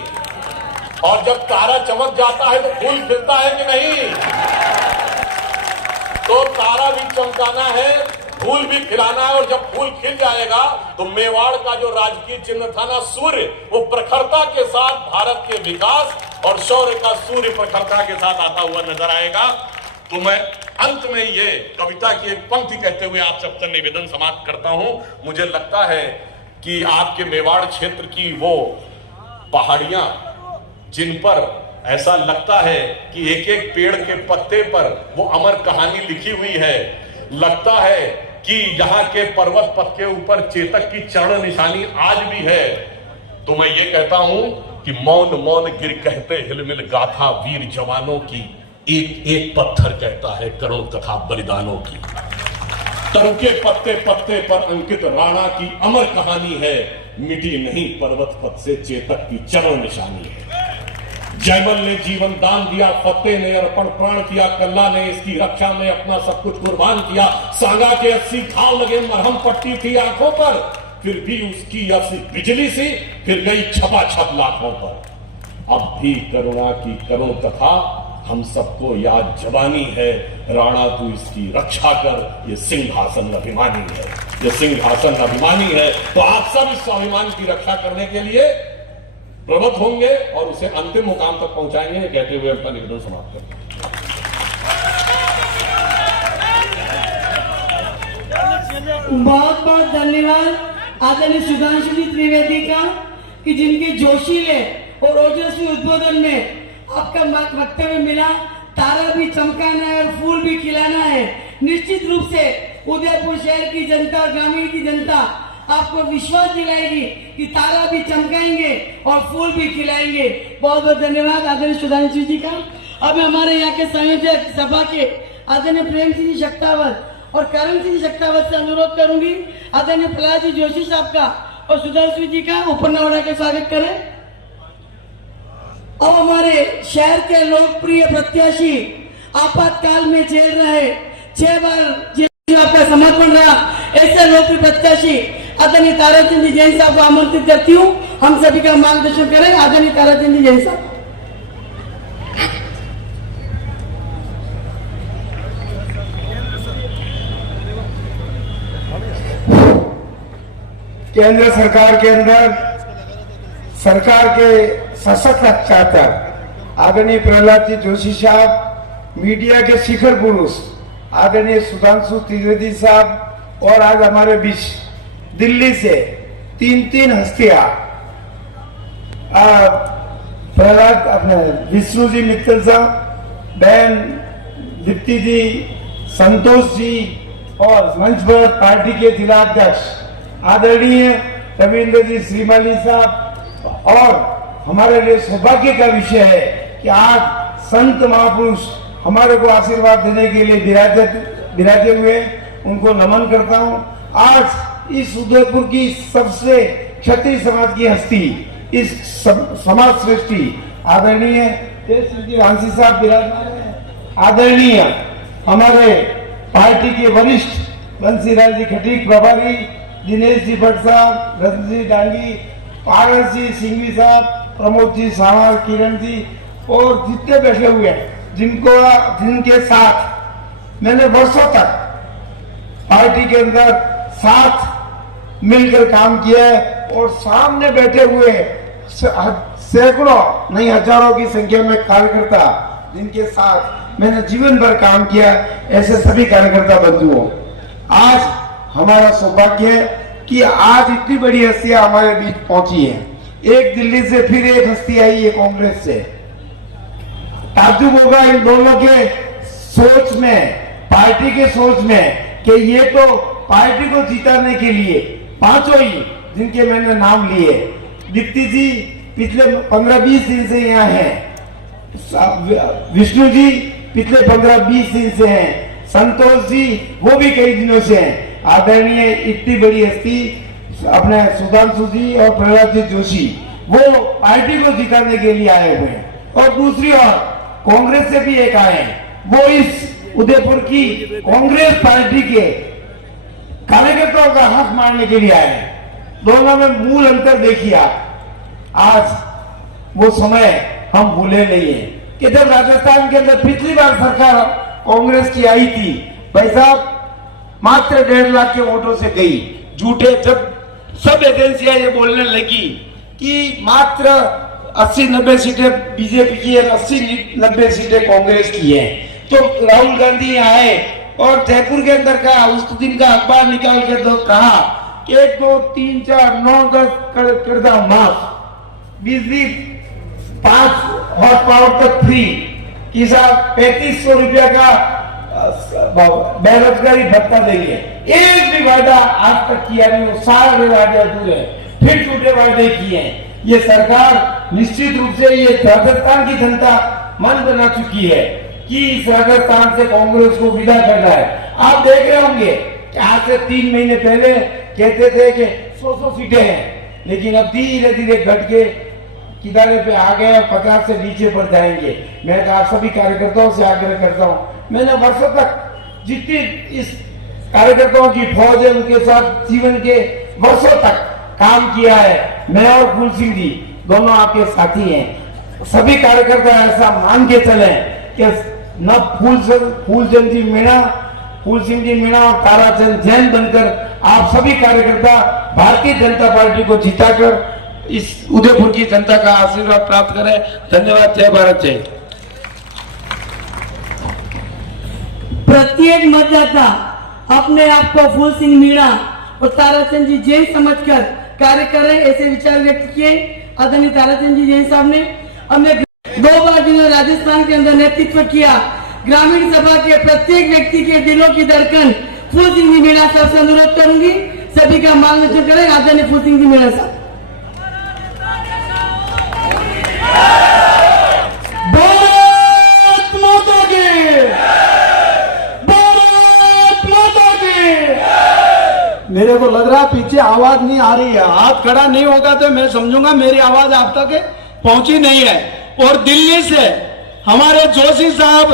और जब तारा चमक जाता है तो फूल खिलता है कि नहीं? तो तारा भी चमकाना है, फूल भी खिलाना है, और जब फूल खिल जाएगा तो मेवाड़ का जो राजकीय चिन्ह था ना सूर्य, वो प्रखरता के साथ भारत के विकास और शौर्य का सूर्य प्रखरता के साथ आता हुआ नजर आएगा। तो मैं अंत में ये कविता की एक पंक्ति कहते हुए आप सबसे निवेदन समाप्त करता हूं। मुझे लगता है कि आपके मेवाड़ क्षेत्र की वो पहाड़ियां जिन पर ऐसा लगता है कि एक एक पेड़ के पत्ते पर वो अमर कहानी लिखी हुई है, लगता है कि यहाँ के पर्वत पथ के ऊपर चेतक की चरण निशानी आज भी है, तो मैं ये कहता हूं कि मौन मौन गिर कहते हिलमिल गाथा वीर जवानों की, एक एक पत्थर कहता है करोड़ कथा बलिदानों की। तरु के पत्ते पत्ते पर अंकित राणा की अमर कहानी है, मिटी नहीं पर्वत पथ से चेतक की चरण निशानी है। जयमल ने जीवन दान दिया, फतेह ने अर्पण प्राण किया, कल्ला ने इसकी रक्षा में अपना सब कुछ कुर्बान किया। सांगा के 80 घाव लगे, मरहम पट्टी थी आंखों पर, फिर भी उसकी 80 बिजली सी फिर गई छपा छप लाखों पर। अब भी करुणा की करुण कथा हम सबको याद जवानी है, राणा तू इसकी रक्षा कर, ये सिंहासन अभिमानी है, ये सिंहासन अभिमानी है। तो आप सब इस स्वाभिमान की रक्षा करने के लिए प्रवृत्त होंगे और उसे अंतिम मुकाम तक पहुंचाएंगे, कहते हुए अपना निवेदन समाप्त करते हैं। बहुत बहुत धन्यवाद आदरणीय सुधांशु जी त्रिवेदी का कि जिनके जोशीले और ओजस्वी उद्बोधन में आपका वक्तव्य मिला। तारा भी चमकाना है और फूल भी खिलाना है। निश्चित रूप से उदयपुर शहर की जनता, ग्रामीण की जनता आपको विश्वास दिलाएगी कि तारा भी चमकाएंगे और फूल भी खिलाएंगे। बहुत बहुत धन्यवाद आदरणीय सुधांशु जी का। अब हमारे यहाँ के संयोजक सभा के आदरणीय प्रेम सिंह शक्तावत और करण सिंह शक्तावत से अनुरोध करूंगी आदरणीय प्रहलाद जी जोशी साहब का और सुधांशु जी का ऊपर नौड़ा के स्वागत करें। अब हमारे शहर के लोकप्रिय प्रत्याशी, आपातकाल में जेल रहे, 6 बार जेल आपका समर्पण रहा, ऐसे लोकप्रिय प्रत्याशी आदरणीय ताराचंद जी जैन साहब को आमंत्रित करती हूँ, हम सभी का मार्गदर्शन करें। आदरणीय ताराचंद जी जैन साहब। केंद्र सरकार के अंदर सरकार के सशक्त चाहकर आदरणीय प्रहलाद जी जोशी साहब, मीडिया के शिखर पुरुष आदरणीय सुधांशु त्रिवेदी साहब, और आज हमारे बीच दिल्ली से 3 हस्तियां, प्रहलाद अपने विष्णु जी मित्तल साहब, बहन दीप्ति जी, संतोष जी, और मंच पर पार्टी के जिलाध्यक्ष आदरणीय रविंद्र जी श्रीमाली साहब। और हमारे लिए सौभाग्य का विषय है कि आज संत महापुरुष हमारे को आशीर्वाद देने के लिए विराजे हुए, उनको नमन करता हूं। आज इस उदयपुर की सबसे क्षत्रिय समाज की हस्ती, इस समाज सृष्टि आदरणीय वांसी साहब विराजमान है, आदरणीय हमारे पार्टी के वरिष्ठ बंसीलाल जी खटीक प्रभारी, दिनेश जी भट्ट साहब, रतन जी डांगी, पारस जी सिंघवी साहब, प्रमोद जी सावर, किरण जी, और जितने बैठे हुए हैं, जिनके साथ मैंने वर्षों तक पार्टी के अंदर साथ मिलकर काम किया है, और सामने बैठे हुए सैकड़ों नहीं हजारों की संख्या में कार्यकर्ता जिनके साथ मैंने जीवन भर काम किया, ऐसे सभी कार्यकर्ता बंधुओं, आज हमारा सौभाग्य है कि आज इतनी बड़ी हस्तियां हमारे बीच पहुंची है। एक दिल्ली से फिर एक हस्ती आई है कांग्रेस से। ताज्जुब होगा इन दोनों के सोच में, पार्टी के सोच में, कि ये तो पार्टी को जिताने के लिए पांचों ही जिनके मैंने नाम लिए, दीप्ति जी पिछले 15-20 दिन से यहाँ हैं, विष्णु जी पिछले 15-20 दिन से हैं, संतोष जी वो भी कई दिनों से हैं, आदरणीय इतनी बड़ी हस्ती अपने सुधांशु जी और प्रहलाद जी जोशी वो पार्टी को जिताने के लिए आए हुए हैं। और दूसरी ओर कांग्रेस से भी एक आए, वो इस उदयपुर की कांग्रेस पार्टी के कार्यकर्ताओं का हक मारने के लिए आए हैं। दोनों में मूल अंतर देखिए आप। आज वो समय हम भूले नहीं है कि जब राजस्थान के अंदर पिछली बार सरकार कांग्रेस की आई थी, भाई साहब मात्र 1.5 लाख के वोटों से गई। झूठे जब सब एजेंसियां ये बोलने लगी कि मात्र 80-90 सीटें बीजेपी की है, 80-90 सीटें कांग्रेस की है, तो राहुल गांधी आए और जयपुर के अंदर का उस दिन का अखबार निकाल के तो कहा कि 1, 2, 3, 4, 9, 10 कर दो माफ, बिजली 5 हॉर्स पावर तक फ्री, किसान 3500 रुपया का बेरोजगारी भत्ता देंगे। एक भी वादा आज तक किया नहीं, वो सारे वादे अधूरे, फिर झूठे वादे किए हैं। ये सरकार निश्चित रूप से ये राजस्थान की जनता मन बना चुकी है कि इस राजस्थान से कांग्रेस को विदा करना है। आप देख रहे होंगे कि आज से 3 महीने पहले कहते थे कि 100 सीटें हैं, लेकिन अब धीरे धीरे घट के किनारे पे आ गए, 50 से नीचे पर जाएंगे। मैं तो आप सभी कार्यकर्ताओं से आग्रह करता हूँ, मैंने वर्षों तक जितनी इस कार्यकर्ताओं की फौज है उनके साथ जीवन के वर्षों तक काम किया है। मैं और फूल सिंह जी दोनों आपके साथी हैं। सभी कार्यकर्ता ऐसा मान के चले कि न फूल सिंह जी मीणा और ताराचंद जैन बनकर आप सभी कार्यकर्ता भारतीय जनता पार्टी को जिताकर इस उदयपुर की जनता का आशीर्वाद प्राप्त करें। धन्यवाद। जय भारत जय। प्रत्येक मतदाता अपने आप को फूल सिंह मीणा और ताराचंद जी जैन समझकर कार्य करें, ऐसे विचार व्यक्त किए आदरणीय ताराचंद जी जैन साहब ने। हमने 2 बार जिन्होंने राजस्थान के अंदर नेतृत्व किया, ग्रामीण सभा के प्रत्येक व्यक्ति के दिलों की धड़कन फूल सिंह जी मीणा साहब से अनुरोध करूंगी, सभी का मार्गदर्शन करें। आदरणीय फूल सिंह जी मीणा साहब। मेरे को लग रहा पीछे आवाज नहीं आ रही है, हाथ खड़ा नहीं होगा तो मैं समझूंगा मेरी आवाज आप तक पहुंची नहीं है। और दिल्ली से हमारे जोशी साहब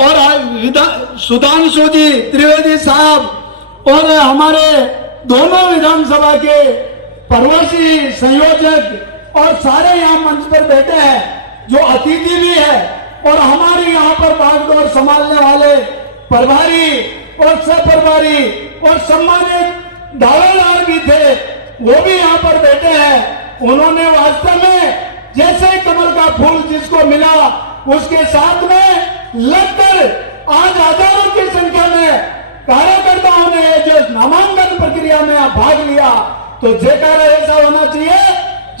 और सुधांशु जी त्रिवेदी साहब और हमारे दोनों विधानसभा के प्रवासी संयोजक और सारे यहाँ मंच पर बैठे हैं, जो अतिथि भी है और हमारी यहाँ पर भागदौड़ संभालने वाले प्रभारी और सहप्रभारी और सम्मानित दावेदार भी थे, वो भी यहाँ पर बैठे हैं। उन्होंने वास्तव में जैसे कमल का फूल जिसको मिला उसके साथ में लगकर आज हजारों की संख्या में कार्यकर्ताओं ने जो नामांकन प्रक्रिया में भाग लिया, तो जयकारा ऐसा होना चाहिए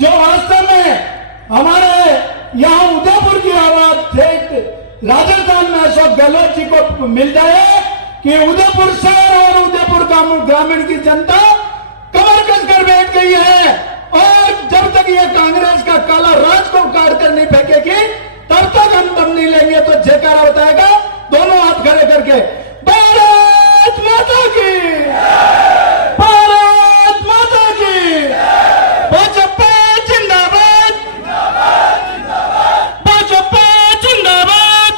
जो वास्तव में हमारे यहाँ उदयपुर की आवाज राजस्थान में अशोक गहलोत जी को मिल जाए कि उदयपुर शहर और उदयपुर ग्रामीण की जनता कमर कसकर बैठ गई है और जब तक ये कांग्रेस का काला राज को काट कर नहीं फेंकेगी तब तक हम दम नहीं लेंगे। तो जयकारा बताएगा दोनों हाथ खड़े करके, भारत माता की, भारत माता की, भाजपा जिंदाबाद, भाजपा जिंदाबाद,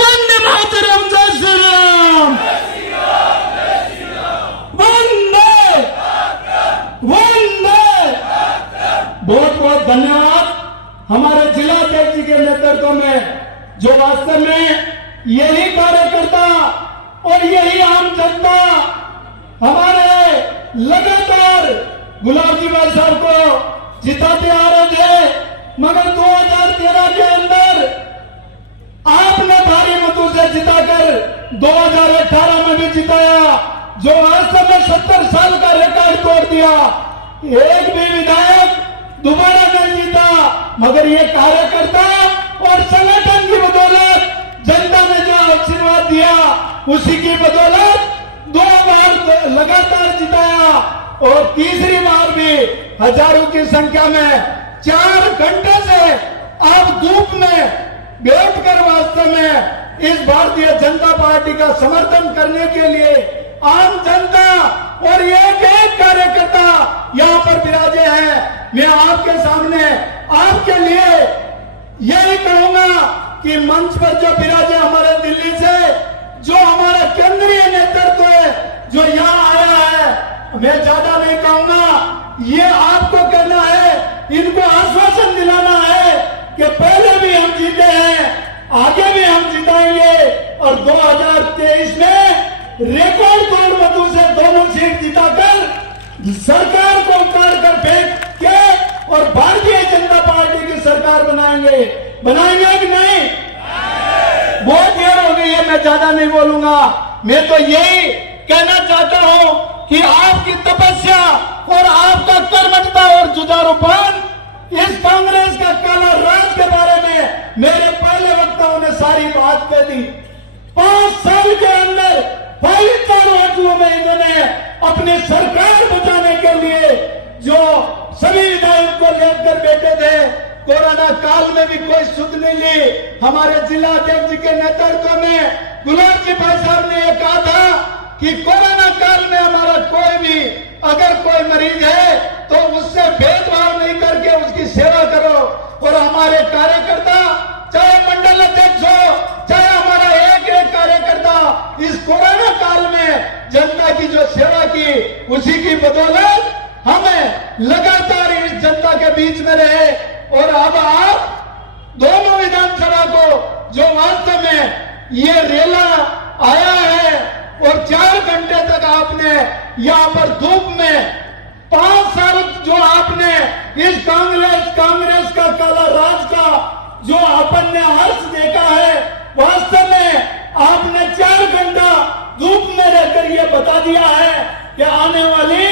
वंदे मातरम, जय श्री राम, वंदे वंदे। बहुत बहुत धन्यवाद हमारे जिला अध्यक्ष जी के नेतृत्व में, जो वास्तव में यही कार्यकर्ता और यही आम जनता हमारे लगातार गुलाब जी भाई साहब को जिताते आ रहे थे, मगर 2013 के अंदर आपने भारी मतों से जिताकर 2018 में भी जिताया, जो वास्तव में 70 साल का रिकॉर्ड तोड़ दिया। एक भी विधायक दोबारा नहीं जीता, मगर ये कार्यकर्ता और संगठन की बदौलत, जनता ने जो आशीर्वाद दिया उसी की बदौलत 2 बार लगातार जिताया और तीसरी बार भी हजारों की संख्या में 4 घंटे से आप धूप में बैठकर वास्तव में इस भारतीय जनता पार्टी का समर्थन करने के लिए आम जनता और एक एक कार्यकर्ता यहाँ पर विराजे हैं। मैं आपके सामने आपके लिए यही कहूंगा कि मंच पर जो विराजे हमारे दिल्ली से, जो हमारा केंद्रीय नेतृत्व है जो यहाँ आया है, मैं ज्यादा नहीं कहूंगा, ये आपको कहना है, इनको आश्वासन दिलाना है कि पहले भी हम जीते हैं, आगे भी हम जिताएंगे और 2023 में रिकॉर्ड तोड़ मतों से दोनों सीट जिताकर सरकार को उतार कर फेंक के और भारतीय जनता पार्टी की सरकार बनाएंगे कि नहीं? बहुत देर हो गई है, मैं ज्यादा नहीं बोलूंगा। मैं तो यही कहना चाहता हूं कि आपकी तपस्या और आपका कर्मठता और जुझारूपन इस कांग्रेस का काला राज के बारे में मेरे पहले वक्ताओं ने सारी बात कह दी। 5 साल के अंदर 5 वक्तों में इन्होंने अपनी सरकार बचाने के लिए जो सभी विधायक को लेकर बैठे थे, कोरोना काल में भी कोई सुध नहीं ली। हमारे जिला अध्यक्ष जी के नेतृत्व में गुलाब जी भाई साहब ने यह कहा था कि कोरोना काल में हमारा कोई भी अगर कोई मरीज है तो उससे भेदभाव नहीं करके उसकी सेवा करो। और हमारे कार्यकर्ता, चाहे मंडल अध्यक्ष हो, चाहे हमारा एक कार्यकर्ता, इस कोरोना काल में जनता की जो सेवा की, उसी की बदौलत हमें लगातार इस जनता के बीच में रहे। और अब आप दोनों विधानसभा को जो वास्तव में ये रेला आया है और 4 घंटे तक आपने यहाँ पर धूप में 5 साल जो आपने इस कांग्रेस का काला राज का जो अपन ने हर्ष देखा है, वास्तव में आपने 4 घंटा धूप में रहकर ये बता दिया है कि आने वाली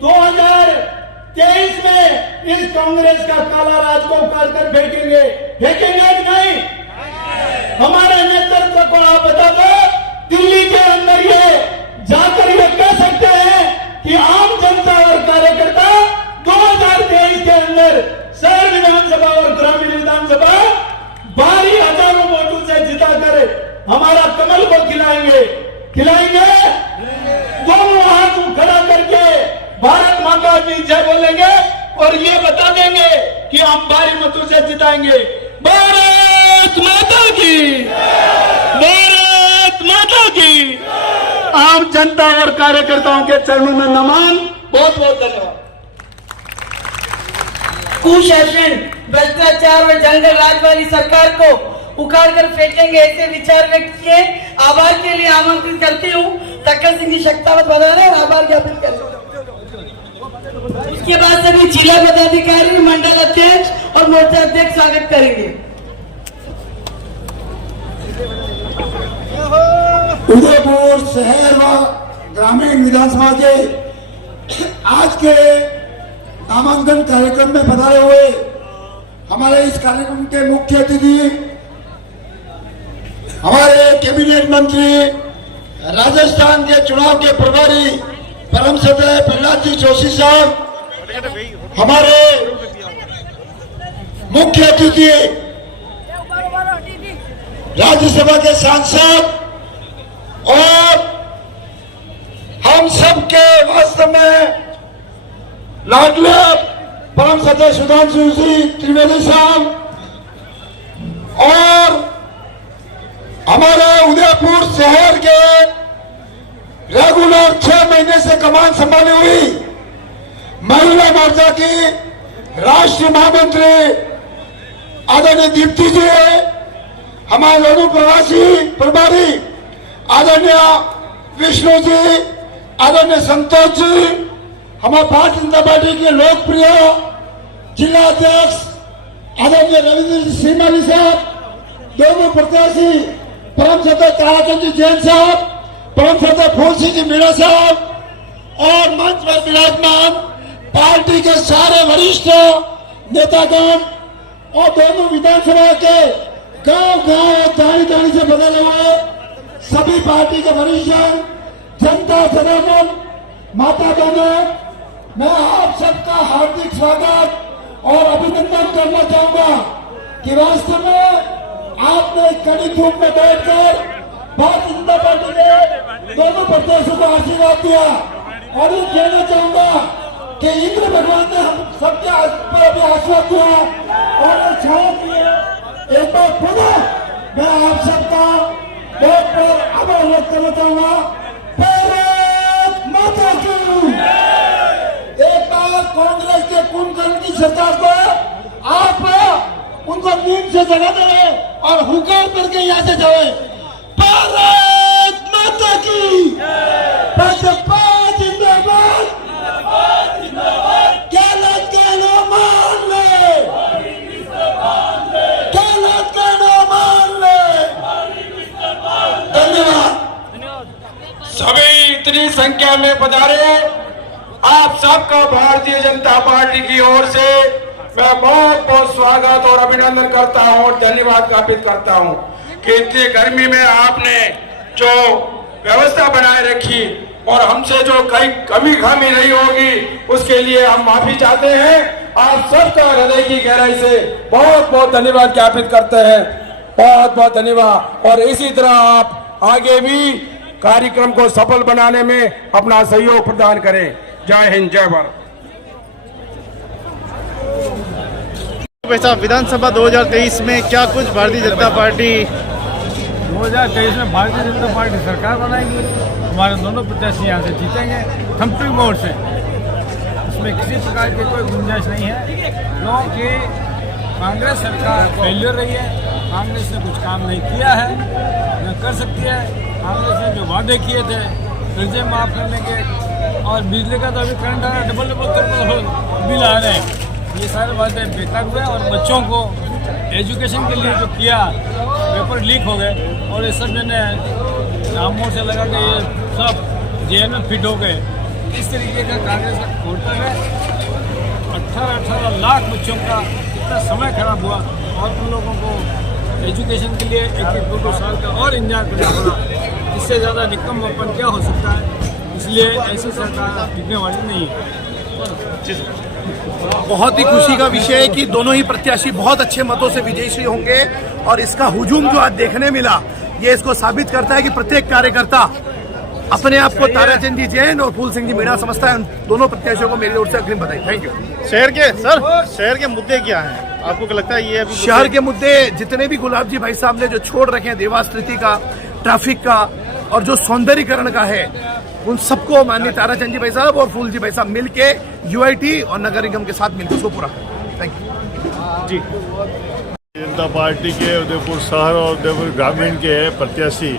2023 में इस कांग्रेस का काला राज को उखाड़ कर फेंकेंगे कि नहीं? हमारे नेतृत्व को आप बता दो, दिल्ली के अंदर ये जाकर ये कह सकते हैं कि आम जनता और कार्यकर्ता 2023 के अंदर शहर विधानसभा और ग्रामीण विधानसभा भारी हजारों वोटों से जिताकर हमारा कमल को खिलाएंगे। दोनों हाथ खड़ा करके भारत माता की जय बोलेंगे और ये बता देंगे कि हम भारी मतों से जिताएंगे। भारत माता की, भारत माता की। आम जनता और कार्यकर्ताओं के चरणों में नमन। बहुत बहुत धन्यवाद। कुशासन, भ्रष्टाचार और जंगल राज वाली सरकार को उखाड़ कर फेंकेंगे, ऐसे विचार व्यक्त किए। आभार के लिए आमंत्रित करती हूँ तक्कर सिंह जी शक्तावत बधाने और आभार ज्ञापित करते हैं। उसके बाद सभी जिला पदाधिकारी, मंडल अध्यक्ष और मोर्चा अध्यक्ष स्वागत करेंगे। उदयपुर शहर व ग्रामीण विधानसभा के आज के नामांकन कार्यक्रम में पधारे हुए हमारे इस कार्यक्रम के मुख्य अतिथि, हमारे कैबिनेट मंत्री, राजस्थान के चुनाव के प्रभारी परम श्रद्धेय प्रहलाद जी जोशी साहब, हमारे मुख्य अतिथि राज्यसभा के सांसद और हम सबके वास्तव में लाडले परम श्रद्धेय सुधांशु जी त्रिवेदी साहब और हमारे उदयपुर शहर के रेगुलर 6 महीने से कमान संभाली हुई महिला मोर्चा की राष्ट्रीय महामंत्री आदरणीय दीप्ति जी, हमारे दोनों प्रवासी प्रभारी आदरणीय विष्णु जी, आदरणीय संतोष जी, हमारे भारतीय जनता पार्टी के लोकप्रिय जिला अध्यक्ष आदरणीय रविंद्र सीमाली साहब, दोनों प्रत्याशी परम श्रद्धेय ताराचंद जी जैन साहब, परम श्रद्धेय फूल सिंह जी मीणा साहब और मंच पर विराजमान पार्टी के सारे वरिष्ठ नेतागण और दोनों विधानसभा के गांव-गांव और दानी-दानी से बदले हुए सभी पार्टी के वरिष्ठ जनता जनार्दन, माता बहनों, मैं आप सबका हार्दिक स्वागत और अभिनंदन करना चाहूंगा कि वास्तव में आपने कड़ी धूप में बैठकर भारतीय जनता पार्टी ने दोनों प्रत्याशियों को आशीर्वाद दिया और ये कहना चाहूंगा कि इंद्र भगवान ने हम सबके पर अभी आशीर्वाद दिया और छाया की। एक बार पुनः मैं आप सबका बहुत बहुत आभार व्यक्त करना चाहूंगा। भारत माता की। एक बार कांग्रेस के कुंभकर्ण की सरकार को आप उन उनको नींद से जगा दे और हुकार करके यहाँ से जाए। भारत माता की भाजपा जिंदाबाद, कहना मान ले, कहना मान ले। धन्यवाद। सभी इतनी संख्या में पधारे, आप सबका भारतीय जनता पार्टी की ओर से मैं बहुत बहुत स्वागत और अभिनंदन करता हूं और धन्यवाद ज्ञापित करता हूं कि इतनी गर्मी में आपने जो व्यवस्था बनाए रखी और हमसे जो कई कमी खामी रही होगी उसके लिए हम माफी चाहते हैं। आप सबका हृदय की गहराई से बहुत बहुत धन्यवाद ज्ञापित करते हैं। बहुत बहुत धन्यवाद और इसी तरह आप आगे भी कार्यक्रम को सफल बनाने में अपना सहयोग प्रदान करें। जय हिंद, जय भारत। वैसा विधानसभा 2023 में क्या कुछ भारतीय जनता पार्टी 2023 में भारतीय जनता पार्टी सरकार बनाएगी। हमारे दोनों प्रत्याशी यहाँ से जीतेंगे थम्पिंग वोट से। इसमें किसी प्रकार की कोई गुंजाइश नहीं है, क्योंकि कांग्रेस सरकार फेलियर रही है। कांग्रेस ने कुछ काम नहीं किया है, न कर सकती है। कांग्रेस ने जो वादे किए थे कर्जे माफ करने के और बिजली का तो अभी करंट आ रहा है, डबल बिल आ रहे हैं, ये सारे वादे बेकार हुए। और बच्चों को एजुकेशन के लिए जो किया, पेपर लीक हो गए और ये सब मैंने नामों से लगा के ये सब जेल में फिट हो गए। इस तरीके का कांग्रेस का कोर्टर है। 18 लाख बच्चों का इतना समय खराब हुआ और उन लोगों को एजुकेशन के लिए 1-2 साल का और इंतजार करना पड़ा। इससे ज़्यादा निकम्मापन क्या हो सकता है? इसलिए ऐसी सरकार टिकने वाली नहीं है। बहुत ही खुशी का विषय है कि दोनों ही प्रत्याशी बहुत अच्छे मतों से विजयी होंगे और इसका हुजूम जो आज देखने मिला ये इसको साबित करता है कि प्रत्येक कार्यकर्ता अपने आप को ताराचंद जी जैन और फूल सिंह जी मीणा समझता है। उन दोनों प्रत्याशियों को मेरी ओर से अग्रिम बधाई। Thank you. शहर के मुद्दे क्या हैं? आपको क्या लगता है ये अभी शहर के मुद्दे जितने भी गुलाब जी भाई साहब ने जो छोड़ रखे हैं, देवास स्थिति का, ट्रैफिक का और जो सौंदर्यीकरण का है, उन सबको माननीय ताराचंद जी भाई साहब और फूल जी भाई साहब मिलके यूआईटी और नगर निगम के साथ मिलकर उसको पूरा करें। Thank you ji. Janata party के उदयपुर शहर और उदयपुर ग्रामीण के प्रत्याशी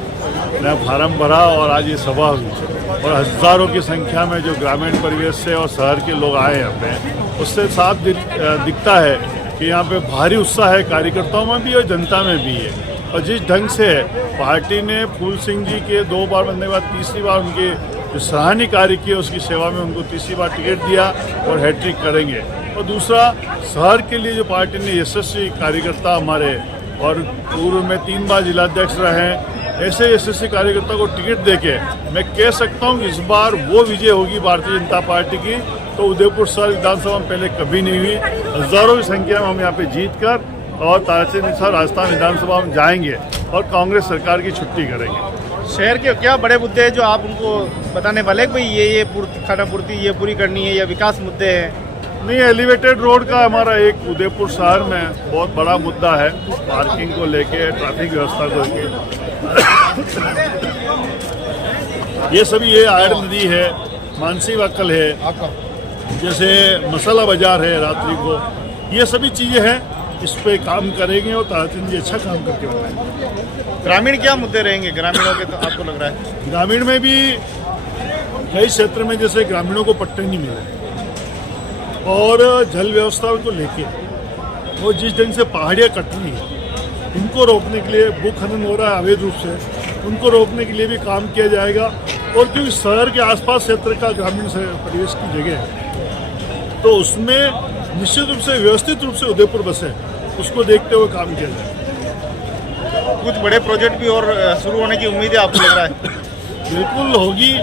ने फार्म भरा और आज ये सभा हुई और हजारों की संख्या में जो ग्रामीण परिवेश से और शहर के लोग आए यहाँ पे, उससे साफ दिखता है कि यहाँ पे भारी उत्साह है कार्यकर्ताओं में भी और जनता में भी है। और जिस ढंग से पार्टी ने फूल सिंह जी के 2 बार बनने के बाद तीसरी बार उनके जो सराहनीय कार्य किए उसकी सेवा में उनको तीसरी बार टिकट दिया और हैट्रिक करेंगे। और दूसरा, शहर के लिए जो पार्टी ने यशस्वी कार्यकर्ता हमारे और पूर्व में 3 बार जिलाध्यक्ष रहे हैं, ऐसे यशस्वी कार्यकर्ता को टिकट देके मैं कह सकता हूँ कि इस बार वो विजय होगी भारतीय जनता पार्टी की। तो उदयपुर शहर विधानसभा में पहले कभी नहीं हुई। हजारों की संख्या में हम यहाँ पे जीत कर और ताराचंद साहब राजस्थान विधानसभा में जाएंगे और कांग्रेस सरकार की छुट्टी करेंगे। शहर के क्या बड़े मुद्दे हैं जो आप उनको बताने वाले भाई ये खाना पूर्ति ये पूरी करनी है या विकास मुद्दे हैं? नहीं, एलिवेटेड रोड का हमारा एक उदयपुर शहर में बहुत बड़ा मुद्दा है, पार्किंग को लेके, ट्रैफिक व्यवस्था को लेके। ये सभी, ये आयर नदी है, मानसी वाकल है, जैसे मसाला बाजार है रात्रि को, ये सभी चीज़ें हैं, इस पे काम करेंगे और ताराचंद जी अच्छा काम करके बताएंगे। ग्रामीण क्या मुद्दे रहेंगे ग्रामीणों के, तो आपको लग रहा है? ग्रामीण में भी कई क्षेत्र में जैसे ग्रामीणों को पट्टे नहीं मिले और जल व्यवस्था को लेके और जिस ढंग से पहाड़ियाँ कट रही हैं उनको रोकने के लिए, भू खनन हो रहा है अवैध रूप से, उनको रोकने के लिए भी काम किया जाएगा। और क्योंकि शहर के आसपास क्षेत्र का ग्रामीण परिवेश की जगह है तो उसमें निश्चित रूप से व्यवस्थित रूप से उदयपुर बसे, उसको देखते हुए काम किया जाए। कुछ बड़े प्रोजेक्ट भी और शुरू होने की उम्मीद है, आपको लग रहा है? बिल्कुल होगी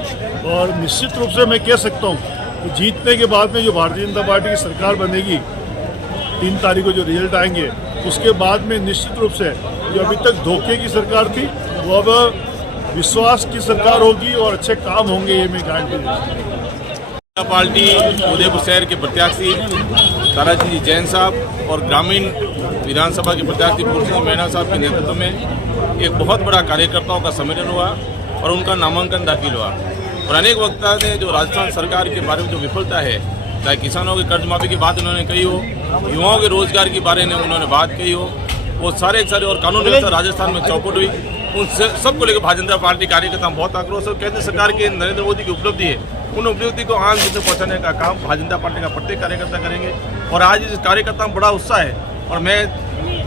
और निश्चित रूप से मैं कह सकता हूँ कि जीतने के बाद में जो भारतीय जनता पार्टी की सरकार बनेगी, 3 तारीख को जो रिजल्ट आएंगे उसके बाद में निश्चित रूप से जो अभी तक धोखे की सरकार थी वो अब विश्वास की सरकार होगी और अच्छे काम होंगे, ये मैं गारंटी देता हूँ। पार्टी उदयपुर शहर के प्रत्याशी ताराचंद जी जैन साहब और ग्रामीण विधानसभा के प्रत्याशी फूल सिंह मीणा साहब के नेतृत्व में एक बहुत बड़ा कार्यकर्ताओं का सम्मेलन हुआ और उनका नामांकन दाखिल हुआ। और अनेक वक्ता ने जो राजस्थान सरकार के बारे में जो विफलता है, चाहे किसानों की कर्ज माफी की बात उन्होंने कही हो युवाओं के रोजगार के बारे में उन्होंने बात कही हो, वो सारे और कानून व्यवस्था राजस्थान में चौपट हुई, उन सबको लेकर भारतीय जनता पार्टी कार्यकर्ता बहुत आक्रोश है। केंद्र सरकार के नरेंद्र मोदी की उपलब्धि है, उन उपलब्धि को आम जन तक पहुँचाने का काम भारतीय जनता पार्टी का प्रत्येक कार्यकर्ता करेंगे। और आज इस कार्यकर्ता में बड़ा उत्साह है और मैं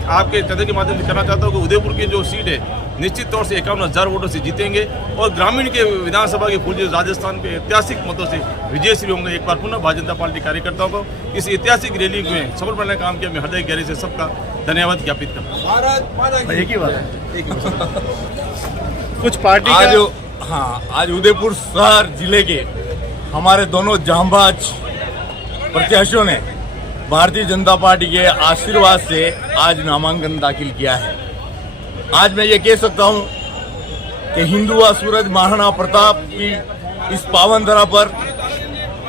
आपके कदम के माध्यम से कहना चाहता हूँ कि उदयपुर की जो सीट है निश्चित तौर से 51,000 वोटों से जीतेंगे और ग्रामीण के विधानसभा के फूल राजस्थान के ऐतिहासिक मतों से विजयी भी होंगे। एक बार पुनः भारतीय जनता पार्टी कार्यकर्ताओं को इस ऐतिहासिक रैली में सफल बनाने का काम किया, मैं हृदय गहरे से सबका धन्यवाद ज्ञापित करता हूँ। एक ही बात है कुछ पार्टी आज उदयपुर शहर जिले के हमारे दोनों जांबाज प्रत्याशियों ने भारतीय जनता पार्टी के आशीर्वाद से आज नामांकन दाखिल किया है। आज मैं ये कह सकता हूं कि हिंदुआ सूरज महाराणा प्रताप की इस पावन धरा पर,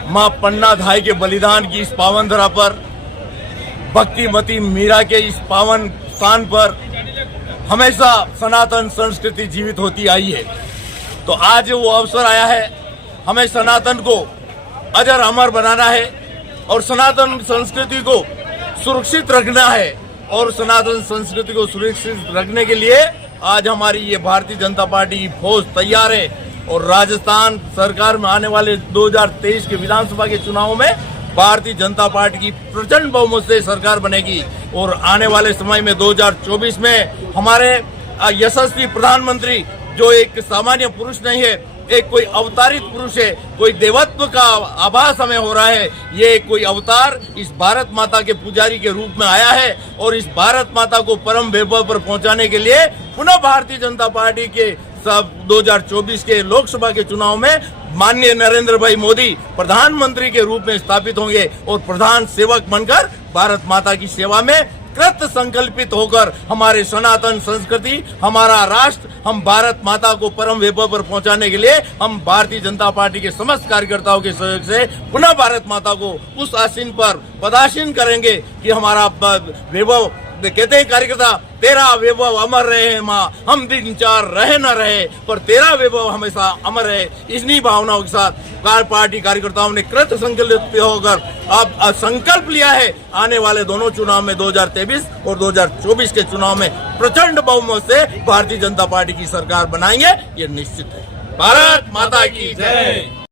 मां पन्ना धाई के बलिदान की इस पावन धरा पर, भक्तिमती मीरा के इस पावन स्थान पर हमेशा सनातन संस्कृति जीवित होती आई है। तो आज वो अवसर आया है, हमें सनातन को अजर अमर बनाना है और सनातन संस्कृति को सुरक्षित रखना है। और सनातन संस्कृति को सुरक्षित रखने के लिए आज हमारी ये भारतीय जनता पार्टी की फौज तैयार है और राजस्थान सरकार में आने वाले 2023 के विधानसभा के चुनाव में भारतीय जनता पार्टी की प्रचंड बहुमत से सरकार बनेगी। और आने वाले समय में 2024 में हमारे यशस्वी प्रधानमंत्री जो एक सामान्य पुरुष नहीं है, एक कोई अवतारित पुरुष है, कोई देवत्व का आभास हमें हो रहा है। ये कोई अवतार इस भारत माता के पुजारी के रूप में आया है और इस भारत माता को परम वैभव पर पहुंचाने के लिए पुनः भारतीय जनता पार्टी के 2024 के लोकसभा के चुनाव में माननीय नरेंद्र भाई मोदी प्रधानमंत्री के रूप में स्थापित होंगे और प्रधान सेवक बनकर भारत माता की सेवा में कृत संकल्पित होकर हमारे सनातन संस्कृति, हमारा राष्ट्र, हम भारत माता को परम वैभव पर पहुंचाने के लिए हम भारतीय जनता पार्टी के समस्त कार्यकर्ताओं के सहयोग से पुनः भारत माता को उस आसीन पर पदासीन करेंगे कि हमारा वैभव, कहते हैं कार्यकर्ता, तेरा वैभव अमर रहे माँ, हम दिन चार रहे न रहे पर तेरा वैभव हमेशा अमर रहे। इन्हीं भावनाओं के साथ पार्टी कार्यकर्ताओं ने कृत संकल्पित होकर अब संकल्प लिया है आने वाले दोनों चुनाव में 2023 और 2024 के चुनाव में प्रचंड बहुमत से भारतीय जनता पार्टी की सरकार बनाएंगे, ये निश्चित है। भारत माता की जय।